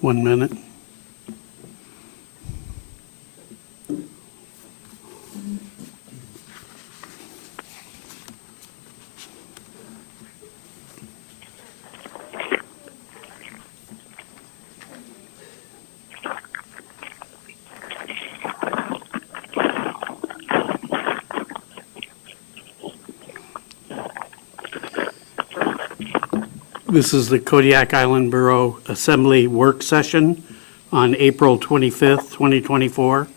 1 minute. This is the Kodiak Island Borough Assembly Work Session on April 25th, 2024.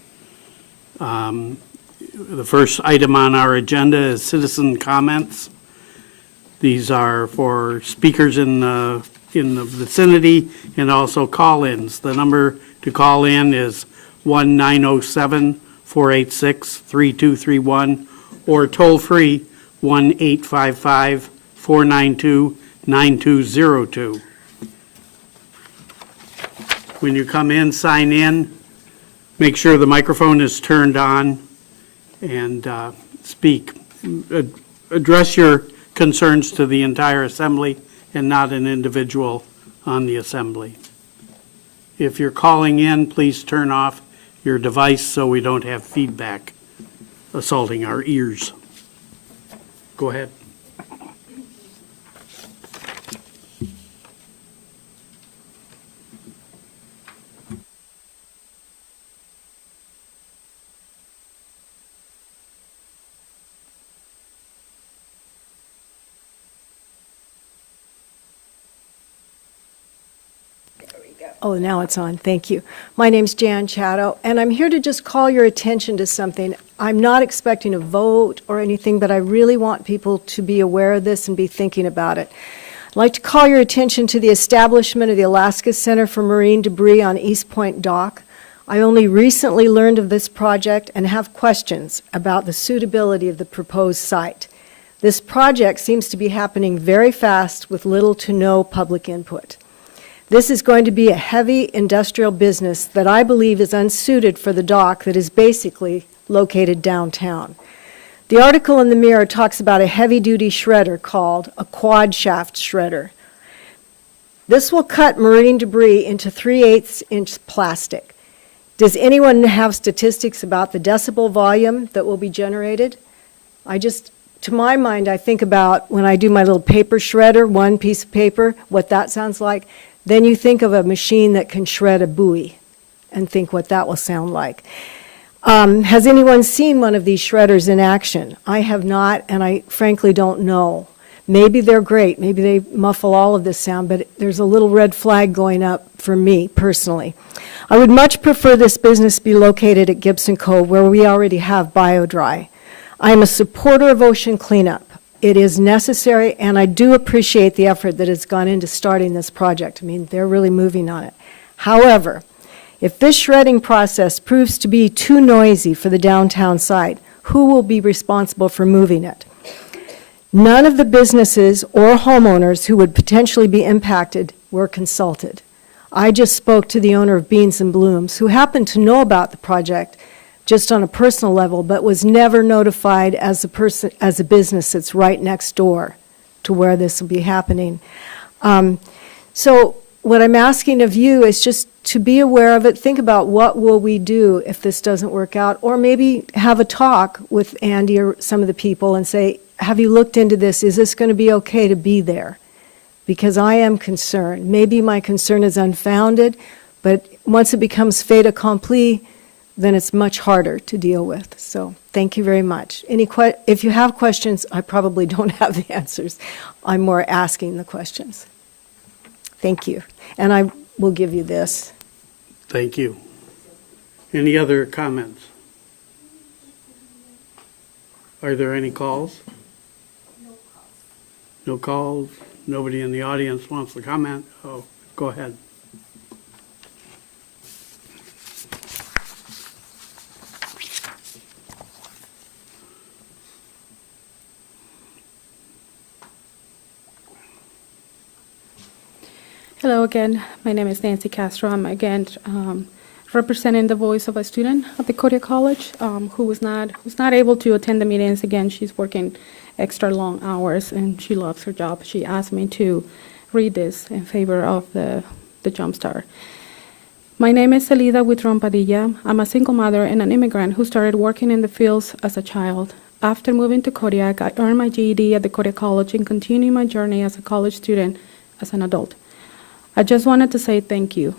The first item on our agenda is citizen comments. These are for speakers in the vicinity and also call-ins. The number to call in is 1-907-486-3231 or toll-free 1-855-492-9202. When you come in, sign in, make sure the microphone is turned on, and speak. Address your concerns to the entire assembly and not an individual on the assembly. If you're calling in, please turn off your device so we don't have feedback assaulting our ears. Go ahead. Oh, now it's on. Thank you. My name's Jan Chatto, and I'm here to just call your attention to something. I'm not expecting a vote or anything, but I really want people to be aware of this and be thinking about it. I'd like to call your attention to the establishment of the Alaska Center for Marine Debris on East Point Dock. I only recently learned of this project and have questions about the suitability of the proposed site. This project seems to be happening very fast with little to no public input. This is going to be a heavy industrial business that I believe is unsuited for the dock that is basically located downtown. The article in the Mirror talks about a heavy-duty shredder called a quad shaft shredder. This will cut marine debris into 3/8 inch plastic. Does anyone have statistics about the decibel volume that will be generated? To my mind, I think about when I do my little paper shredder, one piece of paper, what that sounds like. Then you think of a machine that can shred a buoy and think what that will sound like. Has anyone seen one of these shredders in action? I have not, and I frankly don't know. Maybe they're great. Maybe they muffle all of this sound, but there's a little red flag going up for me personally. I would much prefer this business be located at Gibson Cove, where we already have BioDry. I am a supporter of ocean cleanup. It is necessary, and I do appreciate the effort that has gone into starting this project. I mean, they're really moving on it. However, if this shredding process proves to be too noisy for the downtown site, who will be responsible for moving it? None of the businesses or homeowners who would potentially be impacted were consulted. I just spoke to the owner of Beans and Blooms, who happened to know about the project just on a personal level, but was never notified as a business that's right next door to where this will be happening. So what I'm asking of you is just to be aware of it. Think about what will we do if this doesn't work out, or maybe have a talk with Andy or some of the people and say, have you looked into this? Is this going to be okay to be there? Because I am concerned. Maybe my concern is unfounded, but once it becomes fait accompli, then it's much harder to deal with. So thank you very much. If you have questions, I probably don't have the answers. I'm more asking the questions. Thank you. And I will give you this. Thank you. Any other comments? Are there any calls? No calls. Nobody in the audience wants to comment? Oh, go ahead. Hello again. My name is Nancy Castro. I'm again representing the voice of a student at the Kodiak College who was not able to attend the meetings. Again, she's working extra long hours and she loves her job. She asked me to read this in favor of the Jumpstart. My name is Celida Huitron Padilla. I'm a single mother and an immigrant who started working in the fields as a child. After moving to Kodiak, I earned my GED at the Kodiak College and continued my journey as a college student as an adult. I just wanted to say thank you.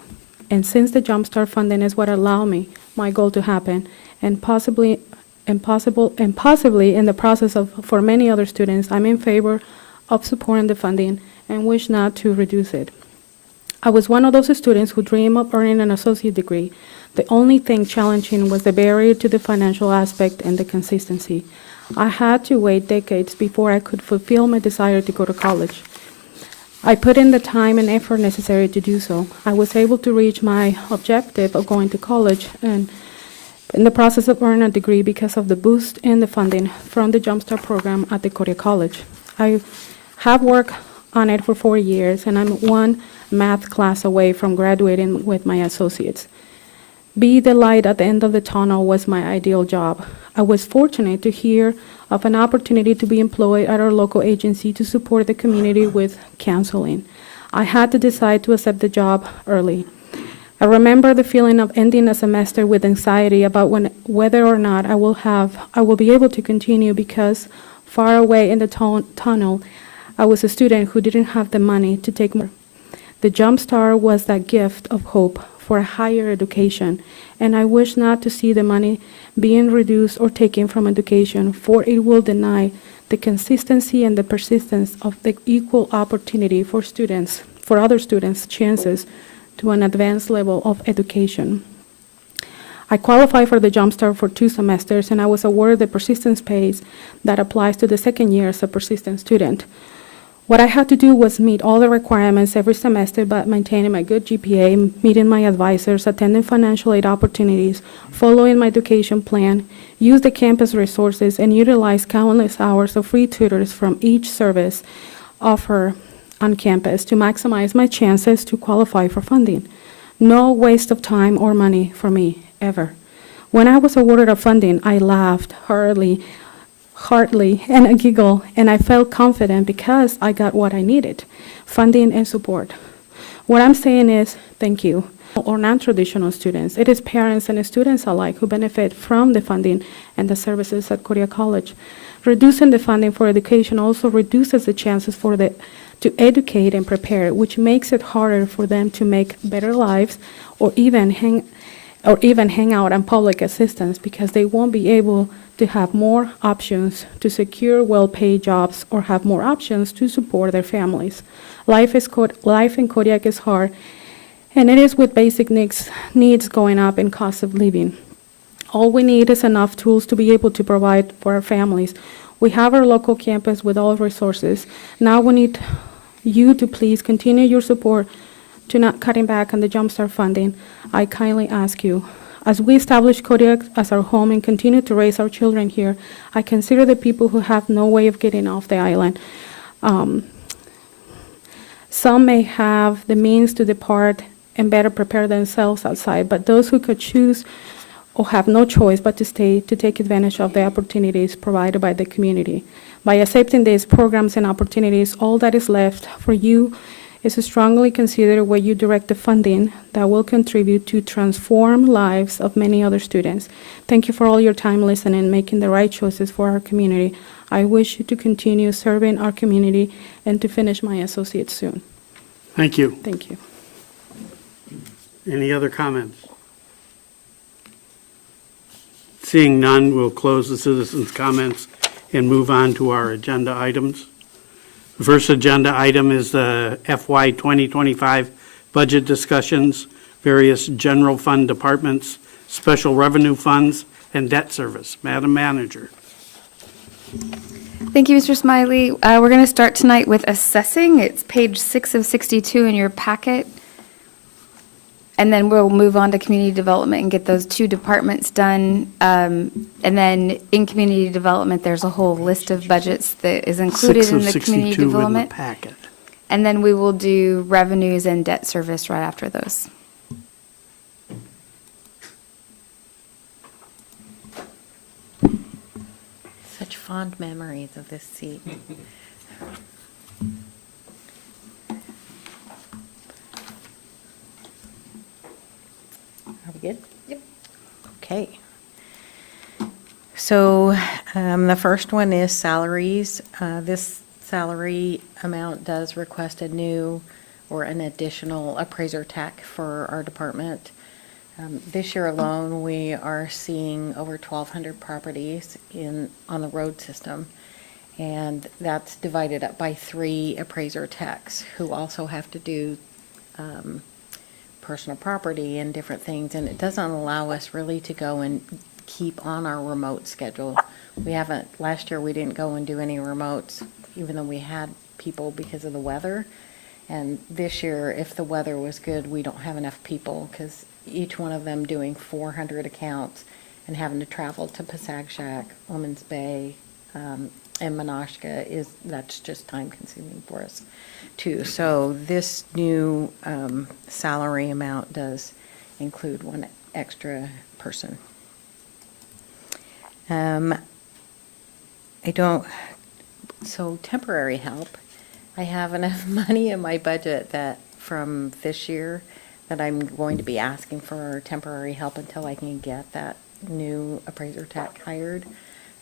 And since the Jumpstart funding is what allowed me my goal to happen, and possibly in the process of for many other students, I'm in favor of supporting the funding and wish not to reduce it. I was one of those students who dreamed of earning an associate degree. The only thing challenging was the barrier to the financial aspect and the consistency. I had to wait decades before I could fulfill my desire to go to college. I put in the time and effort necessary to do so. I was able to reach my objective of going to college and in the process of earning a degree because of the boost in the funding from the Jumpstart program at the Kodiak College. I have worked on it for 4 years, and I'm one math class away from graduating with my associates. Be the light at the end of the tunnel was my ideal job. I was fortunate to hear of an opportunity to be employed at our local agency to support the community with counseling. I had to decide to accept the job early. I remember the feeling of ending a semester with anxiety about whether or not I will be able to continue because far away in the tunnel, I was a student who didn't have the money to take more. The Jumpstart was that gift of hope for a higher education, and I wish not to see the money being reduced or taken from education, for it will deny the consistency and the persistence of the equal opportunity for other students' chances to an advanced level of education. I qualified for the Jumpstart for 2 semesters, and I was awarded the persistence pays that applies to the second year as a persistent student. What I had to do was meet all the requirements every semester by maintaining my good GPA, meeting my advisors, attending financial aid opportunities, following my education plan, use the campus resources, and utilize countless hours of free tutors from each service offered on campus to maximize my chances to qualify for funding. No waste of time or money for me, ever. When I was awarded a funding, I laughed heartily, and a giggle, and I felt confident because I got what I needed, funding and support. What I'm saying is thank you. Or non-traditional students. It is parents and students alike who benefit from the funding and the services at Kodiak College. Reducing the funding for education also reduces the chances to educate and prepare, which makes it harder for them to make better lives or even hang out on public assistance because they won't be able to have more options to secure well-paid jobs or have more options to support their families. Life in Kodiak is hard, and it is with basic needs going up in cost of living. All we need is enough tools to be able to provide for our families. We have our local campus with all resources. Now we need you to please continue your support to not cutting back on the Jumpstart funding. I kindly ask you. As we establish Kodiak as our home and continue to raise our children here, I consider the people who have no way of getting off the island. Some may have the means to depart and better prepare themselves outside, but those who could choose or have no choice but to stay to take advantage of the opportunities provided by the community. By accepting these programs and opportunities, all that is left for you is to strongly consider where you direct the funding that will contribute to transform lives of many other students. Thank you for all your time listening and making the right choices for our community. I wish you to continue serving our community and to finish my associate soon. Thank you. Thank you. Any other comments? Seeing none, we'll close the citizens' comments and move on to our agenda items. The first agenda item is the FY 2025 budget discussions, various general fund departments, special revenue funds, and debt service. Madam Manager. Thank you, Mr. Smiley. We're going to start tonight with assessing. It's page 6 of 62 in your packet. And then we'll move on to community development and get those 2 departments done. And then in community development, there's a whole list of budgets that is included in the community development. In the packet. And then we will do revenues and debt service right after those. Such fond memories of this seat. good? Yep. Okay. So the first one is salaries. This salary amount does request a new or an additional appraiser tech for our department. This year alone, we are seeing over 1,200 properties on the road system. And that's divided up by 3 appraiser techs who also have to do personal property and different things. And it doesn't allow us really to go and keep on our remote schedule. Last year we didn't go and do any remotes, even though we had people because of the weather. And this year, if the weather was good, we don't have enough people because each one of them doing 400 accounts and having to travel to Pasagshak, Woman's Bay, and Menashka that's just time consuming for us too. So this new salary amount does include 1 extra person. So temporary help, I have enough money in my budget that from this year that I'm going to be asking for temporary help until I can get that new appraiser tech hired.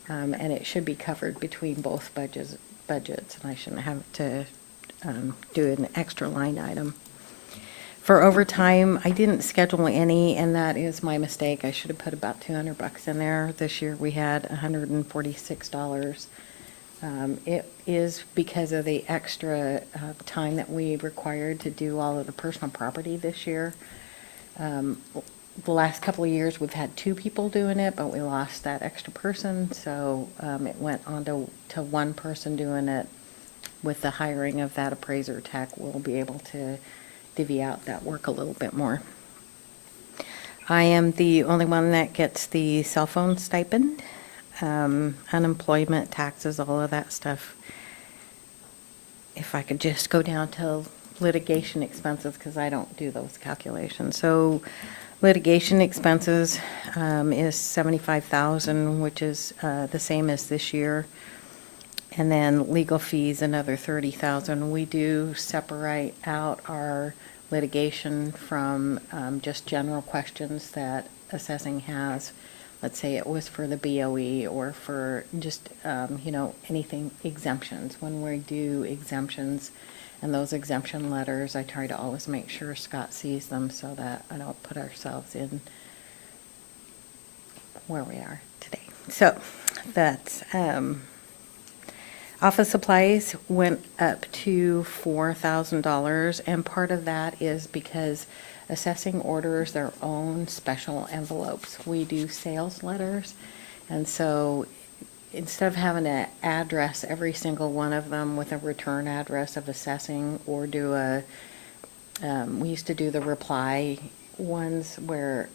And it should be covered between both budgets, and I shouldn't have to do an extra line item. For overtime, I didn't schedule any, and that is my mistake. I should have put about $200 in there. This year we had $146. It is because of the extra time that we required to do all of the personal property this year. The last couple of years, we've had 2 people doing it, but we lost that extra person, so it went on to 1 person doing it. With the hiring of that appraiser tech, we'll be able to divvy out that work a little bit more. I am the only one that gets the cell phone stipend, unemployment, taxes, all of that stuff. If I could just go down to litigation expenses, because I don't do those calculations. So litigation expenses is $75,000, which is the same as this year. And then legal fees, another $30,000. We do separate out our litigation from just general questions that assessing has. Let's say it was for the BOE or for just, anything exemptions. When we do exemptions and those exemption letters, I try to always make sure Scott sees them so that I don't put ourselves in where we are today. So that's... Office supplies went up to $4,000, and part of that is because assessing orders their own special envelopes. We do sales letters, and so instead of having to address every single one of them with a return address of assessing, or do we used to do the reply ones where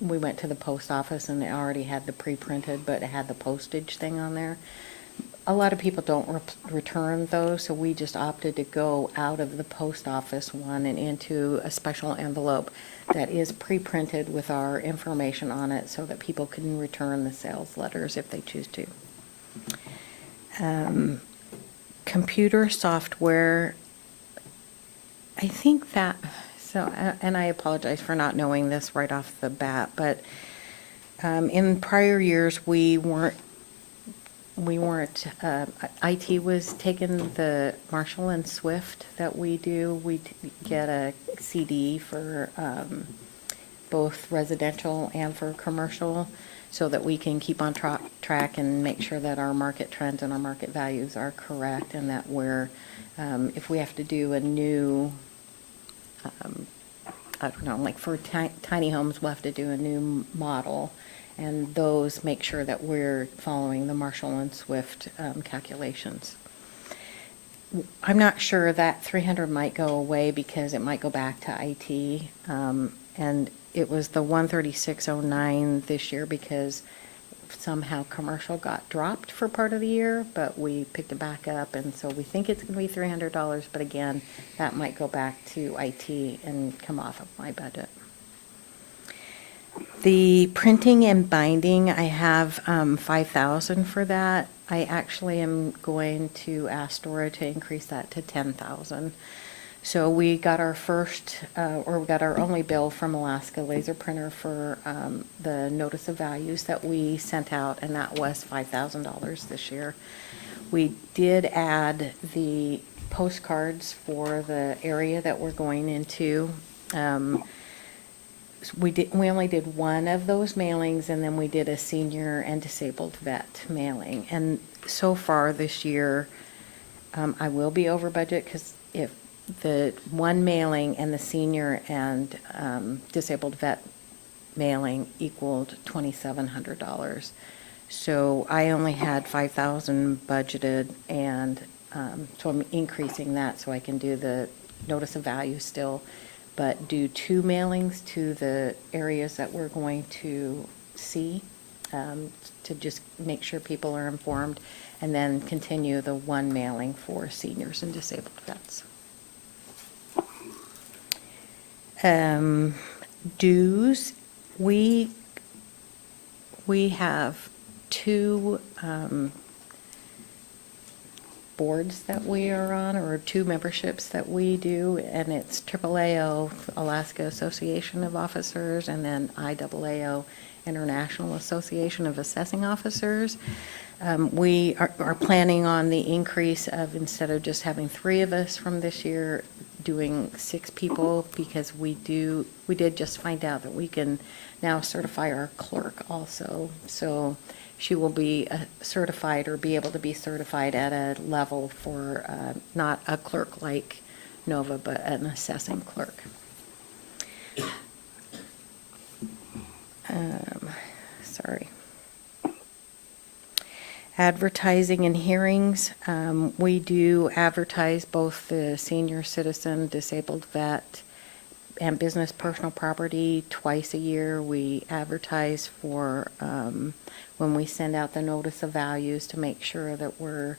we went to the post office and they already had the pre-printed, but it had the postage thing on there. A lot of people don't return those, so we just opted to go out of the post office one and into a special envelope that is pre-printed with our information on it so that people can return the sales letters if they choose to. Computer software, I think that, and I apologize for not knowing this right off the bat, but in prior years we weren't, IT was taking the Marshall and Swift that we do. We get a CD for both residential and for commercial so that we can keep on track and make sure that our market trends and our market values are correct, and that we're, if we have to do a new, I don't know, like for tiny homes, we'll have to do a new model. And those make sure that we're following the Marshall and Swift calculations. I'm not sure that 300 might go away because it might go back to IT. And it was the 13609 this year because somehow commercial got dropped for part of the year, but we picked it back up. And so we think it's going to be $300, but again, that might go back to IT and come off of my budget. The printing and binding, I have $5,000 for that. I actually am going to ask Dora to increase that to $10,000. So we got our first, or we got our only bill from Alaska Laser Printer for the notice of values that we sent out, and that was $5,000 this year. We did add the postcards for the area that we're going into. We only did one of those mailings, and then we did a senior and disabled vet mailing. And so far this year, I will be over budget, because if the one mailing and the senior and disabled vet mailing equaled $2,700. So I only had $5,000 budgeted, and so I'm increasing that so I can do the notice of value still, but do 2 mailings to the areas that we're going to see, to just make sure people are informed, and then continue the 1 mailing for seniors and disabled vets. Dues, we have 2 boards that we are on, or 2 memberships that we do, and it's AAAO, Alaska Association of Officers, and then IAAO, International Association of Assessing Officers. We are planning on the increase of, instead of just having 3 of us from this year, doing 6 people, because we did just find out that we can now certify our clerk also. So she will be certified, or be able to be certified at a level for not a clerk like Nova, but an assessing clerk. Sorry. Advertising and hearings. We do advertise both the senior citizen, disabled vet, and business personal property twice a year. We advertise for when we send out the notice of values, to make sure that we're,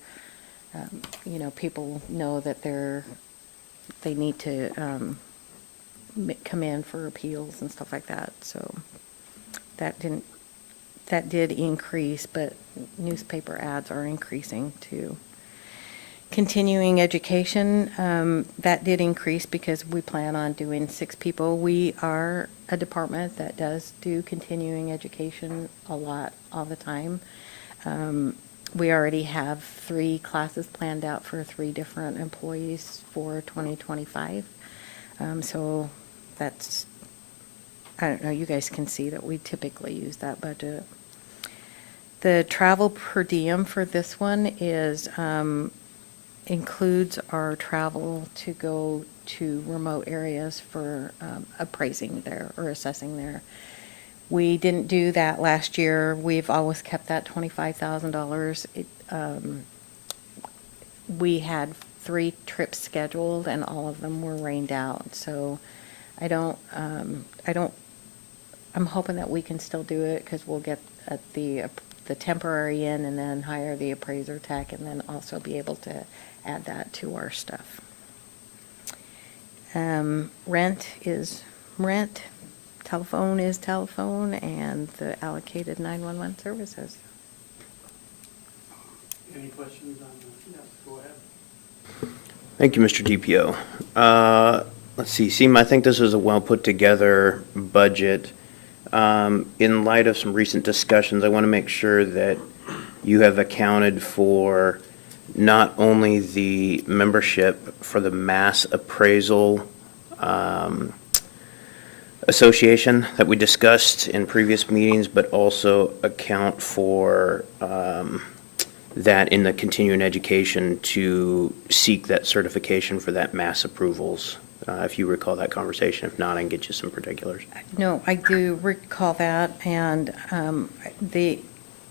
people know that they need to come in for appeals and stuff like that. So that did increase, but newspaper ads are increasing too. Continuing education, that did increase because we plan on doing 6 people. We are a department that does do continuing education a lot, all the time. We already have 3 classes planned out for 3 different employees for 2025. So that's, I don't know, you guys can see that we typically use that budget. The travel per diem for this one is, includes our travel to go to remote areas for appraising there, or assessing there. We didn't do that last year. We've always kept that $25,000. We had 3 trips scheduled, and all of them were rained out. So I'm hoping that we can still do it, because we'll get at the temporary in, and then hire the appraiser tech, and then also be able to add that to our stuff. Rent is rent, telephone is telephone, and the allocated 911 services. Any questions on that? Yes, go ahead. Thank you, Mr. DPO. Let's see, Seema, I think this is a well put together budget. In light of some recent discussions, I want to make sure that you have accounted for not only the membership for the Mass Appraisal Association that we discussed in previous meetings, but also account for that in the continuing education to seek that certification for that mass approvals. If you recall that conversation. If not, I can get you some particulars. No, I do recall that, and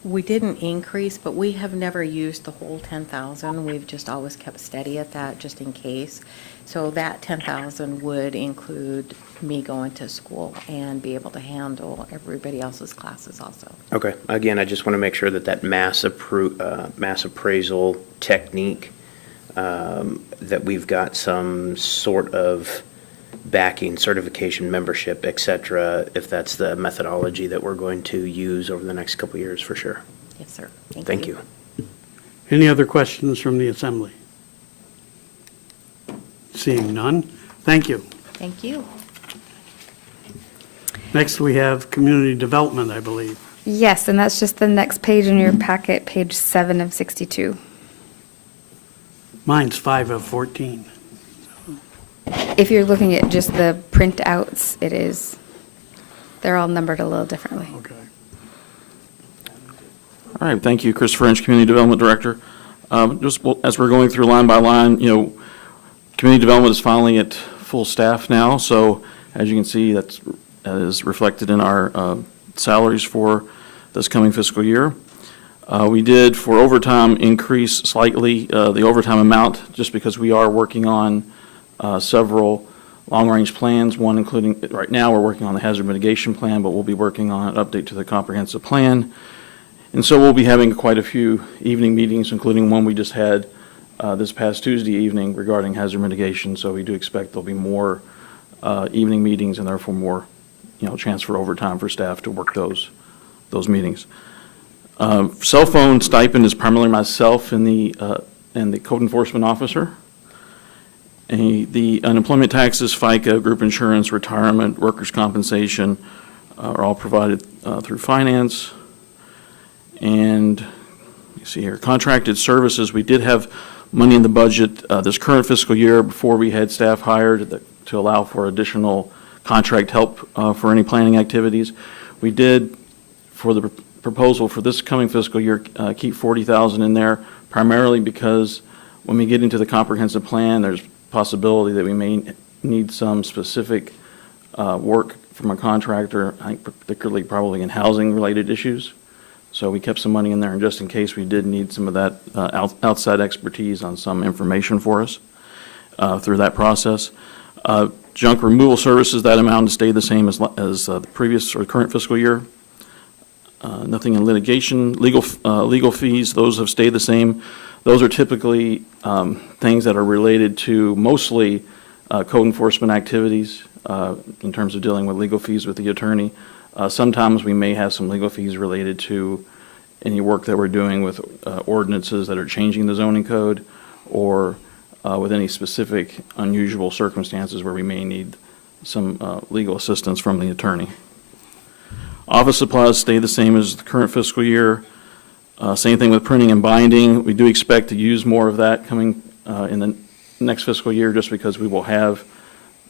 we didn't increase, but we have never used the whole 10,000. We've just always kept steady at that, just in case. So that 10,000 would include me going to school and be able to handle everybody else's classes also. Okay. Again, I just want to make sure that mass appraisal technique, that we've got some sort of backing, certification, membership, et cetera, if that's the methodology that we're going to use over the next couple of years, for sure. Yes, sir. Thank you. Any other questions from the assembly? Seeing none, thank you. Thank you. Next, we have community development, I believe. Yes, and that's just the next page in your packet, page 7 of 62. Mine's 5 of 14. If you're looking at just the printouts, it is, they're all numbered a little differently. Okay. All right, thank you, Chris French, Community Development Director. As we're going through line by line, community development is finally at full staff now, so as you can see, that is reflected in our salaries for this coming fiscal year. We did, for overtime, increase slightly the overtime amount, just because we are working on several long-range plans, one including, right now, we're working on the hazard mitigation plan, but we'll be working on an update to the comprehensive plan. And so we'll be having quite a few evening meetings, including one we just had this past Tuesday evening regarding hazard mitigation. So we do expect there'll be more evening meetings and therefore more, chance for overtime for staff to work those meetings. Cell phone stipend is primarily myself and the code enforcement officer. The unemployment taxes, FICA, group insurance, retirement, workers' compensation are all provided through finance. And you see here, contracted services, we did have money in the budget this current fiscal year before we had staff hired to allow for additional contract help for any planning activities. We did, for the proposal for this coming fiscal year, keep $40,000 in there, primarily because when we get into the comprehensive plan, there's possibility that we may need some specific work from a contractor, I think particularly probably in housing-related issues. So we kept some money in there, and just in case we did need some of that outside expertise on some information for us through that process. Junk removal services, that amount has stayed the same as the previous or current fiscal year. Nothing in litigation. Legal fees, those have stayed the same. Those are typically things that are related to mostly code enforcement activities in terms of dealing with legal fees with the attorney. Sometimes we may have some legal fees related to any work that we're doing with ordinances that are changing the zoning code, or with any specific unusual circumstances where we may need some legal assistance from the attorney. Office supplies stay the same as the current fiscal year. Same thing with printing and binding. We do expect to use more of that coming in the next fiscal year, just because we will have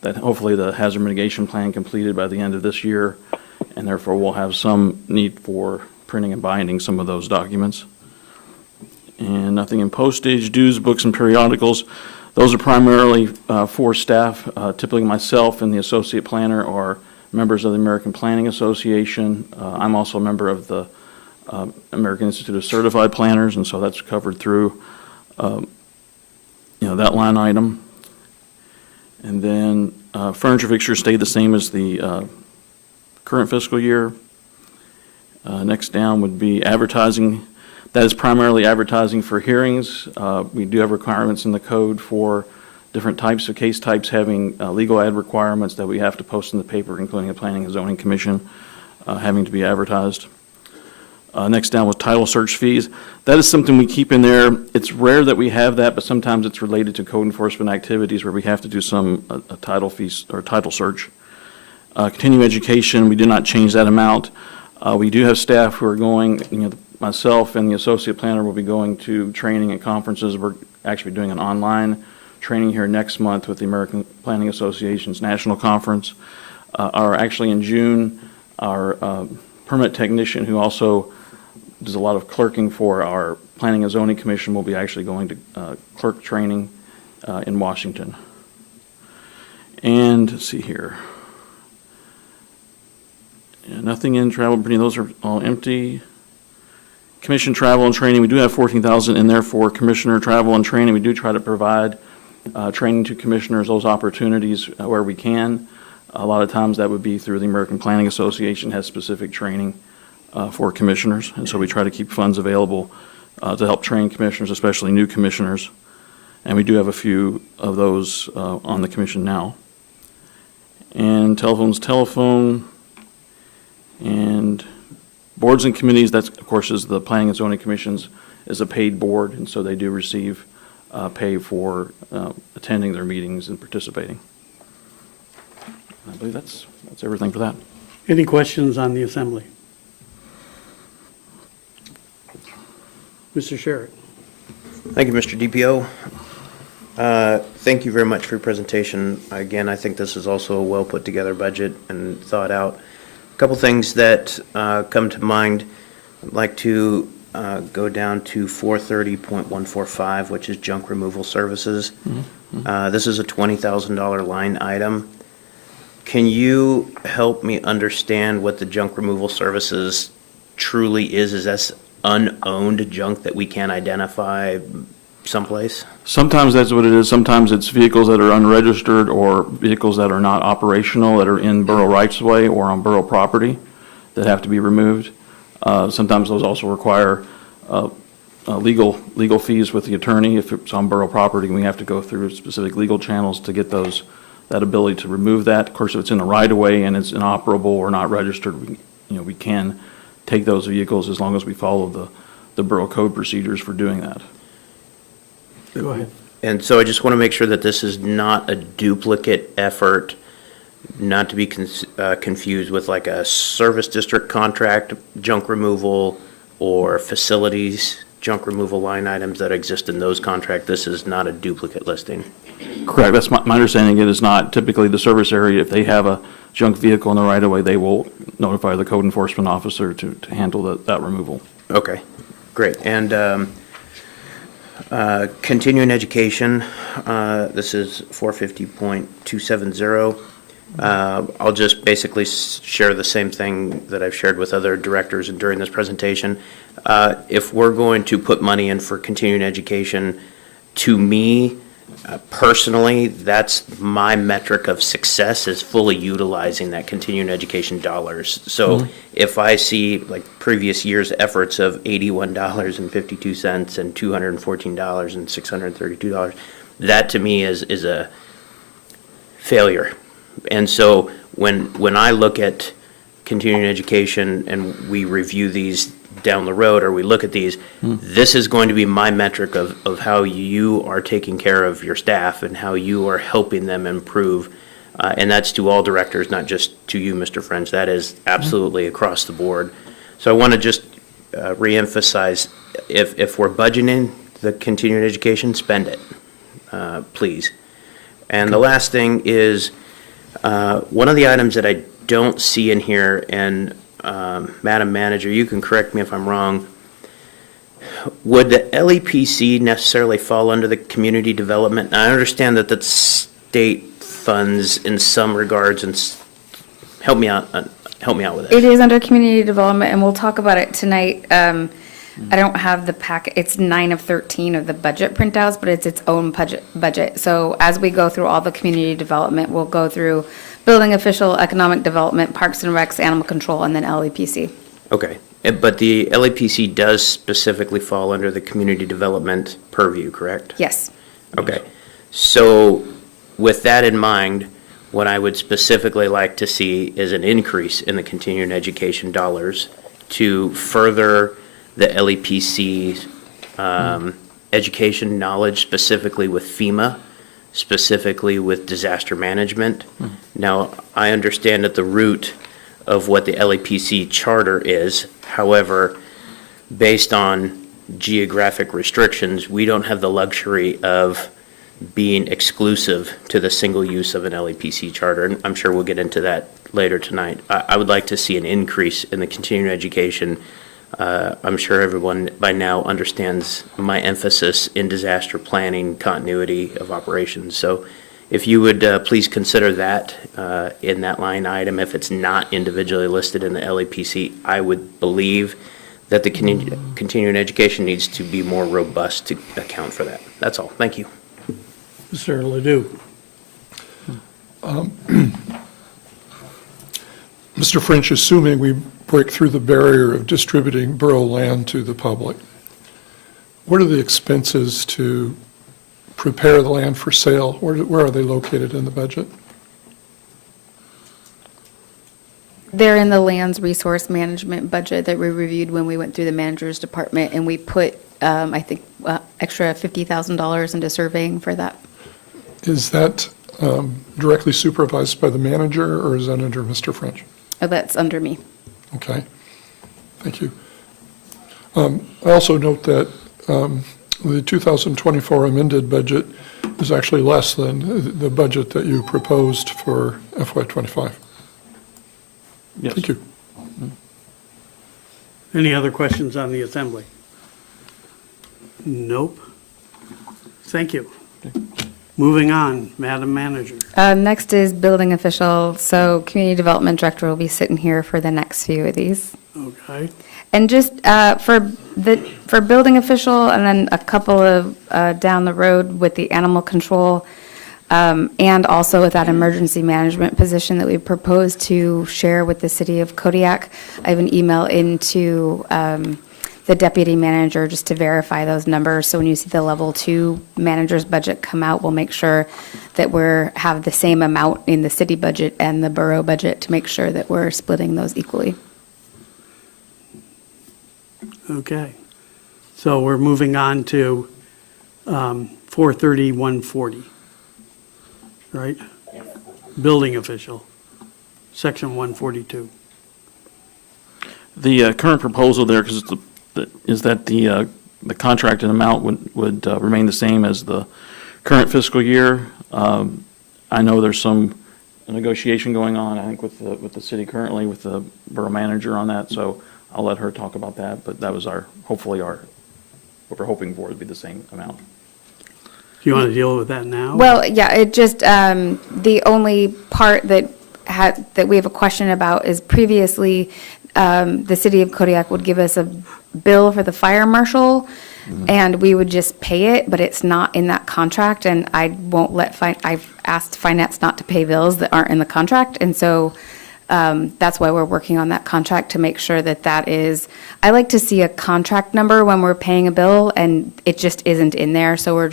that, hopefully the hazard mitigation plan completed by the end of this year, and therefore we'll have some need for printing and binding some of those documents. And nothing in postage, dues, books, and periodicals. Those are primarily for staff. Typically myself and the associate planner are members of the American Planning Association. I'm also a member of the American Institute of Certified Planners, and so that's covered through that line item. And then furniture fixtures stayed the same as the current fiscal year. Next down would be advertising. That is primarily advertising for hearings. We do have requirements in the code for different types of case types having legal ad requirements that we have to post in the paper, including the Planning and Zoning Commission having to be advertised. Next down was title search fees. That is something we keep in there. It's rare that we have that, but sometimes it's related to code enforcement activities where we have to do some a title fees or title search. Continuing education, we did not change that amount. We do have staff who are going, myself and the associate planner will be going to training and conferences. We're actually doing an online training here next month with the American Planning Association's national conference. Actually in June, our permit technician, who also does a lot of clerking for our Planning and Zoning Commission, will be actually going to clerk training in Washington. And let's see here. Yeah, nothing in travel, those are all empty. Commission travel and training, we do have $14,000 in there for commissioner travel and training. We do try to provide training to commissioners, those opportunities where we can. A lot of times that would be through the American Planning Association has specific training for commissioners, and so we try to keep funds available to help train commissioners, especially new commissioners. And we do have a few of those on the commission now. And telephone, and boards and committees, that of course is the Planning and Zoning Commissions is a paid board, and so they do receive pay for attending their meetings and participating. I believe that's everything for that. Any questions on the assembly? Mr. Sherritt? Thank you, Mr. DPO. Thank you very much for your presentation. Again, I think this is also a well-put-together budget and thought out. A couple things that come to mind. I'd like to go down to 430.145, which is junk removal services. This is a $20,000 line item. Can you help me understand what the junk removal services truly is? Is that unowned junk that we can't identify someplace? Sometimes that's what it is. Sometimes it's vehicles that are unregistered or vehicles that are not operational, that are in borough rights-of-way or on borough property that have to be removed. Sometimes those also require legal fees with the attorney. If it's on borough property, we have to go through specific legal channels to get that ability to remove that. Of course, if it's in a right-of-way and it's inoperable or not registered, we can take those vehicles as long as we follow the borough code procedures for doing that. Go ahead. And so I just want to make sure that this is not a duplicate effort, not to be confused with like a service district contract junk removal or facilities junk removal line items that exist in those contracts. This is not a duplicate listing. Correct. That's my understanding. It is not typically the service area. If they have a junk vehicle in the right of way, they will notify the code enforcement officer to handle that removal. Okay, great. And continuing education, this is 450.270. I'll just basically share the same thing that I've shared with other directors and during this presentation. If we're going to put money in for continuing education, to me, personally, that's my metric of success, is fully utilizing that continuing education dollars. So if I see like previous year's efforts of $81.52 and $214 and $632, that to me is a failure. And so when I look at continuing education and we review these down the road, or we look at these, this is going to be my metric of how you are taking care of your staff and how you are helping them improve. And that's to all directors, not just to you, Mr. French. That is absolutely across the board. So I want to just reemphasize, if we're budgeting the continuing education, spend it, please. And the last thing is, one of the items that I don't see in here, and Madam Manager, you can correct me if I'm wrong, would the LEPC necessarily fall under the community development? And I understand that that's state funds in some regards, and help me out with It it. is under community development, and we'll talk about it tonight. I don't have the packet. It's 9 of 13 of the budget printouts, but it's its own budget. So as we go through all the community development, we'll go through building official, economic development, parks and recs, animal control, and then LEPC. Okay, but the LEPC does specifically fall under the community development purview, correct? Yes. Okay, so with that in mind, what I would specifically like to see is an increase in the continuing education dollars to further the LEPC education knowledge, specifically with FEMA, specifically with disaster management. Now, I understand at the root of what the LEPC charter is. However, based on geographic restrictions, we don't have the luxury of being exclusive to the single use of an LEPC charter. And I'm sure we'll get into that later tonight. I would like to see an increase in the continuing education. I'm sure everyone by now understands my emphasis in disaster planning, continuity of operations. So if you would please consider that in that line item. If it's not individually listed in the LEPC, I would believe that the continuing education needs to be more robust to account for that. That's all. Thank you. Mr. Ledoux? Mr. French, assuming we break through the barrier of distributing borough land to the public, what are the expenses to prepare the land for sale? Where are they located in the budget? They're in the lands resource management budget that we reviewed when we went through the manager's department, and we put I think, extra $50,000 into surveying for that. Is that directly supervised by the manager, or is that under Mr. French? Oh, that's under me. Okay, thank you. I also note that the 2024 amended budget is actually less than the budget that you proposed for FY25. Yes. Thank you. Any other questions on the assembly? Nope. Thank you. Moving on, Madam Manager. Next is building official, so community development director will be sitting here for the next few of these. Okay. And just for building official, and then a couple of down the road with the animal control, and also with that emergency management position that we proposed to share with the city of Kodiak. I have an email into the deputy manager just to verify those numbers. So when you see the level 2 manager's budget come out, we'll make sure that have the same amount in the city budget and the borough budget to make sure that we're splitting those equally. Okay. So we're moving on to 430, 140. Right? Building official, section 142. The current proposal there is that the contracted amount would remain the same as the current fiscal year. I know there's some negotiation going on, I think, with the city currently, with the borough manager on that, so I'll let her talk about that, but that was hopefully what we're hoping for would be the same amount. Do you want to deal with that now? Well, yeah, it just, the only part that we have a question about is previously, the city of Kodiak would give us a bill for the fire marshal, and we would just pay it, but it's not in that contract, and I won't I've asked finance not to pay bills that aren't in the contract, and so that's why we're working on that contract to make sure that is, I like to see a contract number when we're paying a bill, and it just isn't in there, so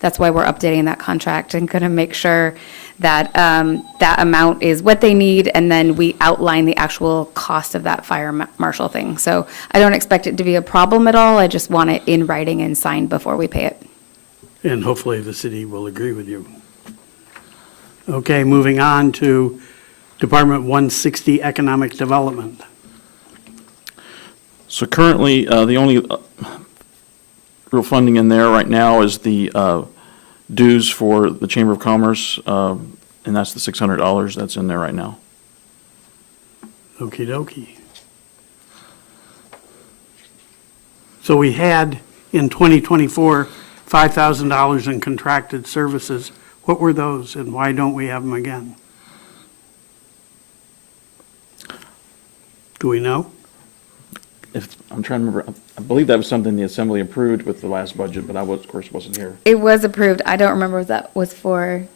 that's why we're updating that contract and going to make sure that that amount is what they need, and then we outline the actual cost of that fire marshal thing. So I don't expect it to be a problem at all, I just want it in writing and signed before we pay it. And hopefully the city will agree with you. Okay, moving on to Department 160, Economic Development. So currently, the only real funding in there right now is the dues for the Chamber of Commerce, and that's the $600 that's in there right now. Okie dokie. So we had in 2024, $5,000 in contracted services. What were those, and why don't we have them again? Do we know? I'm trying to remember, I believe that was something the assembly approved with the last budget, but of course, wasn't here. It was approved, I don't remember what that was for.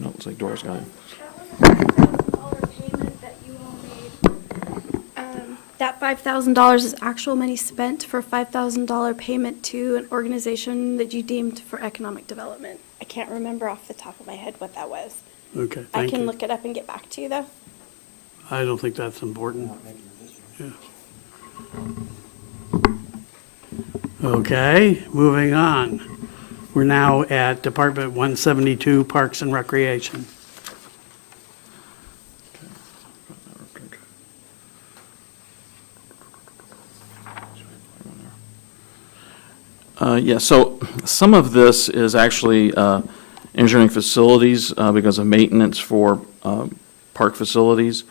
No, it's like Dora's got it. Payment that you all made. That $5,000 is actual money spent for $5,000 payment to an organization that you deemed for economic development. I can't remember off the top of my head what that was. Okay, I thank can you. look it up and get back to you, though. I don't think that's important. Yeah. Okay, moving on. We're now at Department 172, Parks and Recreation. Yeah, so some of this is actually engineering facilities because of maintenance for park facilities.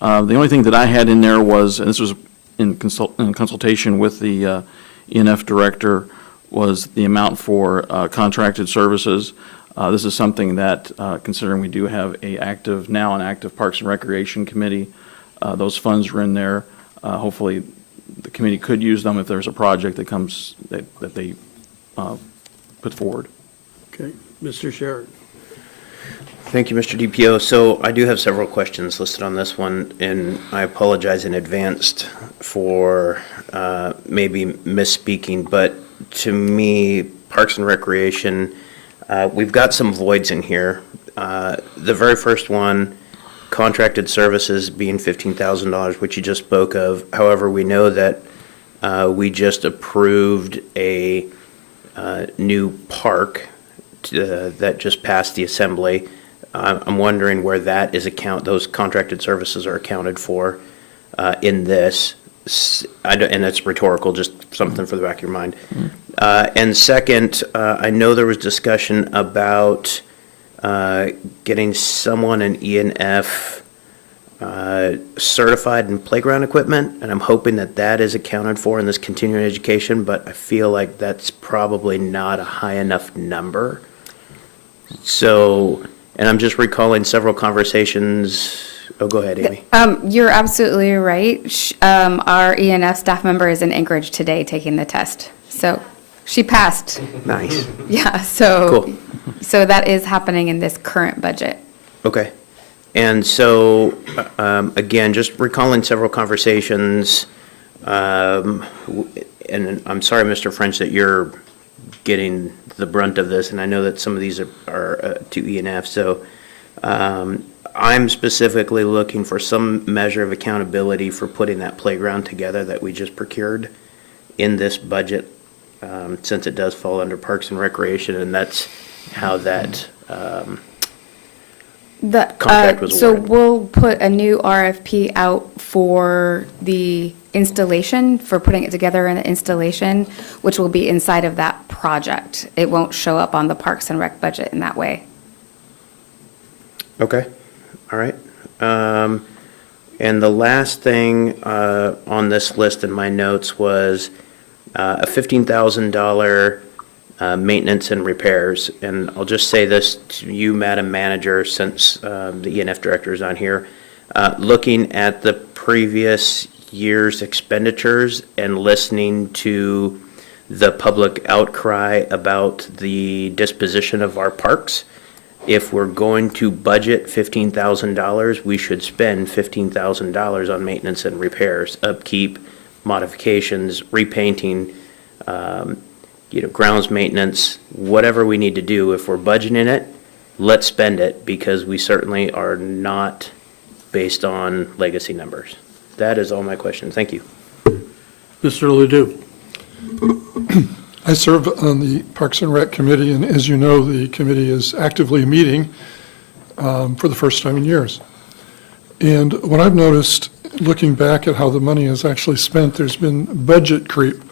The only thing that I had in there was, and this was in consultation with the ENF director, was the amount for contracted services. This is something that, considering we do have an active Parks and Recreation Committee, those funds are in there. Hopefully, the committee could use them if there's a project that comes, that they put forward. Okay, Mr. Sherrod. Thank you, Mr. DPO. So I do have several questions listed on this one, and I apologize in advance for maybe misspeaking, but to me, Parks and Recreation, we've got some voids in here. The very first one, contracted services being $15,000, which you just spoke of. However, we know that We just approved a new park that just passed the assembly. I'm wondering where that is those contracted services are accounted for in this. And it's rhetorical, just something for the back of your mind. And second, I know there was discussion about getting someone an E&F certified in playground equipment, and I'm hoping that that is accounted for in this continuing education, but I feel like that's probably not a high enough number. So, and I'm just recalling several conversations. Oh, go ahead, Amy. You're absolutely right. Our ENF staff member is in Anchorage today taking the test. So she passed. Nice. Yeah, so, Cool. so that is happening in this current budget. Okay. And so, again, just recalling several conversations, and I'm sorry, Mr. French, that you're getting the brunt of this, and I know that some of these are to E&F, so I'm specifically looking for some measure of accountability for putting that playground together that we just procured in this budget, since it does fall under Parks and Recreation, and that's how that contract was So awarded. we'll put a new RFP out for the installation, for putting it together in the installation, which will be inside of that project. It won't show up on the Parks and Rec budget in that way. Okay, all right. And the last thing on this list in my notes was a $15,000 maintenance and repairs. And I'll just say this to you, Madam Manager, since the E&F Director is on here. Looking at the previous year's expenditures and listening to the public outcry about the disposition of our parks, if we're going to budget $15,000, we should spend $15,000 on maintenance and repairs, upkeep, modifications, repainting, grounds maintenance, whatever we need to do. If we're budgeting it, let's spend it, because we certainly are not based on legacy numbers. That is all my questions. Thank you. Mr. Ledoux. I serve on the Parks and Rec Committee, and as you know, the committee is actively meeting for the first time in years. And what I've noticed, looking back at how the money is actually spent, there's been budget creep,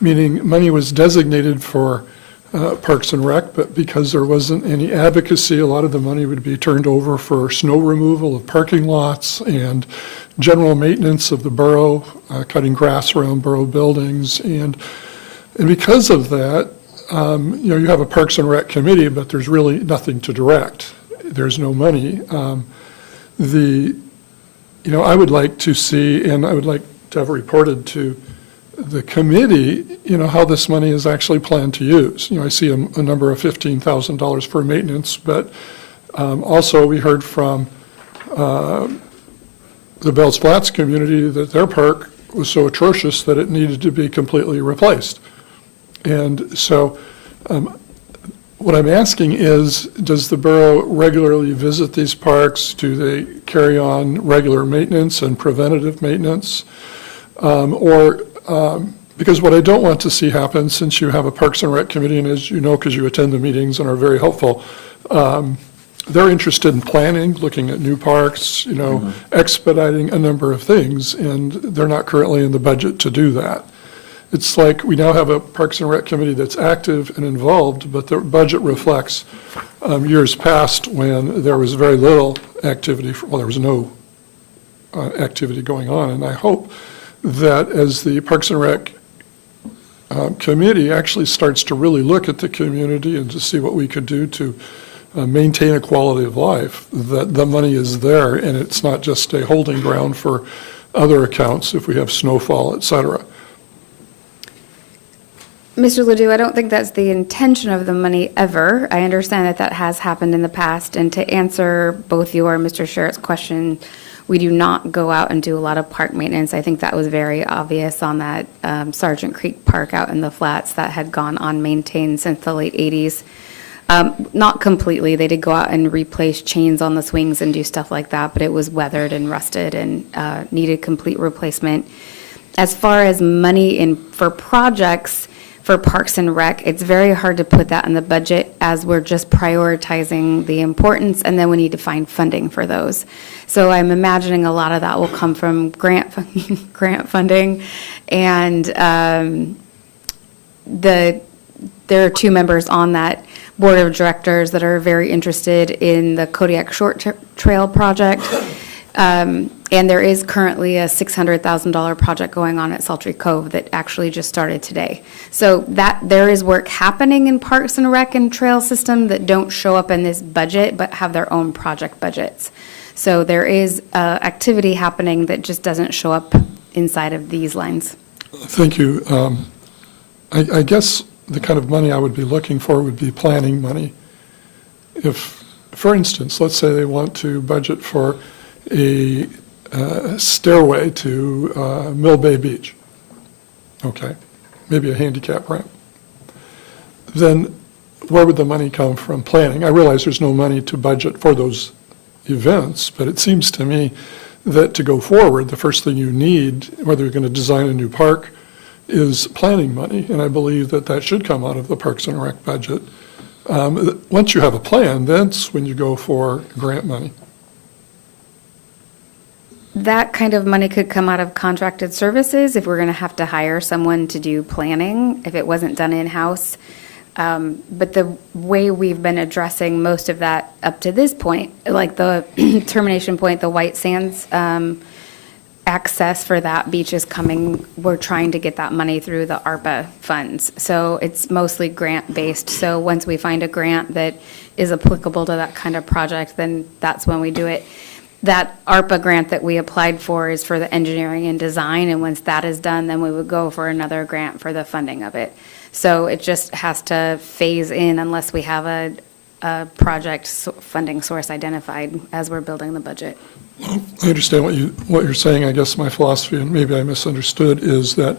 meaning money was designated for Parks and Rec, but because there wasn't any advocacy, a lot of the money would be turned over for snow removal of parking lots and general maintenance of the borough, cutting grass around borough buildings. And because of that, you have a Parks and Rec committee, but there's really nothing to direct. There's no money. I would like to see, and I would like to have reported to the committee, how this money is actually planned to use. I see a number of $15,000 for maintenance, but also we heard from the Bells Flats community that their park was so atrocious that it needed to be completely replaced. And so what I'm asking is, does the borough regularly visit these parks? Do they carry on regular maintenance and preventative maintenance? Because what I don't want to see happen, since you have a Parks and Rec committee, and as you know, because you attend the meetings and are very helpful, they're interested in planning, looking at new parks, expediting a number of things, and they're not currently in the budget to do that. It's like we now have a Parks and Rec committee that's active and involved, but their budget reflects years past when there was very little activity, there was no activity going on. And I hope that as the Parks and Rec committee actually starts to really look at the community and to see what we could do to maintain a quality of life, that the money is there and it's not just a holding ground for other accounts if we have snowfall, et cetera. Mr. Ledoux, I don't think that's the intention of the money ever. I understand that that has happened in the past. And to answer both your and Mr. Sherritt's question, we do not go out and do a lot of park maintenance. I think that was very obvious on that Sargent Creek Park out in the flats that had gone unmaintained since the late 80s. Not completely. They did go out and replace chains on the swings and do stuff like that, but it was weathered and rusted and needed complete replacement. As far as money for projects for Parks and Rec, it's very hard to put that in the budget as we're just prioritizing the importance, and then we need to find funding for those. So I'm imagining a lot of that will come from grant funding, and there are two members on that board of directors that are very interested in the Kodiak Short Trail project. And there is currently a $600,000 project going on at Sultry Cove that actually just started today. So there is work happening in Parks and Rec and Trail System that don't show up in this budget, but have their own project budgets. So there is activity happening that just doesn't show up inside of these lines. Thank you. I guess the kind of money I would be looking for would be planning money. If, for instance, let's say they want to budget for a stairway to Mill Bay Beach, okay, maybe a handicap ramp, then where would the money come from planning? I realize there's no money to budget for those events, but it seems to me that to go forward, the first thing you need, whether you're going to design a new park, is planning money, and I believe that that should come out of the Parks and Rec budget. Once you have a plan, that's when you go for grant money. That kind of money could come out of contracted services if we're going to have to hire someone to do planning, if it wasn't done in-house. But the way we've been addressing most of that up to this point, like the termination point, the White Sands access for that beach is coming, we're trying to get that money through the ARPA funds. So it's mostly grant-based. So once we find a grant that is applicable to that kind of project, then that's when we do it. That ARPA grant that we applied for is for the engineering and design, and once that is done, then we would go for another grant for the funding of it. So it just has to phase in unless we have a project funding source identified as we're building the budget. I understand what you're saying. I guess my philosophy, and maybe I misunderstood, is that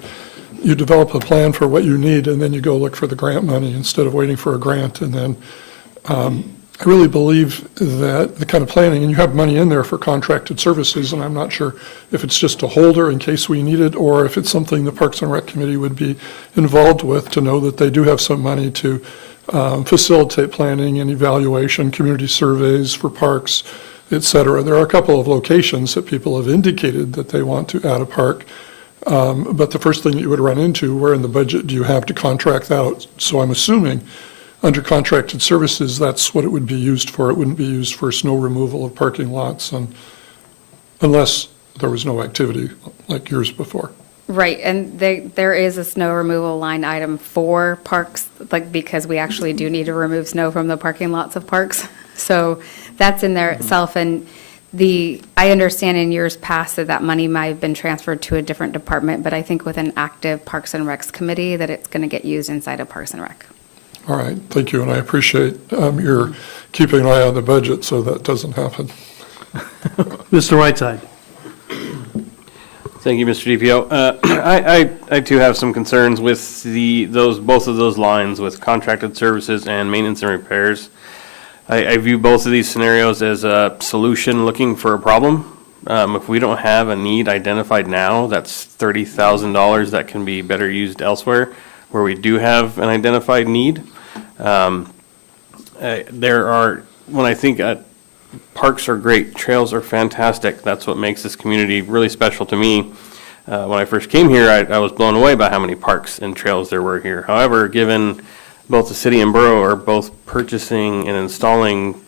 you develop a plan for what you need, and then you go look for the grant money instead of waiting for a grant. And then I really believe that the kind of planning, and you have money in there for contracted services, and I'm not sure if it's just a holder in case we need it, or if it's something the Parks and Rec Committee would be involved with to know that they do have some money to facilitate planning and evaluation, community surveys for parks, et cetera. There are a couple of locations that people have indicated that they want to add a park, but the first thing you would run into, where in the budget do you have to contract that out? So I'm assuming under contracted services, that's what it would be used for. It wouldn't be used for snow removal of parking lots, and unless there was no activity like years before. Right, and there is a snow removal line item for parks, like, because we actually do need to remove snow from the parking lots of parks. So that's in there itself, and I understand in years past that money might have been transferred to a different department, but I think with an active Parks and Recs committee that it's going to get used inside of Parks and Rec. All right, thank you, and I appreciate your keeping an eye on the budget so that doesn't happen. Mr. Whiteside. Thank you, Mr. DPO. I too have some concerns with both of those lines with contracted services and maintenance and repairs. I view both of these scenarios as a solution looking for a problem. If we don't have a need identified now, that's $30,000 that can be better used elsewhere where we do have an identified need. When I think parks are great, trails are fantastic. That's what makes this community really special to me. When I first came here, I was blown away by how many parks and trails there were here. However, given both the city and borough are both purchasing and installing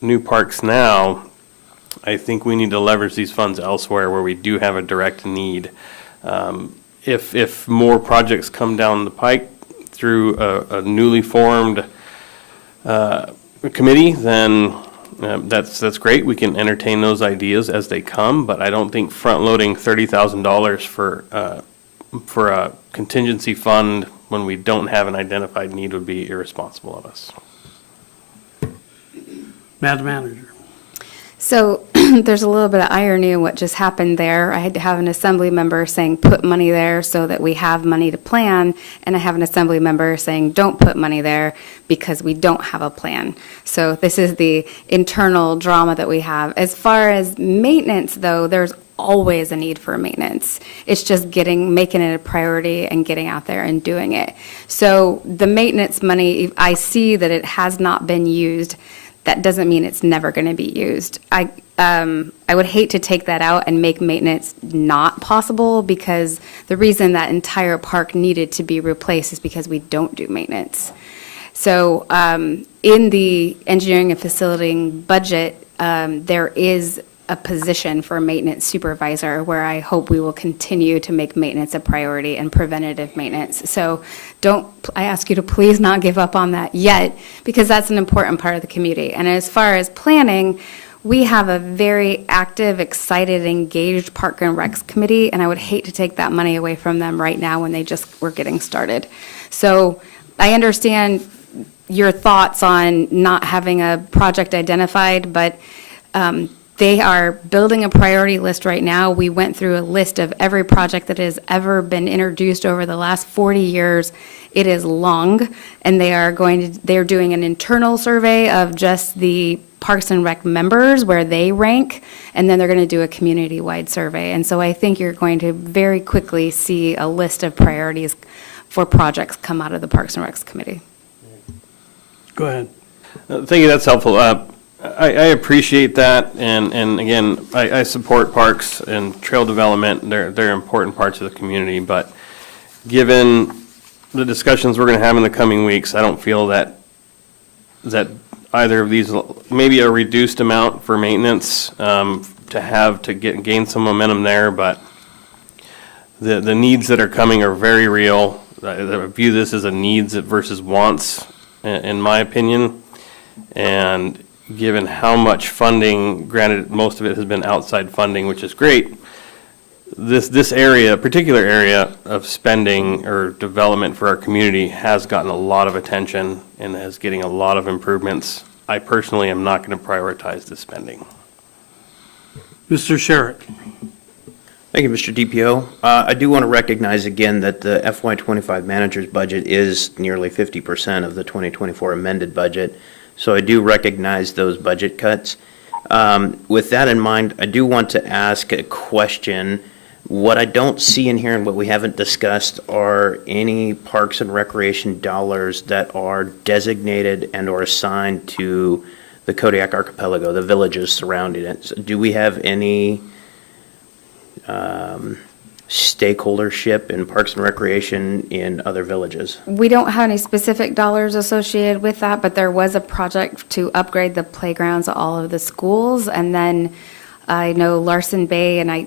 new parks now, I think we need to leverage these funds elsewhere where we do have a direct need. If more projects come down the pike through a newly formed committee, then that's great. We can entertain those ideas as they come, but I don't think front-loading $30,000 for a contingency fund when we don't have an identified need would be irresponsible of us. Madam Manager. So there's a little bit of irony in what just happened there. I had to have an assembly member saying put money there so that we have money to plan, and I have an assembly member saying don't put money there because we don't have a plan. So this is the internal drama that we have. As far as maintenance, though, there's always a need for maintenance. It's just making it a priority and getting out there and doing it. So the maintenance money, I see that it has not been used. That doesn't mean it's never going to be used. I would hate to take that out and make maintenance not possible, because the reason that entire park needed to be replaced is because we don't do maintenance. So in the engineering and facility budget, there is a position for a maintenance supervisor where I hope we will continue to make maintenance a priority and preventative maintenance. So I ask you to please not give up on that yet, because that's an important part of the community. And as far as planning, we have a very active, excited, engaged Park and Recs committee, and I would hate to take that money away from them right now when they just were getting started. So I understand your thoughts on not having a project identified, but they are building a priority list right now. We went through a list of every project that has ever been introduced over the last 40 years. It is long, and they're doing an internal survey of just the Parks and Rec members where they rank, and then they're going to do a community-wide survey. And so I think you're going to very quickly see a list of priorities for projects come out of the Parks and Recs committee. Go ahead. Thank you, that's helpful. I appreciate that, and again, I support parks and trail development. They're important parts of the community, but given the discussions we're going to have in the coming weeks, I don't feel that either of these, maybe a reduced amount for maintenance to gain some momentum there, but the needs that are coming are very real. I view this as a needs versus wants, in my opinion, and given how much funding, granted most of it has been outside funding, which is great, this particular area of spending or development for our community has gotten a lot of attention and is getting a lot of improvements. I personally am not going to prioritize this spending. Mr. Sherrick. Thank you, Mr. DPO. I do want to recognize again that the FY25 manager's budget is nearly 50% of the 2024 amended budget. So I do recognize those budget cuts. With that in mind, I do want to ask a question. What I don't see in here and what we haven't discussed are any parks and recreation dollars that are designated and or assigned to the Kodiak Archipelago, the villages surrounding it. So do we have any stakeholdership in parks and recreation in other villages? We don't have any specific dollars associated with that, but there was a project to upgrade the playgrounds at all of the schools. And then I know Larson Bay, and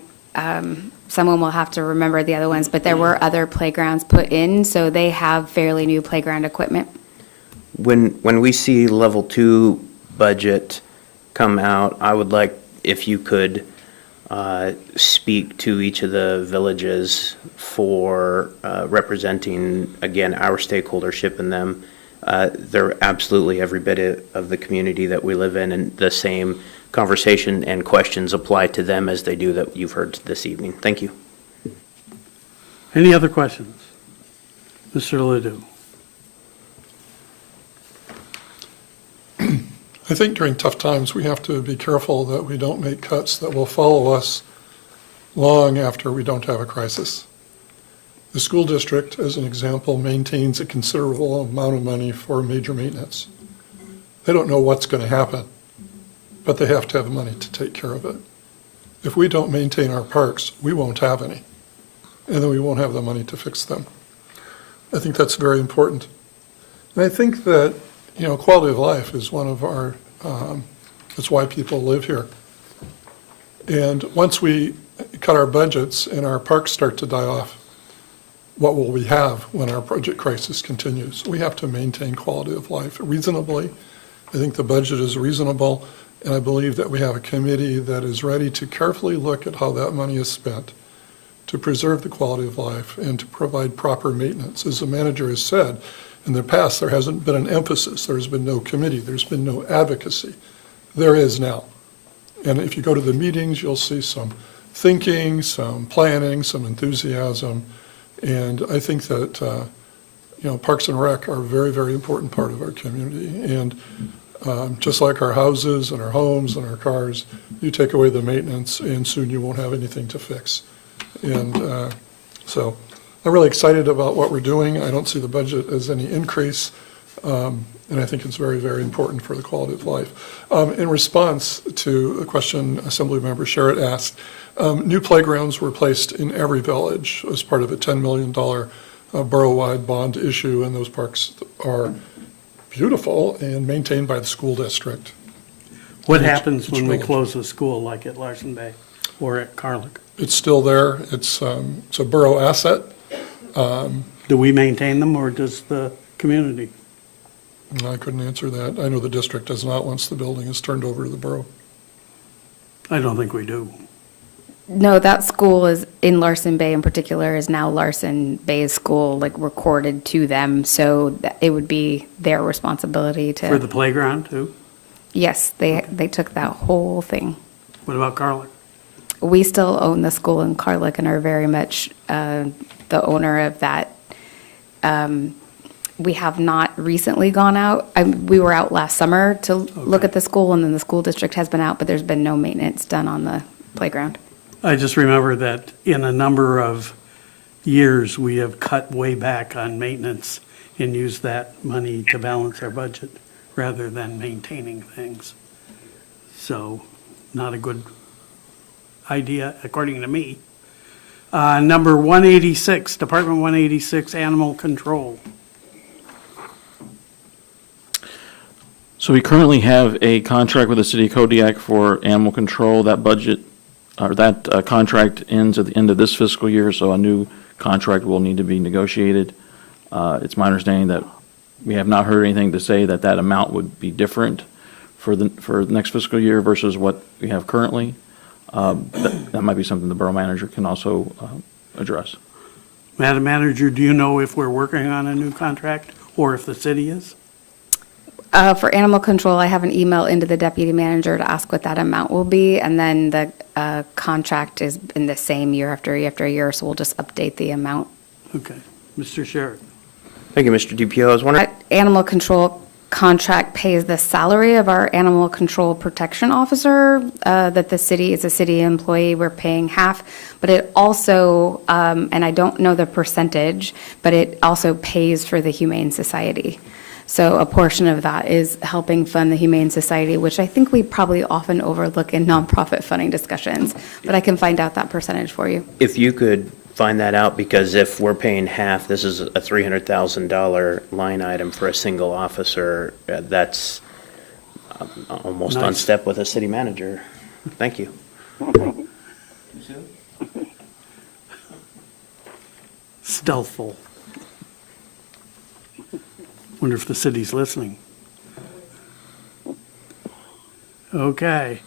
someone will have to remember the other ones, but there were other playgrounds put in, so they have fairly new playground equipment. When we see level 2 budget come out, I would like if you could speak to each of the villages for representing, again, our stakeholdership in them. They're absolutely every bit of the community that we live in, and the same conversation and questions apply to them as they do that you've heard this evening. Thank you. Any other questions? Mr. Ledoux. I think during tough times, we have to be careful that we don't make cuts that will follow us long after we don't have a crisis. The school district, as an example, maintains a considerable amount of money for major maintenance. They don't know what's going to happen, but they have to have money to take care of it. If we don't maintain our parks, we won't have any, and then we won't have the money to fix them. I think that's very important. And I think that, quality of life is one of our, that's why people live here. And once we cut our budgets and our parks start to die off, what will we have when our budget crisis continues? We have to maintain quality of life reasonably. I think the budget is reasonable, and I believe that we have a committee that is ready to carefully look at how that money is spent to preserve the quality of life and to provide proper maintenance. As the manager has said, in the past, there hasn't been an emphasis. There's been no committee. There's been no advocacy. There is now. And if you go to the meetings, you'll see some thinking, some planning, some enthusiasm. And I think that, Parks and Rec are a very, very important part of our community. And Just like our houses and our homes and our cars, you take away the maintenance and soon you won't have anything to fix. And so I'm really excited about what we're doing. I don't see the budget as any increase. And I think it's very, very important for the quality of life. In response to a question Assemblymember Sherritt asked, new playgrounds were placed in every village as part of a $10 million borough-wide bond issue, and those parks are beautiful and maintained by the school district. What Each- happens each when we village. close a school like at Larson Bay or at Carlick? It's still there. It's a borough asset. Do we maintain them or does the community? I couldn't answer that. I know the district does not once the building is turned over to the borough. I don't think we do. No, that school is, in Larson Bay in particular, is now Larson Bay School, like recorded to them, so that it would be their responsibility For the to, playground too? yes, they took that whole thing. What about Carlick? We still own the school in Carlick and are very much the owner of that. We have not recently gone out. We were out last summer to look Okay. at the school, and then the school district has been out, but there's been no maintenance done on the playground. I just remember that in a number of years, we have cut way back on maintenance and used that money to balance our budget rather than maintaining things. So, not a good idea, according to me. Number 186, Department 186, Animal Control. So we currently have a contract with the city of Kodiak for animal control. That budget, or that contract ends at the end of this fiscal year, so a new contract will need to be negotiated. It's my understanding that we have not heard anything to say that that amount would be different for the next fiscal year versus what we have currently. That might be something the borough manager can also address. Madam Manager, do you know if we're working on a new contract or if the city is? For animal control, I have an email into the deputy manager to ask what that amount will be, and then the contract is in the same year after year, so we'll just update the amount. Okay. Mr. Sherritt. Thank you, Mr. DPO. I was wondering, That animal control contract pays the salary of our animal control protection officer, that the city is a city employee, we're paying half, but it also, and I don't know the percentage, but it also pays for the Humane Society. So a portion of that is helping fund the Humane Society, which I think we probably often overlook in nonprofit funding discussions, but I can find out that percentage for you. if you could find that out, because if we're paying half, this is a $300,000 line item for a single officer. That's almost on Nice. step with a city manager. Thank you. Stealthful. Wonder if the city's listening. Okay.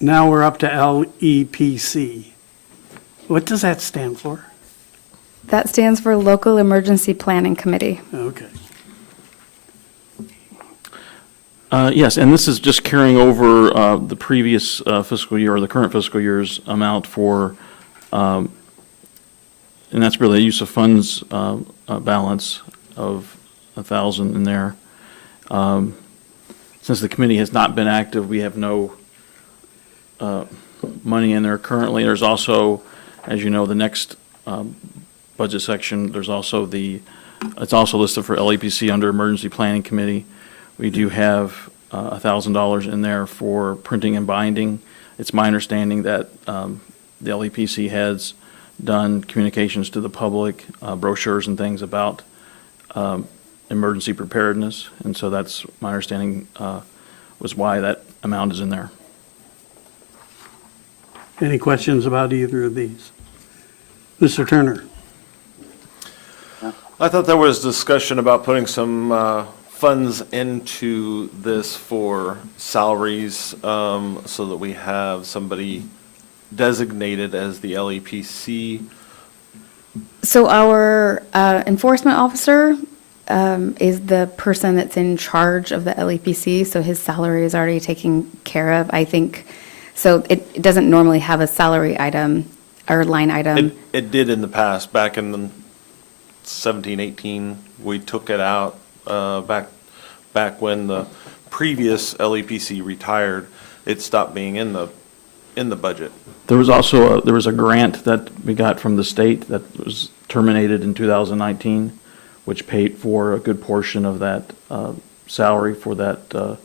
Now we're up to LEPC. What does that stand for? That stands for Local Emergency Planning Committee. Okay. Yes, and this is just carrying over the previous fiscal year, or the current fiscal year's amount for, and that's really a use of funds balance of 1,000 in there. Since the committee has not been active, we have no money in there currently. There's also, as you know, the next budget section, there's also it's also listed for LEPC under Emergency Planning Committee. We do have $1,000 in there for printing and binding. It's my understanding that the LEPC has done communications to the public, brochures and things about emergency preparedness, and so that's my understanding was why that amount is in there. Any questions about either of these? Mr. Turner? I thought there was discussion about putting some funds into this for salaries, so that we have somebody designated as the LEPC. So our enforcement officer is the person that's in charge of the LEPC, so his salary is already taken care of, I think. So it doesn't normally have a salary item or line item. It did in the past, back in 17, 18, we took it out, back back when the previous LEPC retired, it stopped being in the budget. There was also, there was a grant that we got from the state that was terminated in 2019, which paid for a good portion of that salary for that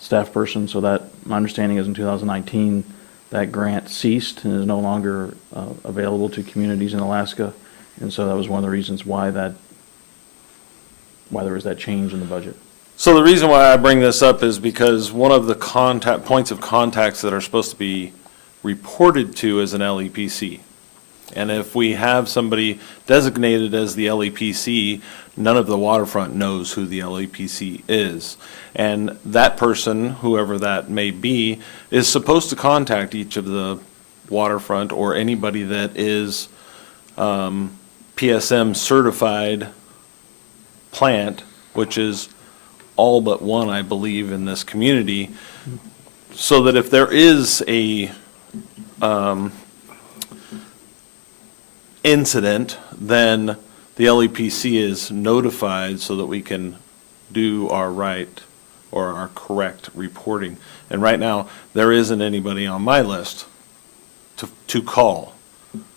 staff person. So that, my understanding is in 2019, that grant ceased and is no longer available to communities in Alaska. And so that was one of the reasons why there was that change in the budget. So the reason why I bring this up is because one of the points of contacts that are supposed to be reported to is an LEPC. And if we have somebody designated as the LEPC, none of the waterfront knows who the LEPC is. And that person, whoever that may be, is supposed to contact each of the waterfront or anybody that is PSM certified plant, which is all but one, I believe, in this community, so that if there is a incident, then the LEPC is notified so that we can do our right or our correct reporting. And right now, there isn't anybody on my list to call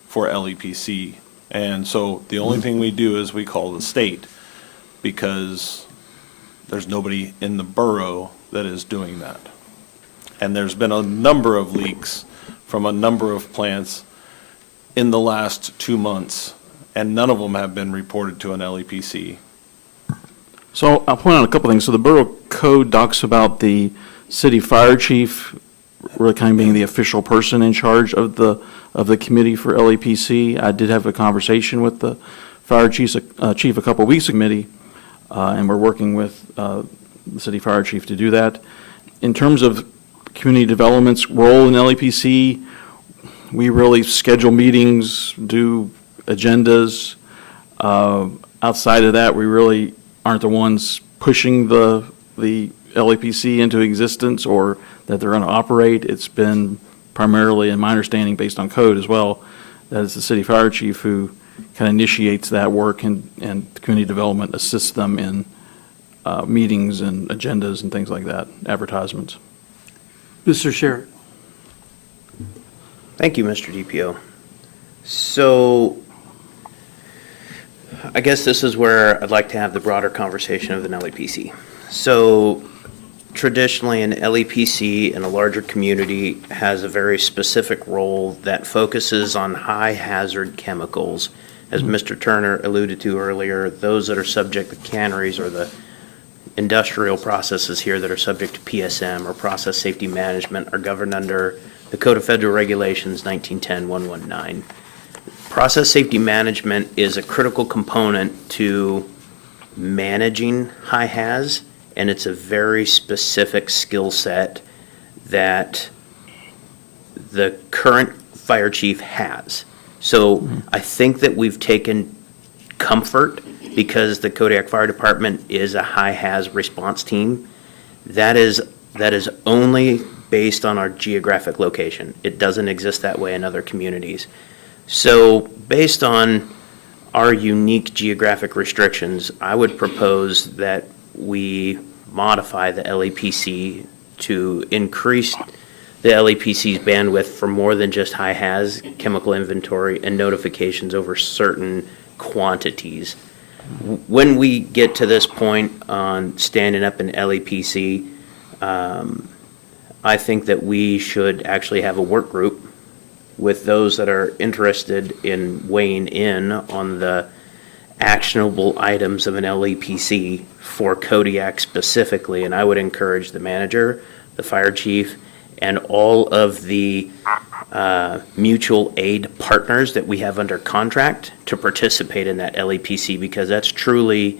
for LEPC. And so the only thing we do is we call the state, because there's nobody in the borough that is doing that. And there's been a number of leaks from a number of plants in the last 2 months, and none of them have been reported to an LEPC. So I'll point out a couple things. So the Borough Code talks about the city fire chief really kind of being the official person in charge of the committee for LEPC. I did have a conversation with the fire chief a couple weeks ago, committee, and we're working with the city fire chief to do that. In terms of community development's role in LEPC, we really schedule meetings, do agendas. Outside of that, we really aren't the ones pushing the LEPC into existence or that they're going to operate. It's been primarily, in my understanding, based on code as well, that it's the city fire chief who kind of initiates that work, and community development assists them in meetings and agendas and things like that, advertisements. Mr. Sherritt. Thank you, Mr. DPO. So I guess this is where I'd like to have the broader conversation of an LEPC. So traditionally, an LEPC in a larger community has a very specific role that focuses on high hazard chemicals. As Mr. Turner alluded to earlier, those that are subject to canneries or the industrial processes here that are subject to PSM or process safety management are governed under the Code of Federal Regulations 1910-119. Process safety management is a critical component to managing high haz, and it's a very specific skill set that the current fire chief has. So I think that we've taken comfort because the Kodiak Fire Department is a high haz response team. That is only based on our geographic location. It doesn't exist that way in other communities. So based on our unique geographic restrictions, I would propose that we modify the LEPC to increase the LEPC's bandwidth for more than just high haz chemical inventory and notifications over certain quantities. When we get to this point on standing up an LEPC, I think that we should actually have a work group with those that are interested in weighing in on the actionable items of an LEPC for Kodiak specifically. And I would encourage the manager, the fire chief, and all of the mutual aid partners that we have under contract to participate in that LEPC, because that's truly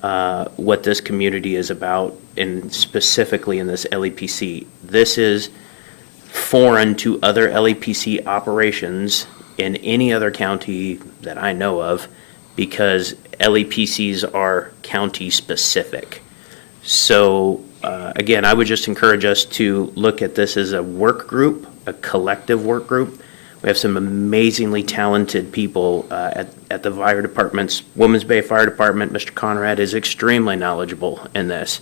what this community is about, and specifically in this LEPC. This is foreign to other LEPC operations in any other county that I know of, because LEPCs are county specific. So again, I would just encourage us to look at this as a work group, a collective work group. We have some amazingly talented people at the fire departments. Women's Bay Fire Department, Mr. Conrad is extremely knowledgeable in this.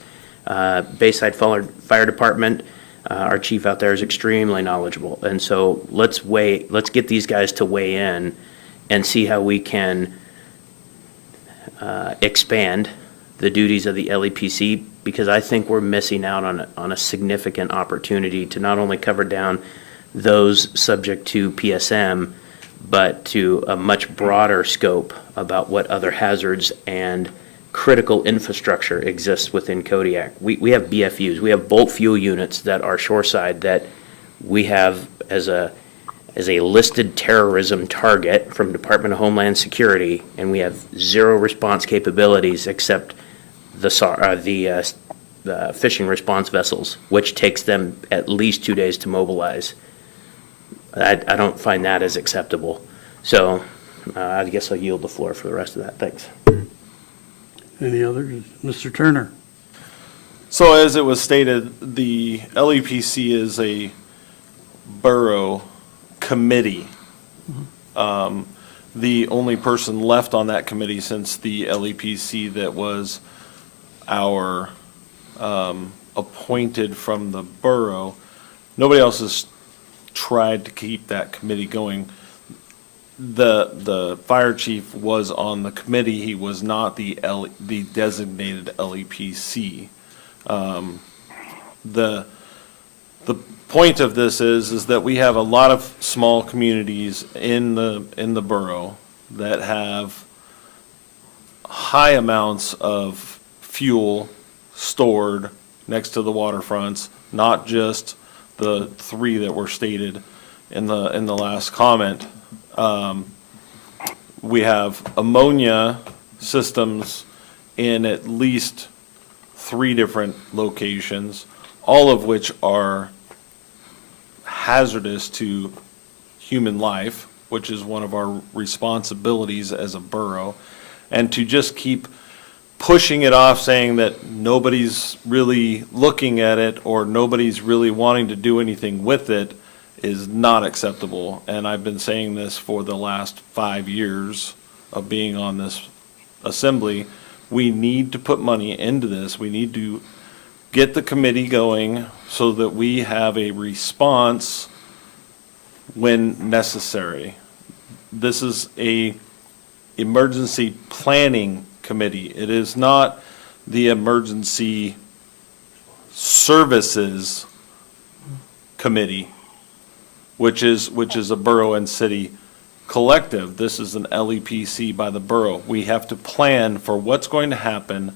Bayside Fire Department, our chief out there is extremely knowledgeable. And so let's get these guys to weigh in and see how we can expand the duties of the LEPC, because I think we're missing out on a significant opportunity to not only cover down those subject to PSM, but to a much broader scope about what other hazards and critical infrastructure exists within Kodiak. We have BFUs, we have bulk fuel units that are shoreside that we have as a listed terrorism target from Department of Homeland Security, and we have zero response capabilities except the fishing response vessels, which takes them at least 2 days to mobilize. I don't find that as acceptable. So I guess I'll yield the floor for the rest of that. Thanks. Any others? Mr. Turner? So as it was stated, the LEPC is a borough committee. The only person left on that committee since the LEPC that was our appointed from the borough, nobody else has tried to keep that committee going. The fire chief was on the committee. He was not the designated LEPC. The point of this is that we have a lot of small communities in the borough that have high amounts of fuel stored next to the waterfronts, not just the 3 that were stated in the last comment. We have ammonia systems in at least 3 different locations, all of which are hazardous to human life, which is one of our responsibilities as a borough. And to just keep pushing it off, saying that nobody's really looking at it or nobody's really wanting to do anything with it, is not acceptable. And I've been saying this for the last 5 years of being on this assembly. We need to put money into this. We need to get the committee going so that we have a response when necessary. This is a emergency planning committee. It is not the emergency services committee, which is a borough and city collective. This is an LEPC by the borough. We have to plan for what's going to happen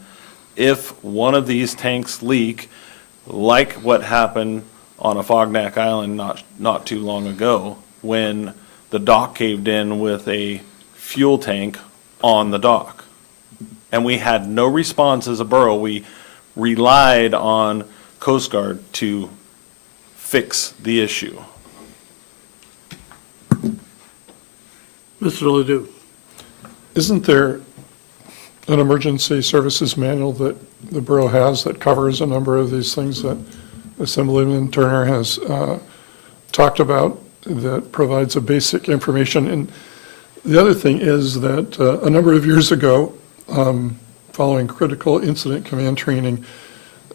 if one of these tanks leak, like what happened on Afognak Island not too long ago, when the dock caved in with a fuel tank on the dock. And we had no response as a borough. We relied on Coast Guard to fix the issue. Mr. Ledoux? Isn't there an emergency services manual that the borough has that covers a number of these things that Assemblyman Turner has talked about, that provides a basic information? And the other thing is that a number of years ago, following critical incident command training,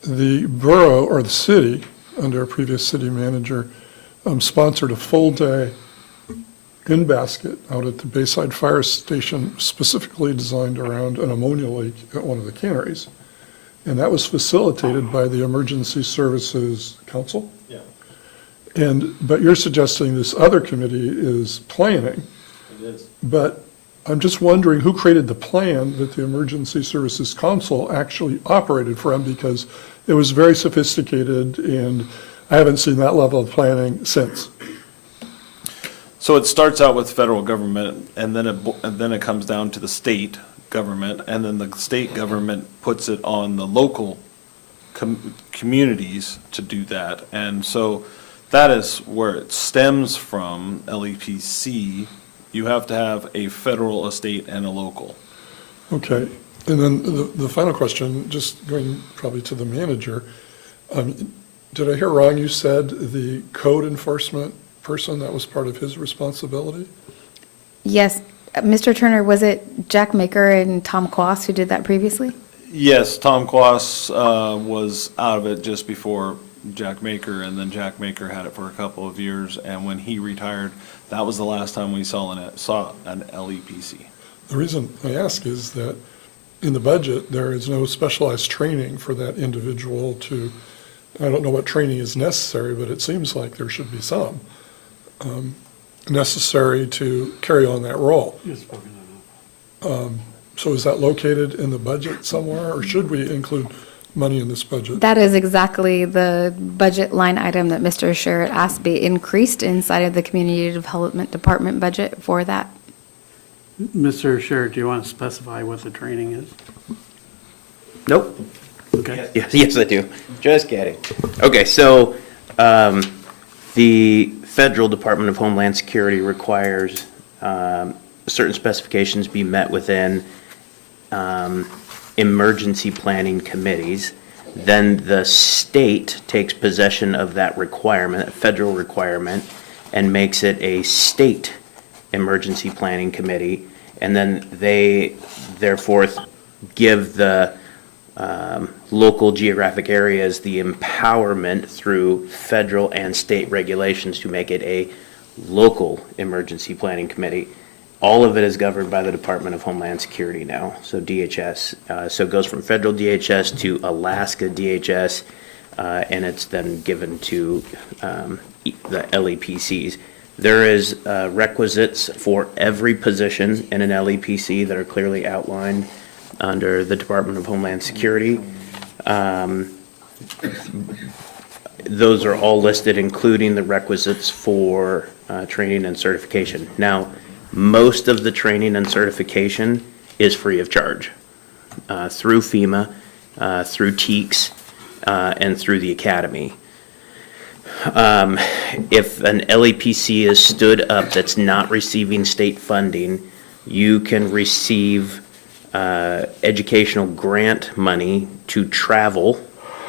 the borough, or the city, under a previous city manager, sponsored a full day in basket out at the Bayside Fire Station, specifically designed around an ammonia leak at one of the canneries. And that was facilitated by the Emergency Services Council. Yeah. But you're suggesting this other committee is planning. It is. But I'm just wondering who created the plan that the Emergency Services Council actually operated from, because it was very sophisticated, and I haven't seen that level of planning since. So it starts out with federal government, and then it comes down to the state government, and then the state government puts it on the local communities to do that. And so that is where it stems from, LEPC. You have to have a federal, a state, and a local. Okay, and then the final question, just going probably to the manager. Did I hear wrong? You said the code enforcement person, that was part of his responsibility? Yes, Mr. Turner, was it Jack Maker and Tom Quass who did that previously? Yes, Tom Quas was out of it just before Jack Maker, and then Jack Maker had it for a couple of years, and when he retired, that was the last time we saw an LEPC. The reason I ask is that in the budget, there is no specialized training for that individual to, I don't know what training is necessary, but it seems like there should be some necessary to carry on that role. So is that located in the budget somewhere, or should we include money in this budget? That is exactly the budget line item that Mr. Sherritt asked be increased inside of the Community Development Department budget for that. Mr. Sherritt, do you want to specify what the training is? Nope. Okay. Yes, I do. Just kidding. Okay, so the federal Department of Homeland Security requires certain specifications be met within emergency planning committees. Then the state takes possession of that requirement, a federal requirement, and makes it a state emergency planning committee. And then they therefore give the local geographic areas the empowerment through federal and state regulations to make it a local emergency planning committee. All of it is governed by the Department of Homeland Security now, so DHS. So it goes from federal DHS to Alaska DHS, and it's then given to the LEPCs. There is requisites for every position in an LEPC that are clearly outlined under the Department of Homeland Security. Those are all listed, including the requisites for training and certification. Now, most of the training and certification is free of charge through FEMA, through TEACS, and through the academy. If an LEPC is stood up that's not receiving state funding, you can receive educational grant money to travel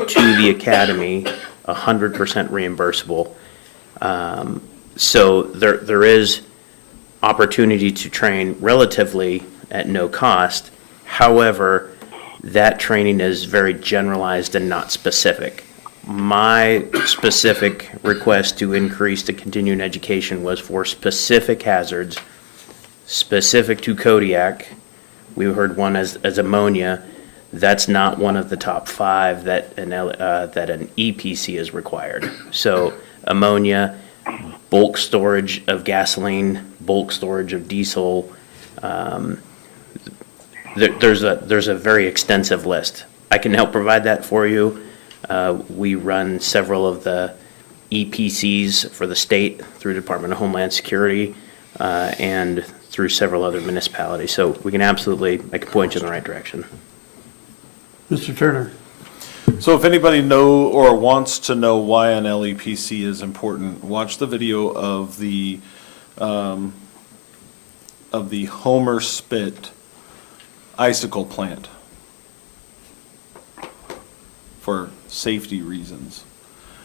to the academy, 100% reimbursable. So there is opportunity to train relatively at no cost. However, that training is very generalized and not specific. My specific request to increase the continuing education was for specific hazards, specific to Kodiak. We heard one as ammonia. That's not one of the top 5 that an EPC is required. So ammonia, bulk storage of gasoline, bulk storage of diesel. There's a very extensive list. I can help provide that for you. We run several of the EPCs for the state through Department of Homeland Security and through several other municipalities. So we can absolutely, I can point you in the right direction. Mr. Turner? So if anybody know or wants to know why an LEPC is important, watch the video of the Homer Spit icicle plant for safety reasons.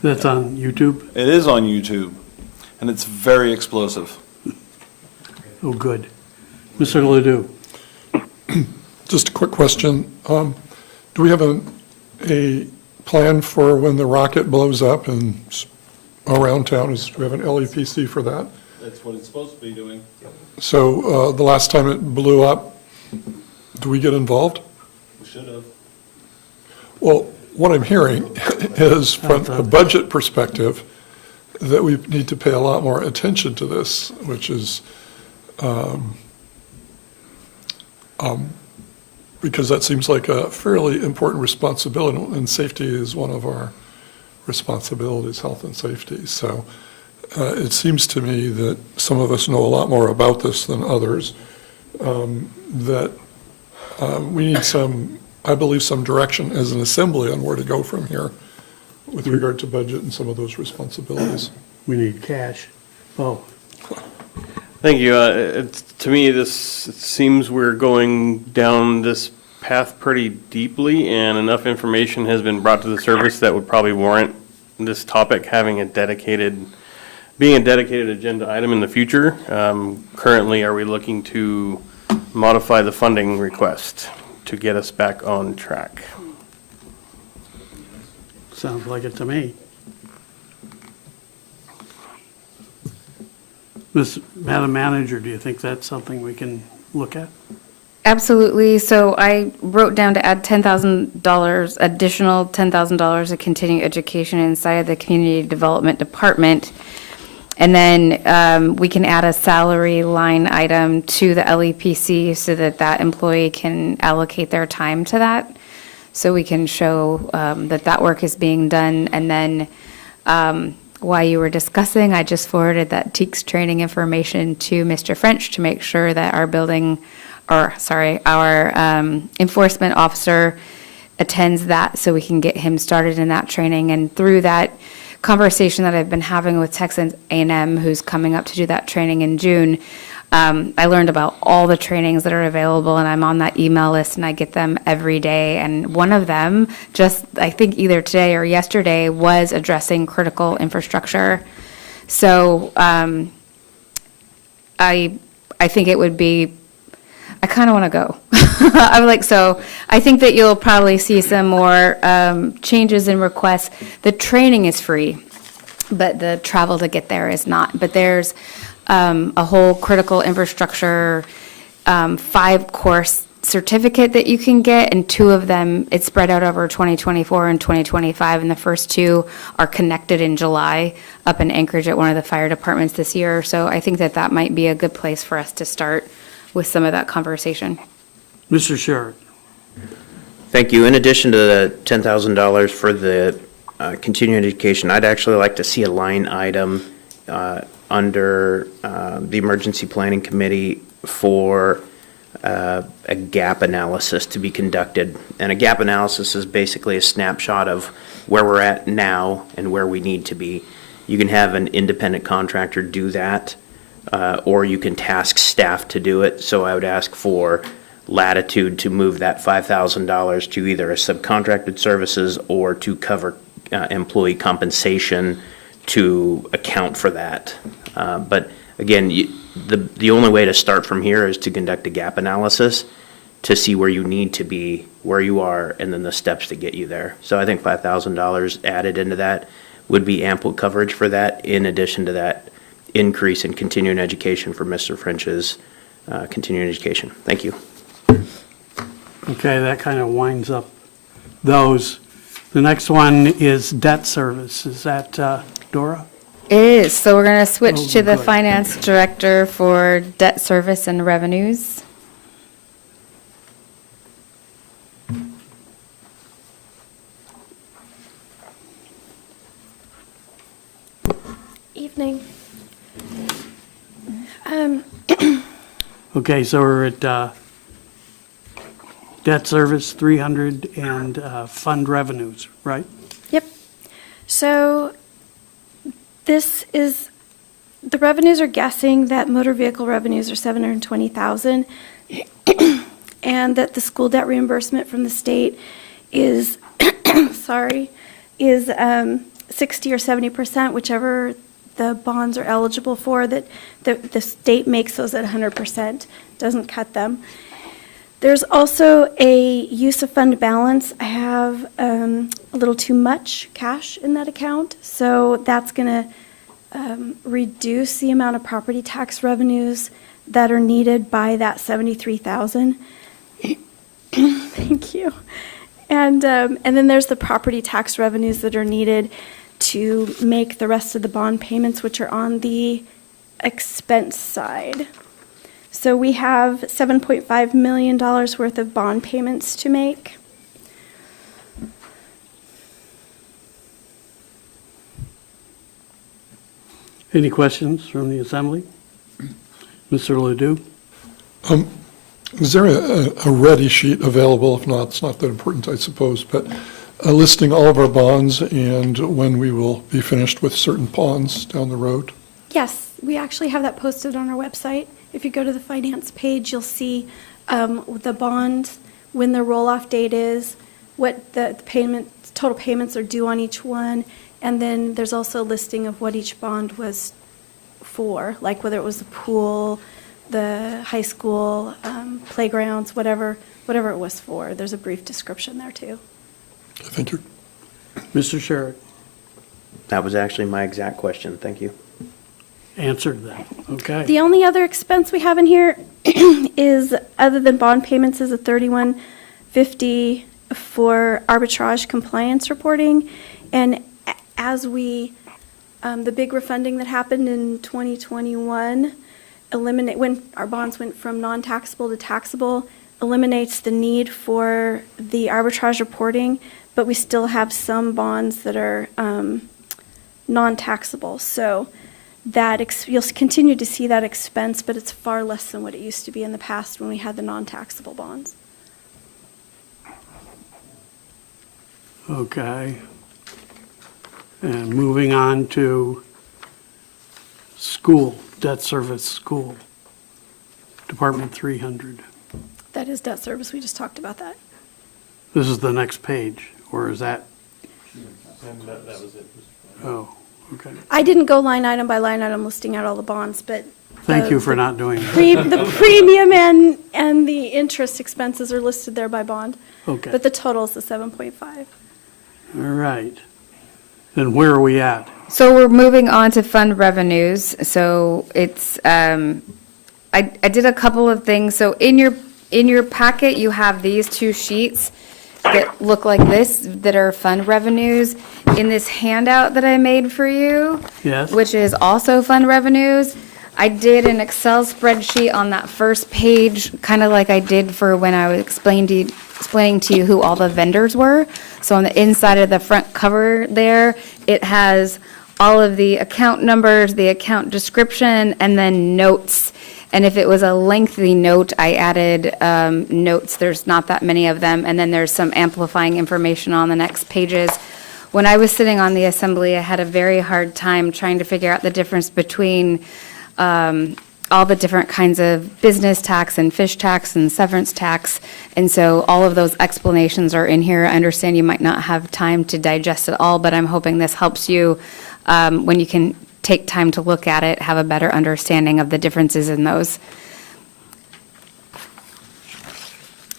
That's on YouTube? It is on YouTube, and it's very explosive. Oh, good. Mr. Ledoux? Just a quick question. Do we have a plan for when the rocket blows up and around town? Do we have an LEPC for that? That's what it's supposed to be doing. So the last time it blew up, do we get involved? We should have. Well, what I'm hearing is from a budget perspective that we need to pay a lot more attention to this, which is because that seems like a fairly important responsibility, and safety is one of our responsibilities, health and safety. So it seems to me that some of us know a lot more about this than others, that we need I believe some direction as an assembly on where to go from here with regard to budget and some of those responsibilities. We need cash. Oh, Thank you. To me, it seems we're going down this path pretty deeply, and enough information has been brought to the surface that would probably warrant this topic being a dedicated agenda item in the future. Currently, are we looking to modify the funding request to get us back on track. Sounds like it to me. Madam Manager, do you think that's something we can look at? Absolutely. So I wrote down to add $10,000, additional $10,000 of continuing education inside of the community development department. And then we can add a salary line item to the LEPC so that that employee can allocate their time to that. So we can show that that work is being done. And then while you were discussing, I just forwarded that TEACS training information to Mr. French to make sure that our enforcement officer attends that so we can get him started in that training. And through that conversation that I've been having with Texas A&M, who's coming up to do that training in June, I learned about all the trainings that are available, and I'm on that email list, and I get them every day. And one of them, just I think either today or yesterday, was addressing critical infrastructure. So I think it would be, I kind of want to go. I'm like, so I think that you'll probably see some more changes in requests. The training is free, but the travel to get there is not. But there's a whole critical infrastructure 5-course certificate that you can get, and 2 of them, it's spread out over 2024 and 2025, and the first 2 are connected in July up in Anchorage at one of the fire departments this year. So I think that that might be a good place for us to start with some of that conversation. Mr. Sherritt? Thank you. In addition to the $10,000 for the continuing education, I'd actually like to see a line item under the Emergency Planning Committee for a gap analysis to be conducted. And a gap analysis is basically a snapshot of where we're at now and where we need to be. You can have an independent contractor do that, or you can task staff to do it. So I would ask for latitude to move that $5,000 to either a subcontracted services or to cover employee compensation to account for that. But again, the only way to start from here is to conduct a gap analysis to see where you need to be, where you are, and then the steps to get you there. So I think $5,000 added into that would be ample coverage for that, in addition to that increase in continuing education for Mr. French's continuing education. Thank you. Okay, that kind of winds up those. The next one is debt service. Is that Dora? It is. So we're going to switch to the good. finance director for debt service and revenues. Evening. Okay, so we're at debt service, 300, and fund revenues, right? Yep. So this is, the revenues are guessing that motor vehicle revenues are 720,000, and that the school debt reimbursement from the state is, is 60 or 70%, whichever the bonds are eligible for, that the state makes those at 100%, doesn't cut them. There's also a use of fund balance. I have a little too much cash in that account, so that's going to reduce the amount of property tax revenues that are needed by that 73,000. Thank you. And then there's the property tax revenues that are needed to make the rest of the bond payments, which are on the expense side. So we have $7.5 million worth of bond payments to make. Any questions from the assembly? Mr. Ledoux? Is there a ready sheet available? If not, it's not that important, I suppose, but listing all of our bonds and when we will be finished with certain bonds down the road? Yes, we actually have that posted on our website. If you go to the finance page, you'll see the bonds, when the roll-off date is, what the total payments are due on each one, and then there's also a listing of what each bond was for, like whether it was the pool, the high school, playgrounds, whatever whatever it was for. There's a brief description there too. I think you're, Mr. Sherrick That was actually my exact question. Thank you. answered that. Okay. The only other expense we have in here is, other than bond payments, is a $31.50 for arbitrage compliance reporting. And as we, the big refunding that happened in 2021, when our bonds went from non-taxable to taxable, eliminates the need for the arbitrage reporting, but we still have some bonds that are non-taxable. So you'll continue to see that expense, but it's far less than what it used to be in the past when we had the non-taxable bonds. Okay. And moving on to school, debt service school, Department 300. That is debt service. We just talked about that. This is the next page, or is that? Oh, okay. I didn't go line item by line item listing out all the bonds, but. Thank you for not doing that. The premium and the interest expenses are listed there by bond. Okay, But the total is the 7.5. all right. Then where are we at? So we're moving on to fund revenues. So it's, I did a couple of things. So in your packet, you have these two sheets that look like this, that are fund revenues. In this handout that I made for you, Yes. which is also fund revenues, I did an Excel spreadsheet on that first page, kind of like I did for when I was explaining to you who all the vendors were. So on the inside of the front cover there, it has all of the account numbers, the account description, and then notes. And if it was a lengthy note, I added notes. There's not that many of them. And then there's some amplifying information on the next pages. When I was sitting on the assembly, I had a very hard time trying to figure out the difference between all the different kinds of business tax and fish tax and severance tax. And so all of those explanations are in here. I understand you might not have time to digest it all, but I'm hoping this helps you when you can take time to look at it, have a better understanding of the differences in those.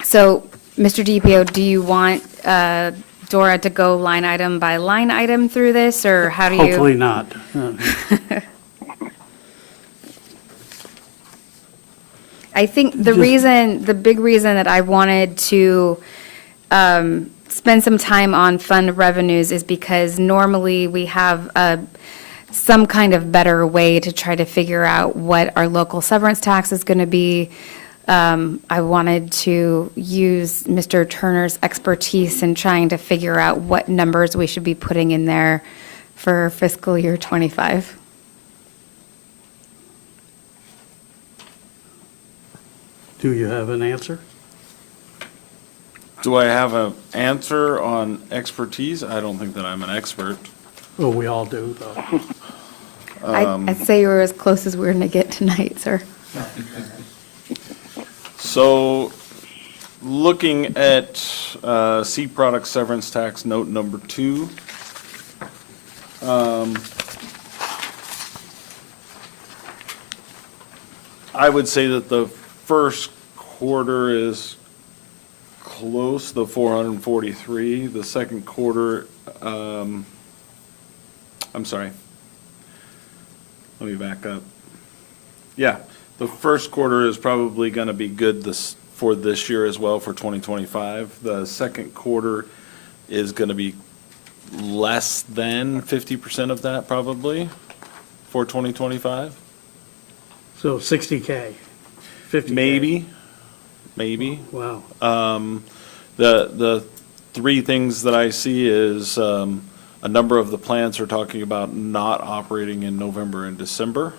So, Mr. DPO, do you want Dora to go line item by line item through this, or how do you? Hopefully not. I think the big reason that I wanted to spend some time on fund revenues is because normally we have some kind of better way to try to figure out what our local severance tax is going to be. I wanted to use Mr. Turner's expertise in trying to figure out what numbers we should be putting in there for fiscal year '25. Do you have an answer? Do I have an answer on expertise? I don't think that I'm an expert. Oh, we all do, though. I'd say you were as close as we're going to get tonight, sir. So, looking at C product severance tax note number 2, I would say that the first quarter is close to 443. The second quarter, I'm sorry. Let me back up. Yeah, the first quarter is probably going to be good for this year as well, for 2025. The second quarter is going to be less than 50% of that probably for 2025. So 60K, 50K. Maybe. Wow. The three things that I see is a number of the plants are talking about not operating in November and December.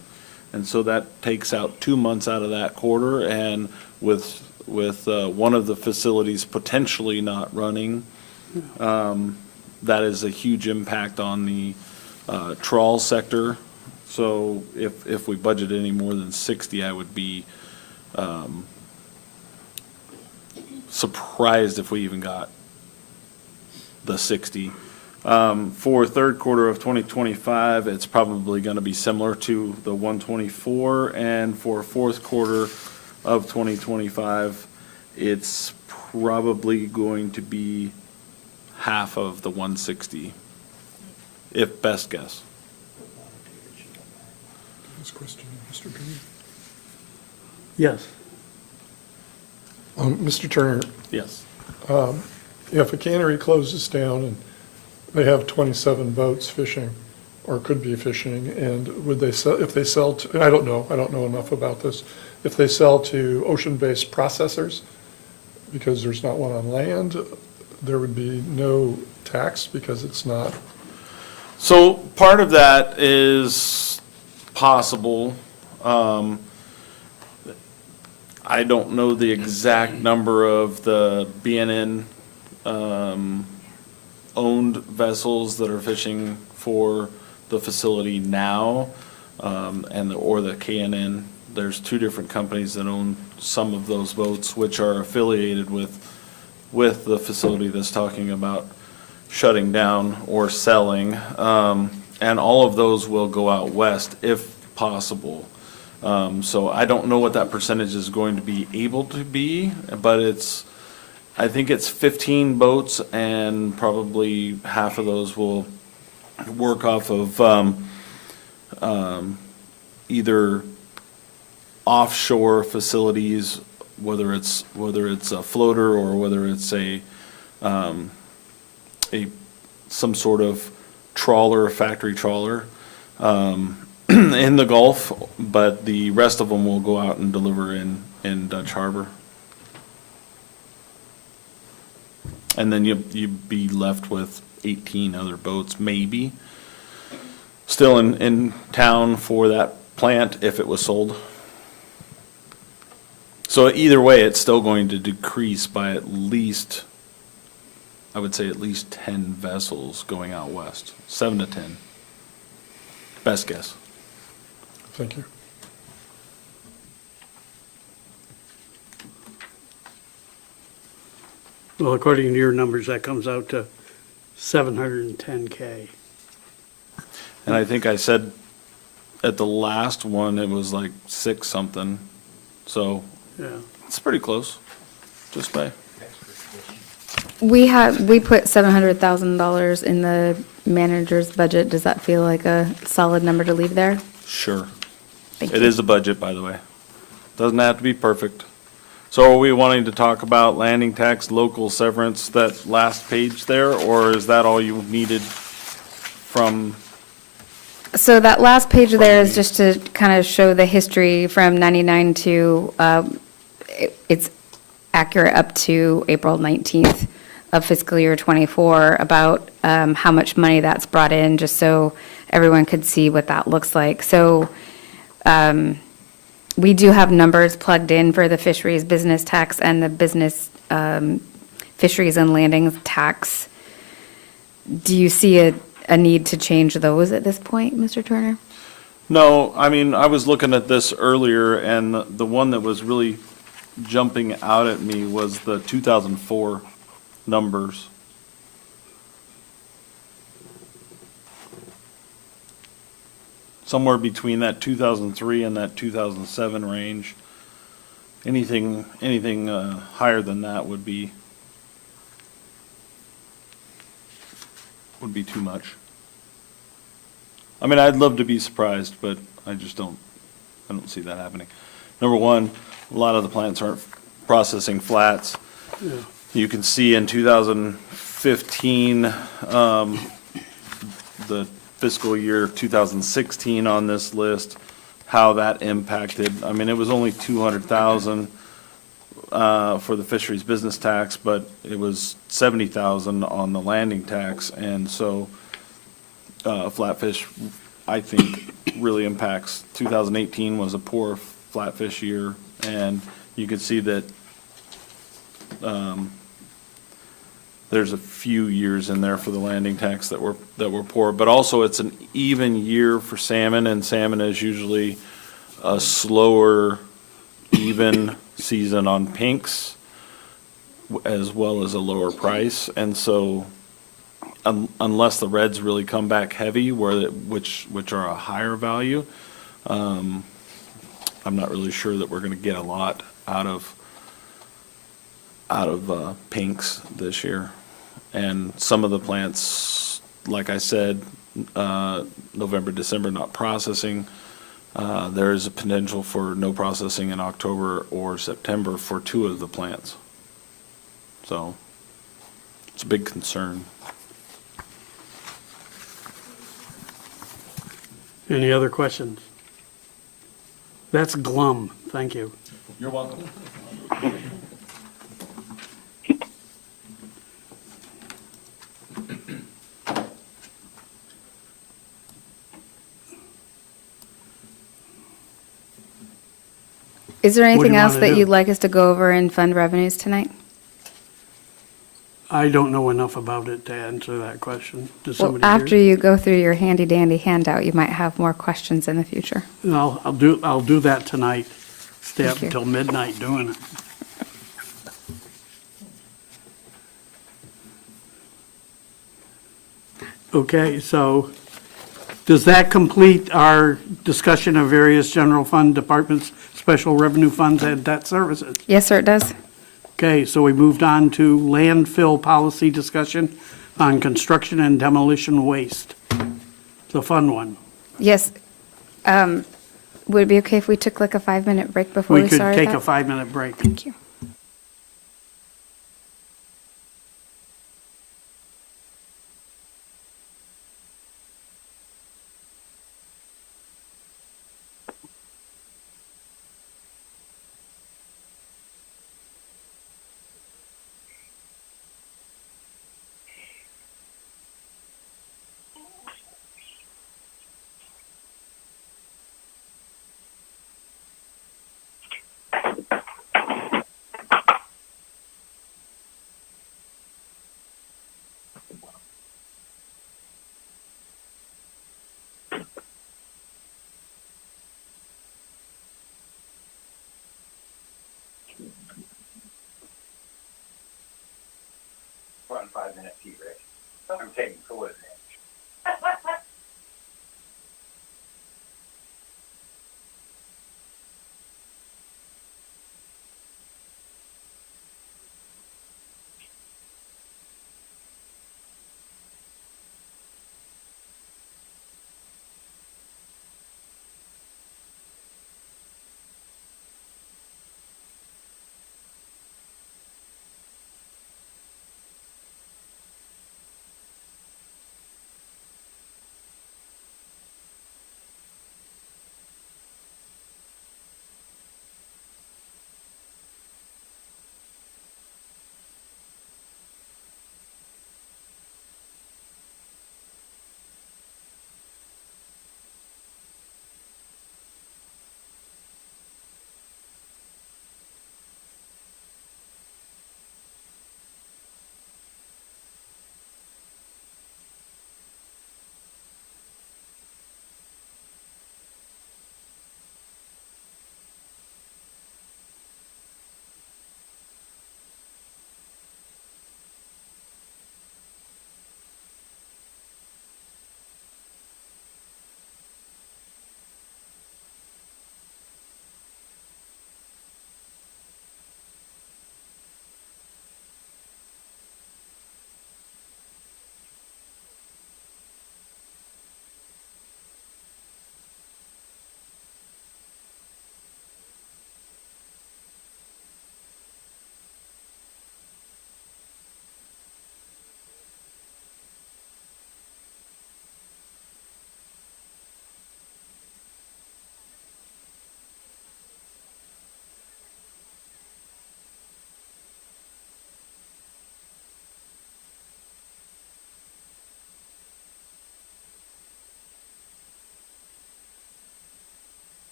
And so that takes out 2 months out of that quarter. And with one of the facilities potentially not running, that is a huge impact on the trawl sector. So if we budget any more than 60, I would be surprised if we even got the 60. For third quarter of 2025, it's probably going to be similar to the 124, and for fourth quarter of 2025, it's probably going to be half of the 160, if best guess. This question, Mr. Turner. Yes. Mr. Turner, Yes. if a cannery closes down and they have 27 boats fishing, or could be fishing, and would they sell, if they sell to, and I don't know enough about this, if they sell to ocean-based processors, because there's not one on land, there would be no tax because it's not, So part of that is possible. I don't know the exact number of the BNN owned vessels that are fishing for the facility now, or the KNN. There's two different companies that own some of those boats, which are affiliated with the facility that's talking about shutting down or selling. And all of those will go out west if possible. So I don't know what that percentage is going to be able to be, but I think it's 15 boats, and probably half of those will work off of either offshore facilities, whether it's a floater or whether it's some sort of trawler, factory trawler, in the Gulf, but the rest of them will go out and deliver in Dutch Harbor. And then you'd be left with 18 other boats, maybe, still in town for that plant if it was sold. So either way, it's still going to decrease by at least, I would say at least 10 vessels going out west, 7 to 10. Best guess. thank you. Well, according to your numbers, that comes out to 710K. And I think I said at the last one, it was like 6 something. So Yeah. it's pretty close, just by. We put $700,000 in the manager's budget. Does that feel like a solid number to leave there? Sure. Thank It you. is a budget, by the way. Doesn't have to be perfect. So are we wanting to talk about landing tax, local severance, that last page there, or is that all you needed from? So that last page there is just to kind of show the history from 99 to, it's accurate up to April 19th of fiscal year '24, about how much money that's brought in, just so everyone could see what that looks like. So we do have numbers plugged in for the fisheries business tax and the business fisheries and landings tax. Do you see a need to change those at this point, Mr. Turner? No, I mean, I was looking at this earlier, and the one that was really jumping out at me was the 2004 numbers. Somewhere between that 2003 and that 2007 range. Anything higher than that would be too much. I mean, I'd love to be surprised, but I don't see that happening. Number one, a lot of the plants aren't processing flats. Yeah. You can see in 2015, the fiscal year 2016 on this list, how that impacted. I mean, it was only 200,000 for the fisheries business tax, but it was 70,000 on the landing tax, and so flatfish, I think, really impacts. 2018 was a poor flatfish year, and you could see that there's a few years in there for the landing tax that were poor, but also it's an even year for salmon, and salmon is usually a slower, even season on pinks, as well as a lower price, and so unless the reds really come back heavy, which are a higher value, I'm not really sure that we're going to get a lot out of out of pinks this year. And some of the plants, like I said, November, December, not processing. There is a potential for no processing in October or September for 2 of the plants. So it's a big concern. Any other questions? That's glum, thank you. You're welcome. Is there do you anything else wanna that do? you'd like us to go over in fund revenues tonight? I don't know enough about it to answer that question. Does Well, somebody after here? you go through your handy dandy handout, you might have more questions in the future. I'll do that tonight. Stay up Thank you. until midnight doing it. Okay, so does that complete our discussion of various general fund departments, special revenue funds, and debt services? Yes, sir, it does. Okay, so we moved on to landfill policy discussion on construction and demolition waste. It's a fun one. Yes. Would it be okay if we took like a 5-minute break before we We could started take that? a 5-minute break. Thank you. Run 5-minute T-Rex. I'm taking for it.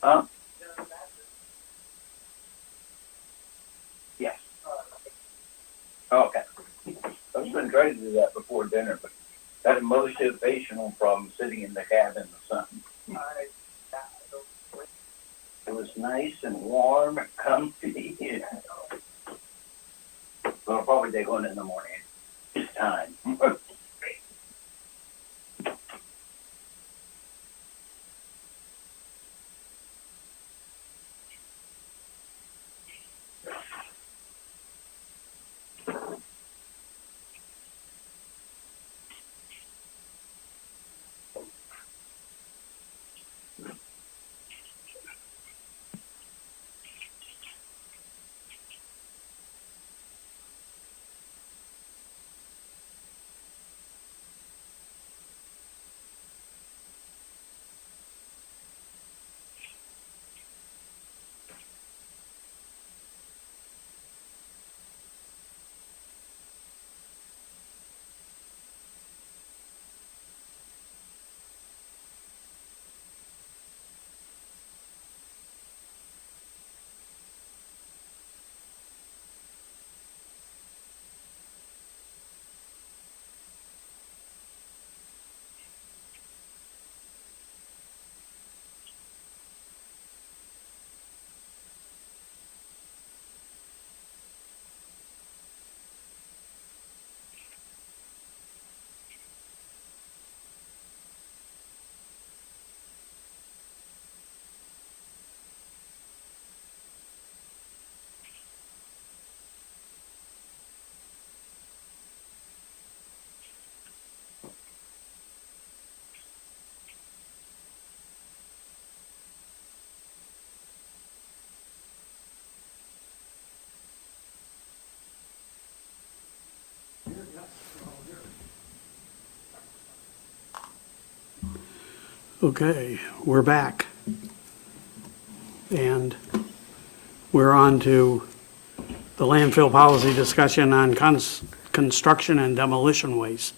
Huh? Yes. Okay. I was gonna try to do that before dinner, but got a motivational problem sitting in the cabin or something. It was nice and warm and comfy. So I'll probably take one in the morning. It's time. Okay, we're back. And we're on to the landfill policy discussion on construction and demolition waste.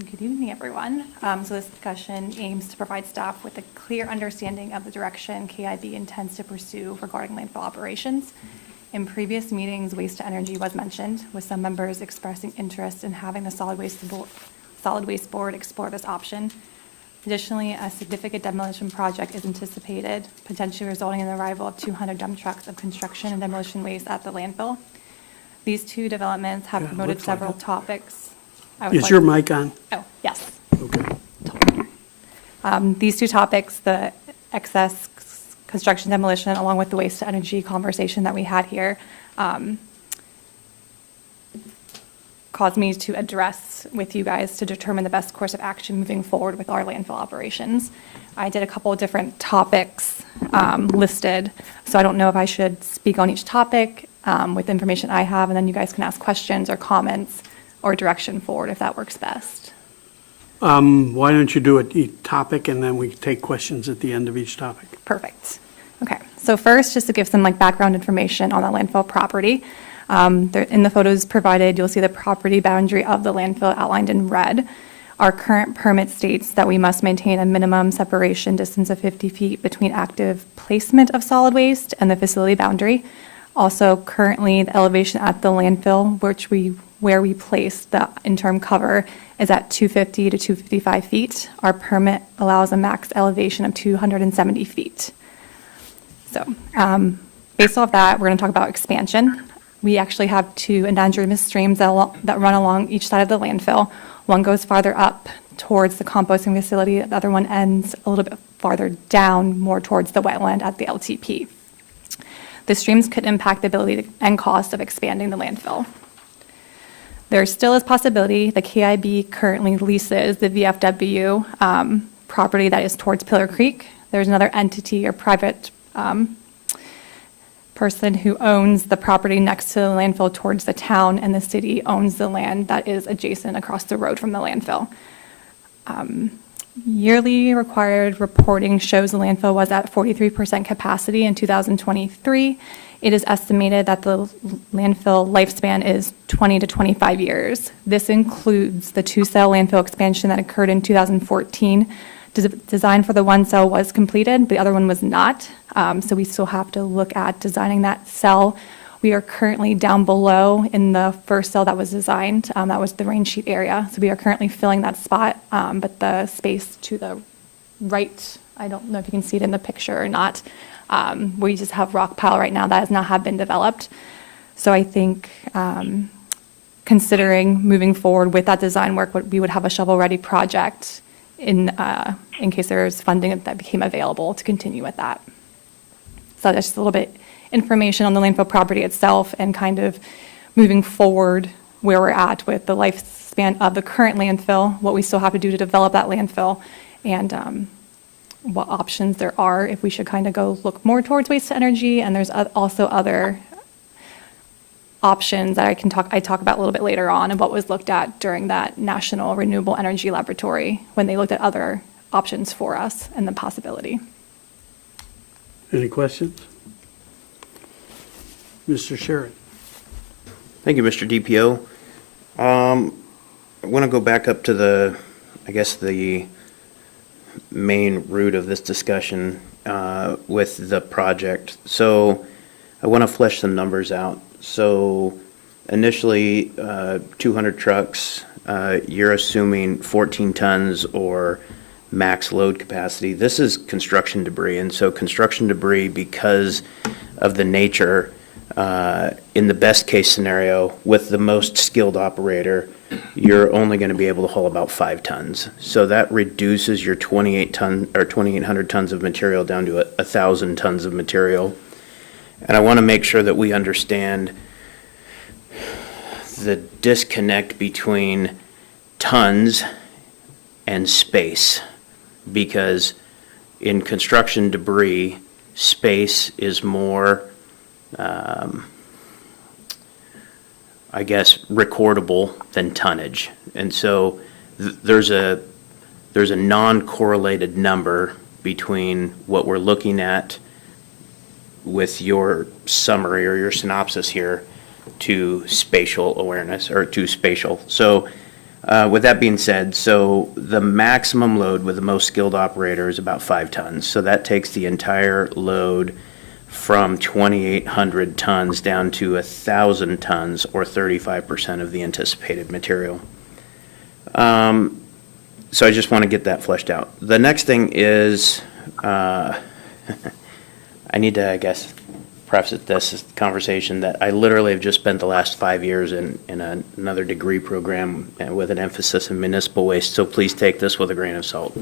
Good evening, everyone. So this discussion aims to provide staff with a clear understanding of the direction KIB intends to pursue regarding landfill operations. In previous meetings, waste to energy was mentioned, with some members expressing interest in having the solid waste board explore this option. Additionally, a significant demolition project is anticipated, potentially resulting in the arrival of 200 dump trucks of construction and demolition waste at the landfill. These two developments have Yeah, it promoted looks like several it. topics. I would Is like- your mic on? Oh, yes. Okay. These two topics, the excess construction demolition, along with the waste to energy conversation that we had here, caused me to address with you guys to determine the best course of action moving forward with our landfill operations. I did a couple of different topics listed, so I don't know if I should speak on each topic with the information I have, and then you guys can ask questions or comments or direction forward if that works best. Why don't you do each topic, and then we take questions at the end of each topic? Perfect. Okay, so first, just to give some background information on the landfill property. In the photos provided, you'll see the property boundary of the landfill outlined in red. Our current permit states that we must maintain a minimum separation distance of 50 feet between active placement of solid waste and the facility boundary. Also, currently, the elevation at the landfill, where we place the interim cover, is at 250 to 255 feet. Our permit allows a max elevation of 270 feet. So, based off that, we're going to talk about expansion. We actually have two endangered streams that run along each side of the landfill. One goes farther up towards the composting facility. The other one ends a little bit farther down, more towards the wetland at the LTP. The streams could impact the ability and cost of expanding the landfill. There still is possibility the KIB currently leases the VFW property that is towards Pillar Creek. There's another entity or private person who owns the property next to the landfill towards the town, and the city owns the land that is adjacent across the road from the landfill. Yearly required reporting shows the landfill was at 43% capacity in 2023. It is estimated that the landfill lifespan is 20 to 25 years. This includes the two-cell landfill expansion that occurred in 2014. Design for the one cell was completed, the other one was not. So we still have to look at designing that cell. We are currently down below in the first cell that was designed. That was the rain sheet area. So we are currently filling that spot, but the space to the right, I don't know if you can see it in the picture or not. We just have rock pile right now that has not have been developed. So I think considering moving forward with that design work, we would have a shovel-ready project in case there's funding that became available to continue with that. So that's just a little bit information on the landfill property itself and kind of moving forward where we're at with the lifespan of the current landfill, what we still have to do to develop that landfill, and what options there are if we should kind of go look more towards waste to energy. And there's also other options that I talk about a little bit later on and what was looked at during that National Renewable Energy Laboratory when they looked at other options for us and the possibility. Any questions? Mr. Sherritt? Thank you, Mr. DPO. I want to go back up to the main root of this discussion with the project. So I want to flesh some numbers out. So initially, 200 trucks, you're assuming 14 tons or max load capacity. This is construction debris, and so construction debris, because of the nature, in the best case scenario, with the most skilled operator, you're only going to be able to haul about 5 tons. So that reduces your 2,800 tons of material down to 1,000 tons of material. And I want to make sure that we understand the disconnect between tons and space, because in construction debris, space is more, recordable than tonnage. And so there's a there's a non-correlated number between what we're looking at with your summary or your synopsis here to spatial awareness, or to spatial. So with that being said, so the maximum load with the most skilled operator is about 5 tons. So that takes the entire load from 2,800 tons down to 1,000 tons, or 35% of the anticipated material. So I just want to get that fleshed out. The next thing is, I need to, I guess, preface this conversation that I literally have just spent the last 5 years in another degree program with an emphasis in municipal waste, so please take this with a grain of salt.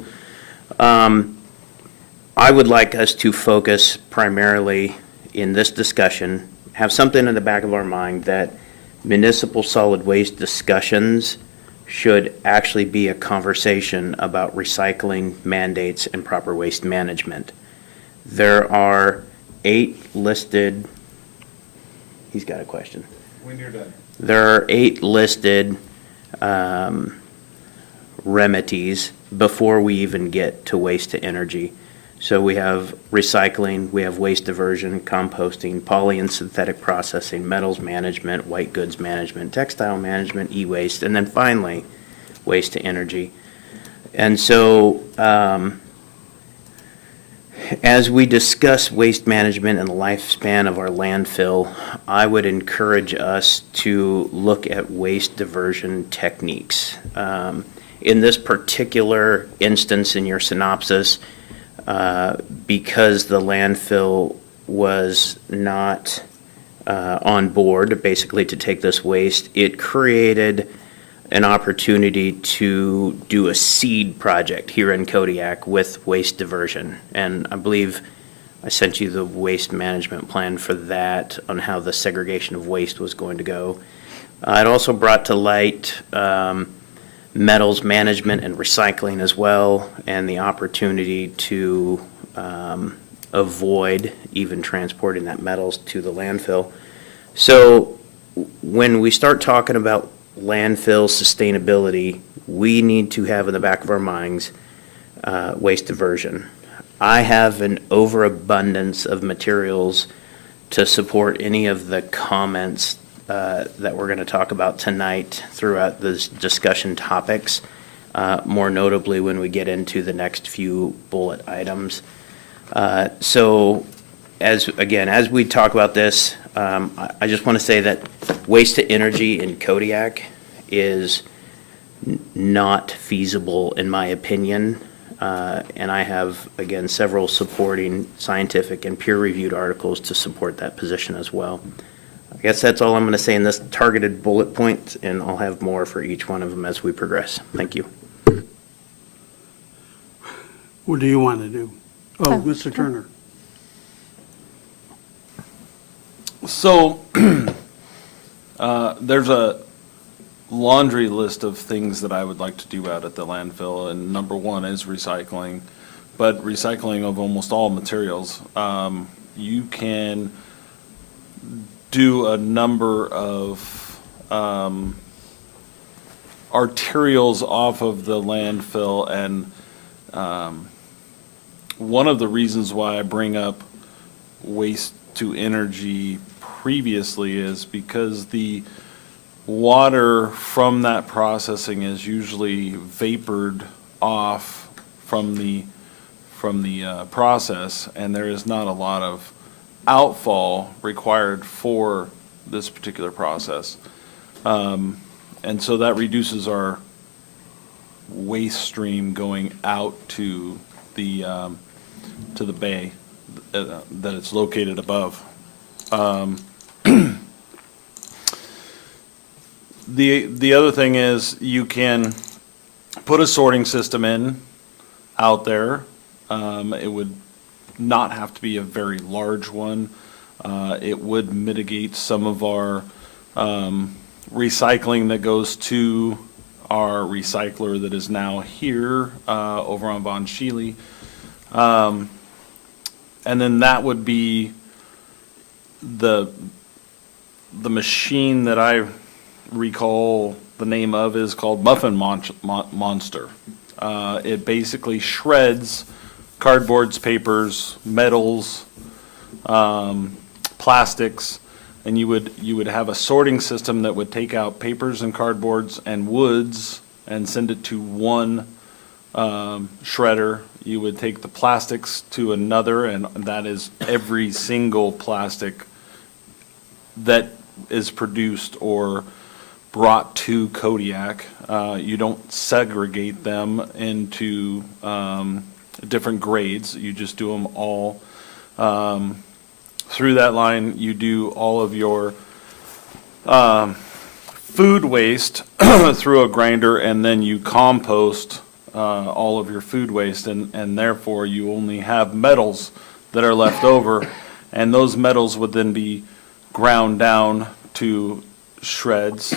I would like us to focus primarily in this discussion, have something in the back of our mind that municipal solid waste discussions should actually be a conversation about recycling mandates and proper waste management. There are 8 listed, he's got a question. When you're done. There are 8 listed remedies before we even get to waste to energy. So we have recycling, we have waste diversion, composting, poly and synthetic processing, metals management, white goods management, textile management, e-waste, and then finally, waste to energy. And so, as we discuss waste management and the lifespan of our landfill, I would encourage us to look at waste diversion techniques. In this particular instance in your synopsis, because the landfill was not on board basically to take this waste, it created an opportunity to do a seed project here in Kodiak with waste diversion. And I believe I sent you the waste management plan for that on how the segregation of waste was going to go. It also brought to light metals management and recycling as well, and the opportunity to avoid even transporting that metals to the landfill. So when we start talking about landfill sustainability, we need to have in the back of our minds waste diversion. I have an overabundance of materials to support any of the comments that we're going to talk about tonight throughout this discussion topics, more notably when we get into the next few bullet items. So as we talk about this, I just want to say that waste to energy in Kodiak is not feasible in my opinion. And I have, again, several supporting scientific and peer-reviewed articles to support that position as well. I guess that's all I'm going to say in this targeted bullet point, and I'll have more for each one of them as we progress. Thank you. What do you want to do? Oh, Mr. Turner. So there's a laundry list of things that I would like to do out at the landfill, and number one is recycling, but recycling of almost all materials. You can do a number of arterials off of the landfill, and one of the reasons why I bring up waste to energy previously is because the water from that processing is usually vapored off from the process, and there is not a lot of outfall required for this particular process. And so that reduces our waste stream going out to the bay that it's located above. The other thing is you can put a sorting system in out there. It would not have to be a very large one. It would mitigate some of our recycling that goes to our recycler that is now here over on Von Sheely. And then that would be the machine that I recall the name of is called Muffin Monster. It basically shreds cardboards, papers, metals, plastics, and you would have a sorting system that would take out papers and cardboards and woods and send it to one shredder. You would take the plastics to another, and that is every single plastic that is produced or brought to Kodiak. You don't segregate them into different grades. You just do them all through that line. You do all of your food waste through a grinder, and then you compost all of your food waste, and therefore you only have metals that are left over, and those metals would then be ground down to shreds,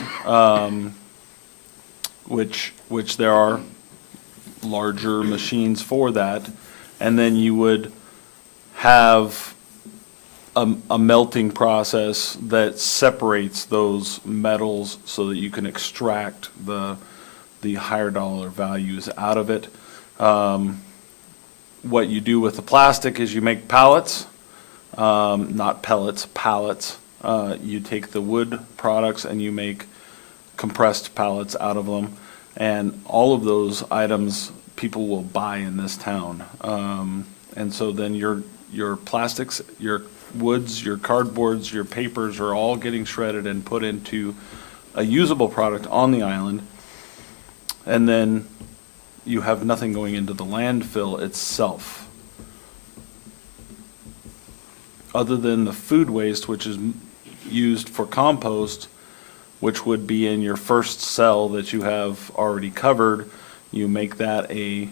which there are larger machines for that, and then you would have a melting process that separates those metals so that you can extract the higher dollar values out of it. What you do with the plastic is you make pallets, not pellets, pallets. You take the wood products and you make compressed pallets out of them. And all of those items people will buy in this town. And so then your plastics, your woods, your cardboards, your papers are all getting shredded and put into a usable product on the island. And then you have nothing going into the landfill itself, other than the food waste, which is used for compost, which would be in your first cell that you have already covered. You make that a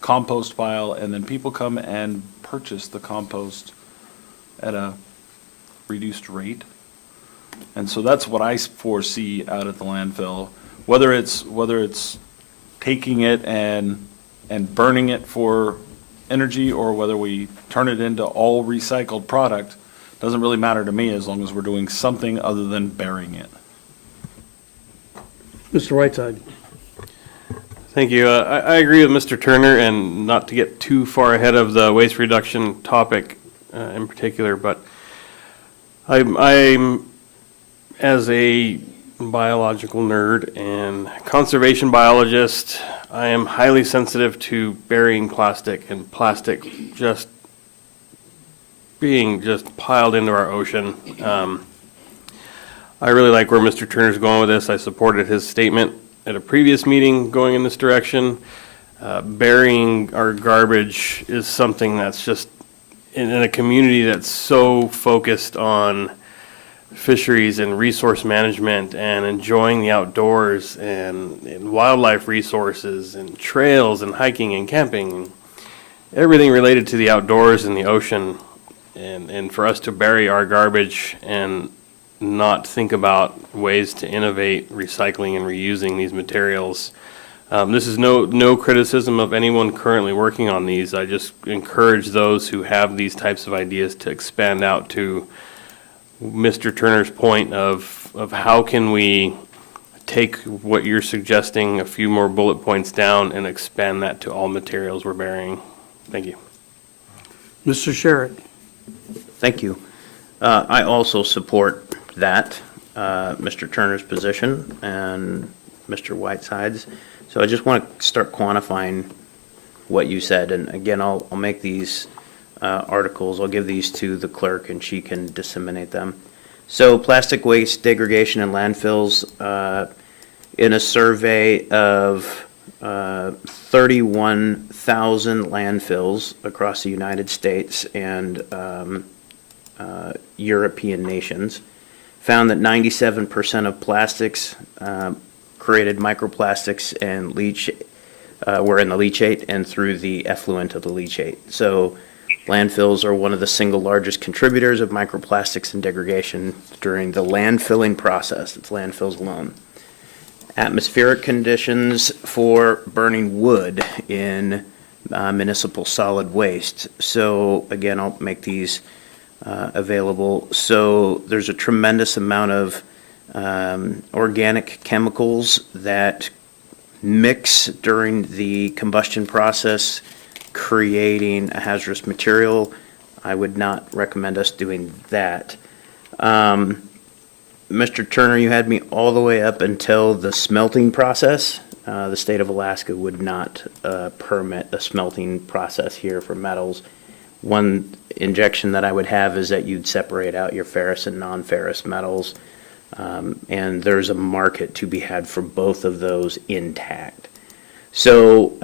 compost pile, and then people come and purchase the compost at a reduced rate. And so that's what I foresee out at the landfill. Whether it's taking it and burning it for energy, or whether we turn it into all recycled product, doesn't really matter to me, as long as we're doing something other than burying it. Mr. Whiteside. Thank you. I agree with Mr. Turner, and not to get too far ahead of the waste reduction topic in particular, but I'm as a biological nerd and conservation biologist, I am highly sensitive to burying plastic, and plastic just being just piled into our ocean. I really like where Mr. Turner's going with this. I supported his statement at a previous meeting going in this direction. Burying our garbage is something that's just in a community that's so focused on fisheries and resource management and enjoying the outdoors and wildlife resources and trails and hiking and camping, everything related to the outdoors and the ocean. And for us to bury our garbage and not think about ways to innovate recycling and reusing these materials. This is no criticism of anyone currently working on these. I just encourage those who have these types of ideas to expand out to Mr. Turner's point of how can we take what you're suggesting, a few more bullet points down, and expand that to all materials we're burying. Thank you. Mr. Sherritt. Thank you. I also support that, Mr. Turner's position and Mr. Whiteside's. So I just want to start quantifying what you said. And again, I'll make these articles, I'll give these to the clerk and she can disseminate them. So plastic waste degradation in landfills, in a survey of 31,000 landfills across the United States and European nations, found that 97% of plastics created microplastics and were in the leachate and through the effluent of the leachate. So landfills are one of the single largest contributors of microplastics and degradation during the landfilling process. It's landfills alone. Atmospheric conditions for burning wood in municipal solid waste. So again, I'll make these available. So there's a tremendous amount of organic chemicals that mix during the combustion process, creating a hazardous material. I would not recommend us doing that. Mr. Turner, you had me all the way up until the smelting process. The state of Alaska would not permit a smelting process here for metals. One injection that I would have is that you'd separate out your ferrous and non-ferrous metals, and there's a market to be had for both of those intact. So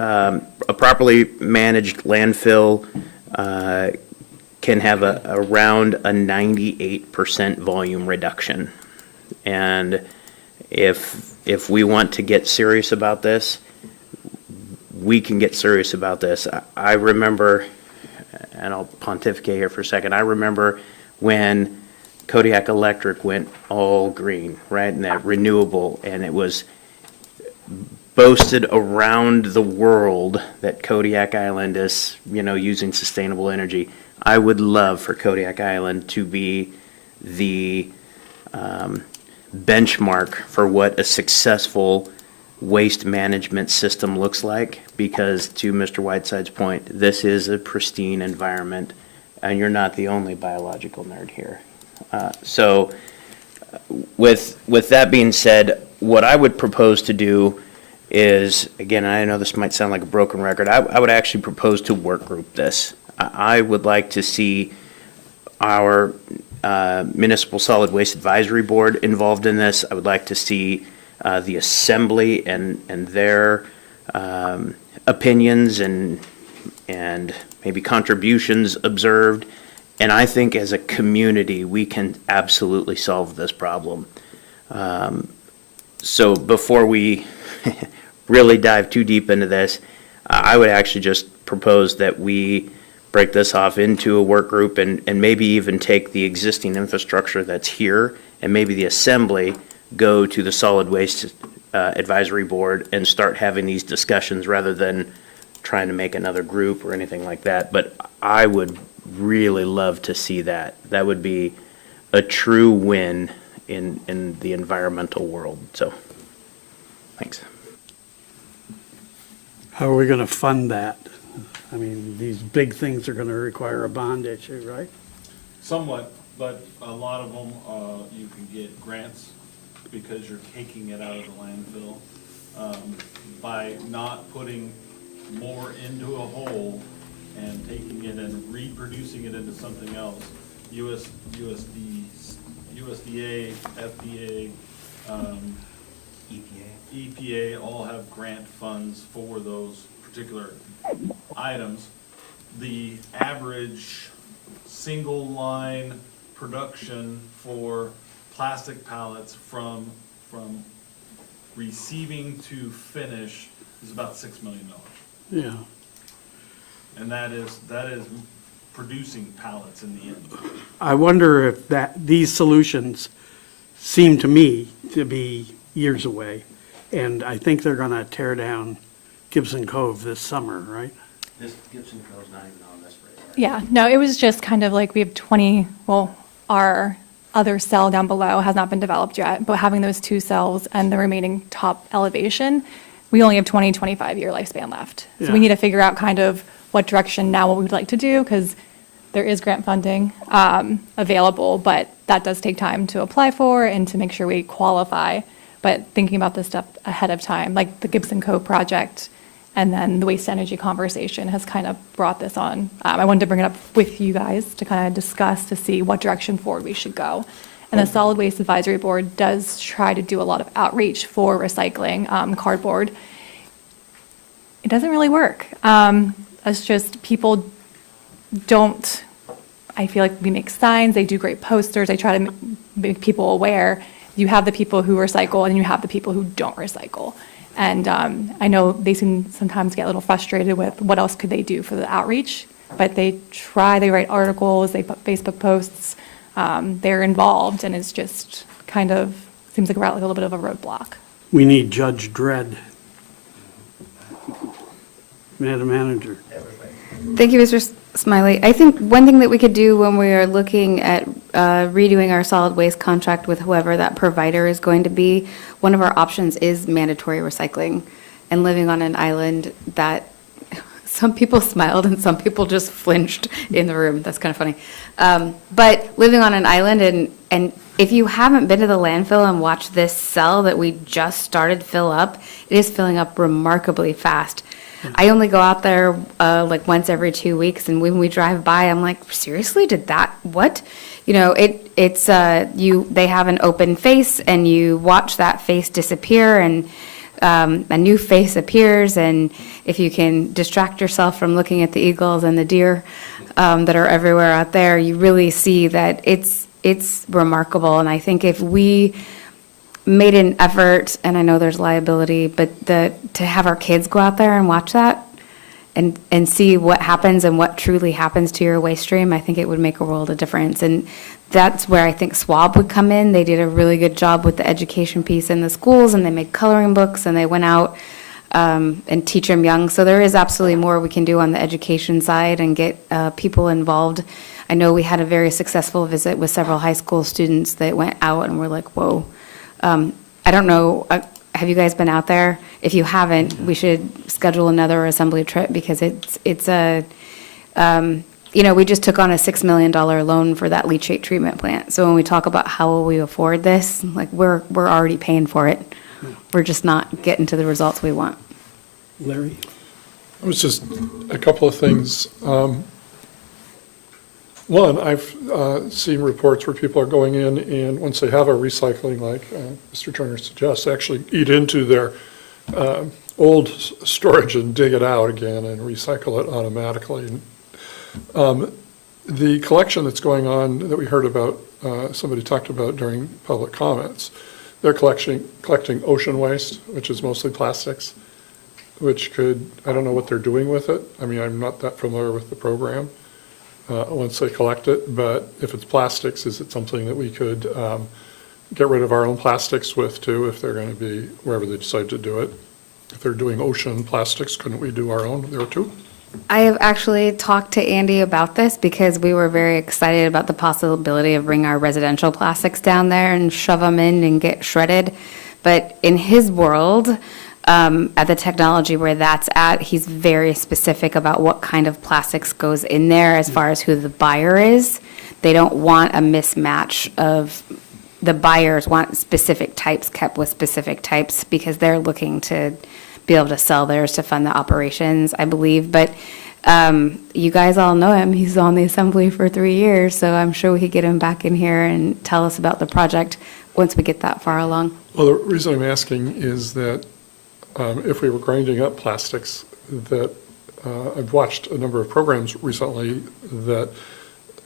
a properly managed landfill can have around a 98% volume reduction. And if we want to get serious about this, we can get serious about this. I remember, and I'll pontificate here for a second, I remember when Kodiak Electric went all green, right, and that renewable, and it was boasted around the world that Kodiak Island is, using sustainable energy. I would love for Kodiak Island to be the benchmark for what a successful waste management system looks like, because to Mr. Whiteside's point, this is a pristine environment, and you're not the only biological nerd here. So with that being said, what I would propose to do is, again, I know this might sound like a broken record, I would actually propose to work group this. I would like to see our Municipal Solid Waste Advisory Board involved in this. I would like to see the Assembly and their opinions and maybe contributions observed. And I think as a community, we can absolutely solve this problem. So before we really dive too deep into this, I would actually just propose that we break this off into a work group and maybe even take the existing infrastructure that's here and maybe the Assembly go to the Solid Waste Advisory Board and start having these discussions rather than trying to make another group or anything like that. But I would really love to see that. That would be a true win in the environmental world. So, thanks. How are we going to fund that? I mean, these big things are going to require a bond issue, right? Somewhat, but a lot of them, you can get grants because you're taking it out of the landfill. By not putting more into a hole and taking it and reproducing it into something else, USDA, FDA, EPA all have grant funds for those particular items. The average single line production for plastic pallets from receiving to finish is about $6 million. Yeah. And that is producing pallets in the end. I wonder if these solutions seem to me to be years away. And I think they're going to tear down Gibson Cove this summer, right? This Gibson Cove's not even on this radar. Yeah, no, it was just kind of like we have 20, well, our other cell down below has not been developed yet, but having those two cells and the remaining top elevation, we only have 20, 25-year lifespan left. So Yeah. we need to figure out kind of what direction now, what we'd like to do, because there is grant funding available, but that does take time to apply for and to make sure we qualify. But thinking about this stuff ahead of time, like the Gibson Cove project, and then the waste energy conversation has kind of brought this on. I wanted to bring it up with you guys to kind of discuss to see what direction forward we should go. And the Solid Waste Advisory Board does try to do a lot of outreach for recycling cardboard. It doesn't really work. It's just people don't, I feel like we make signs, they do great posters, they try to make people aware. You have the people who recycle and you have the people who don't recycle. And I know they sometimes get a little frustrated with what else could they do for the outreach, but they write articles, they put Facebook posts, they're involved, and it's just kind of, seems like we're at like a little bit of a roadblock. We need Judge Dredd. Madam Manager. Thank you, Mr. Smiley. I think one thing that we could do when we are looking at redoing our solid waste contract with whoever that provider is going to be, one of our options is mandatory recycling. and living on an island that some people smiled and some people just flinched in the room. That's kind of funny. But living on an island, and if you haven't been to the landfill and watched this cell that we just started fill up, it is filling up remarkably fast. I only go out there like once every 2 weeks, and when we drive by, I'm like, seriously, did that, what? You know, they have an open face, and you watch that face disappear, and a new face appears, and if you can distract yourself from looking at the eagles and the deer that are everywhere out there, you really see that it's remarkable. And I think if we made an effort, and I know there's liability, but to have our kids go out there and watch that and see what happens and what truly happens to your waste stream, I think it would make a world of difference. And that's where I think SWAB would come in. They did a really good job with the education piece in the schools, and they made coloring books, and they went out and teach them young. So there is absolutely more we can do on the education side and get people involved. I know we had a very successful visit with several high school students that went out and were like, whoa. I don't know, have you guys been out there? If you haven't, we should schedule another assembly trip, because it's a, we just took on a $6 million loan for that leachate treatment plant. So when we talk about how will we afford this, like we're already paying for it. We're just not getting to the results we want. Larry? It was just a couple of things. One, I've seen reports where people are going in and once they have a recycling, like Mr. Turner suggests, actually eat into their old storage and dig it out again and recycle it automatically. The collection that's going on that we heard about, somebody talked about during public comments, they're collecting ocean waste, which is mostly plastics, which I don't know what they're doing with it. I mean, I'm not that familiar with the program. Once they collect it, but if it's plastics, is it something that we could get rid of our own plastics with too, if they're going to be wherever they decide to do it? If they're doing ocean plastics, couldn't we do our own there too? I have actually talked to Andy about this because we were very excited about the possibility of bringing our residential plastics down there and shove them in and get shredded. But in his world, at the technology where that's at, he's very specific about what kind of plastics goes in there as far as who the buyer is. They don't want a mismatch of, the buyers want specific types kept with specific types because they're looking to be able to sell theirs to fund the operations, I believe. But you guys all know him. He's on the assembly for 3 years, so I'm sure we could get him back in here and tell us about the project once we get that far along. Well, the reason I'm asking is that if we were grinding up plastics, that I've watched a number of programs recently that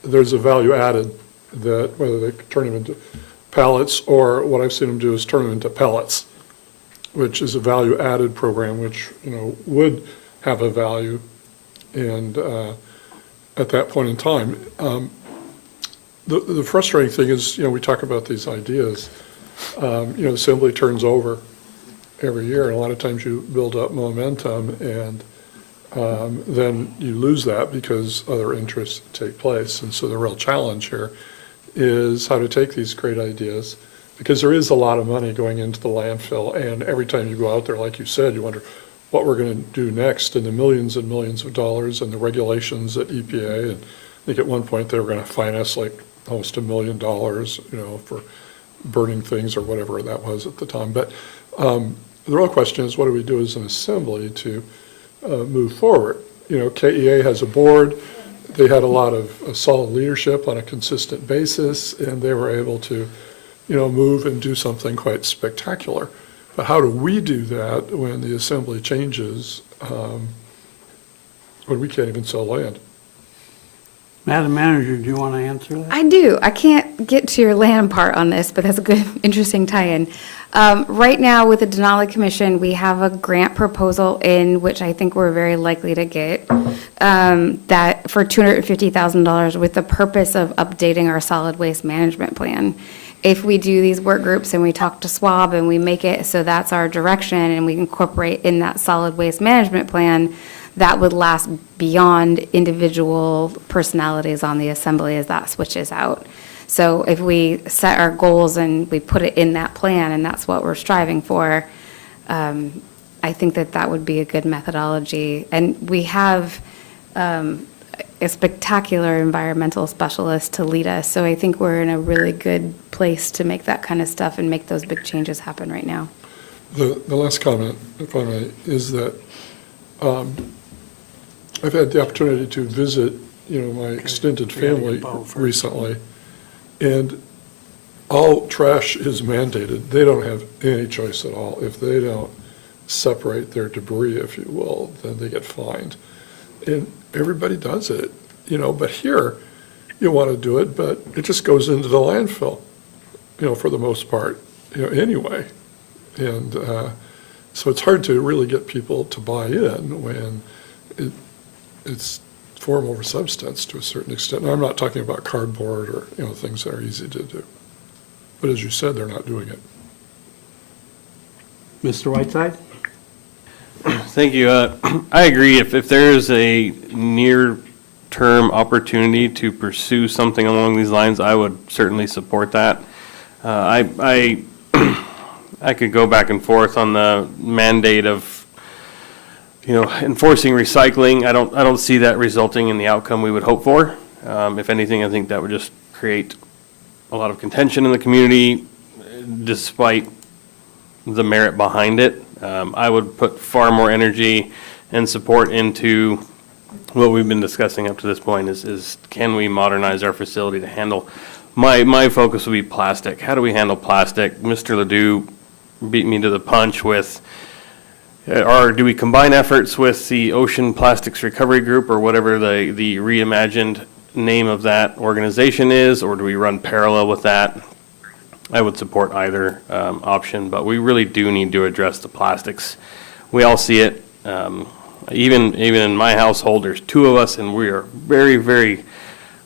there's a value added, that whether they turn them into pallets or what I've seen them do is turn them into pellets, which is a value added program, which would have a value, and at that point in time, the frustrating thing is we talk about these ideas, the assembly turns over every year, and a lot of times you build up momentum, and then you lose that because other interests take place. And so the real challenge here is how to take these great ideas, because there is a lot of money going into the landfill, and every time you go out there, like you said, you wonder what we're going to do next, and the millions and millions of dollars and the regulations at EPA. And I think at one point they were going to fine us like almost $1 million, for burning things or whatever that was at the time. But the real question is, what do we do as an assembly to move forward? KEA has a board. They had a lot of solid leadership on a consistent basis, and they were able to, move and do something quite spectacular. But how do we do that when the assembly changes, when we can't even sell land? Madam Manager, do you want to answer that? I do. I can't get to your land part on this, but that's a good, interesting tie-in. Right now, with the Denali Commission, we have a grant proposal in which I think we're very likely to get that for $250,000 with the purpose of updating our solid waste management plan. If we do these work groups and we talk to SWAB and we make it so that's our direction and we incorporate in that solid waste management plan, that would last beyond individual personalities on the assembly as that switches out. So if we set our goals and we put it in that plan and that's what we're striving for, I I think that that would be a good methodology. And we have a spectacular environmental specialist to lead us, so I think we're in a really good place to make that kind of stuff and make those big changes happen right now. The last comment, if I may, is that I've had the opportunity to visit, my extended family recently, and all trash is mandated. They don't have any choice at all. If they don't separate their debris, if you will, then they get fined. And everybody does it, but here, you want to do it, but it just goes into the landfill, for the most part, anyway. And so it's hard to really get people to buy in when it's form over substance to a certain extent. And I'm not talking about cardboard or, things that are easy to do. But as you said, they're not doing it. Mr. Whiteside? Thank you. I agree. If there's a near-term opportunity to pursue something along these lines, I would certainly support that. I could go back and forth on the mandate of, enforcing recycling. I don't see that resulting in the outcome we would hope for. If anything, I think that would just create a lot of contention in the community, despite the merit behind it. I would put far more energy and support into what we've been discussing up to this point is can we modernize our facility to handle, my focus would be plastic. How do we handle plastic? Mr. Ledoux beat me to the punch with, or do we combine efforts with the Ocean Plastics Recovery Group or whatever the reimagined name of that organization is, or do we run parallel with that? I would support either option, but we really do need to address the plastics. We all see it. Even in my household, there's 2 of us, and we are very, very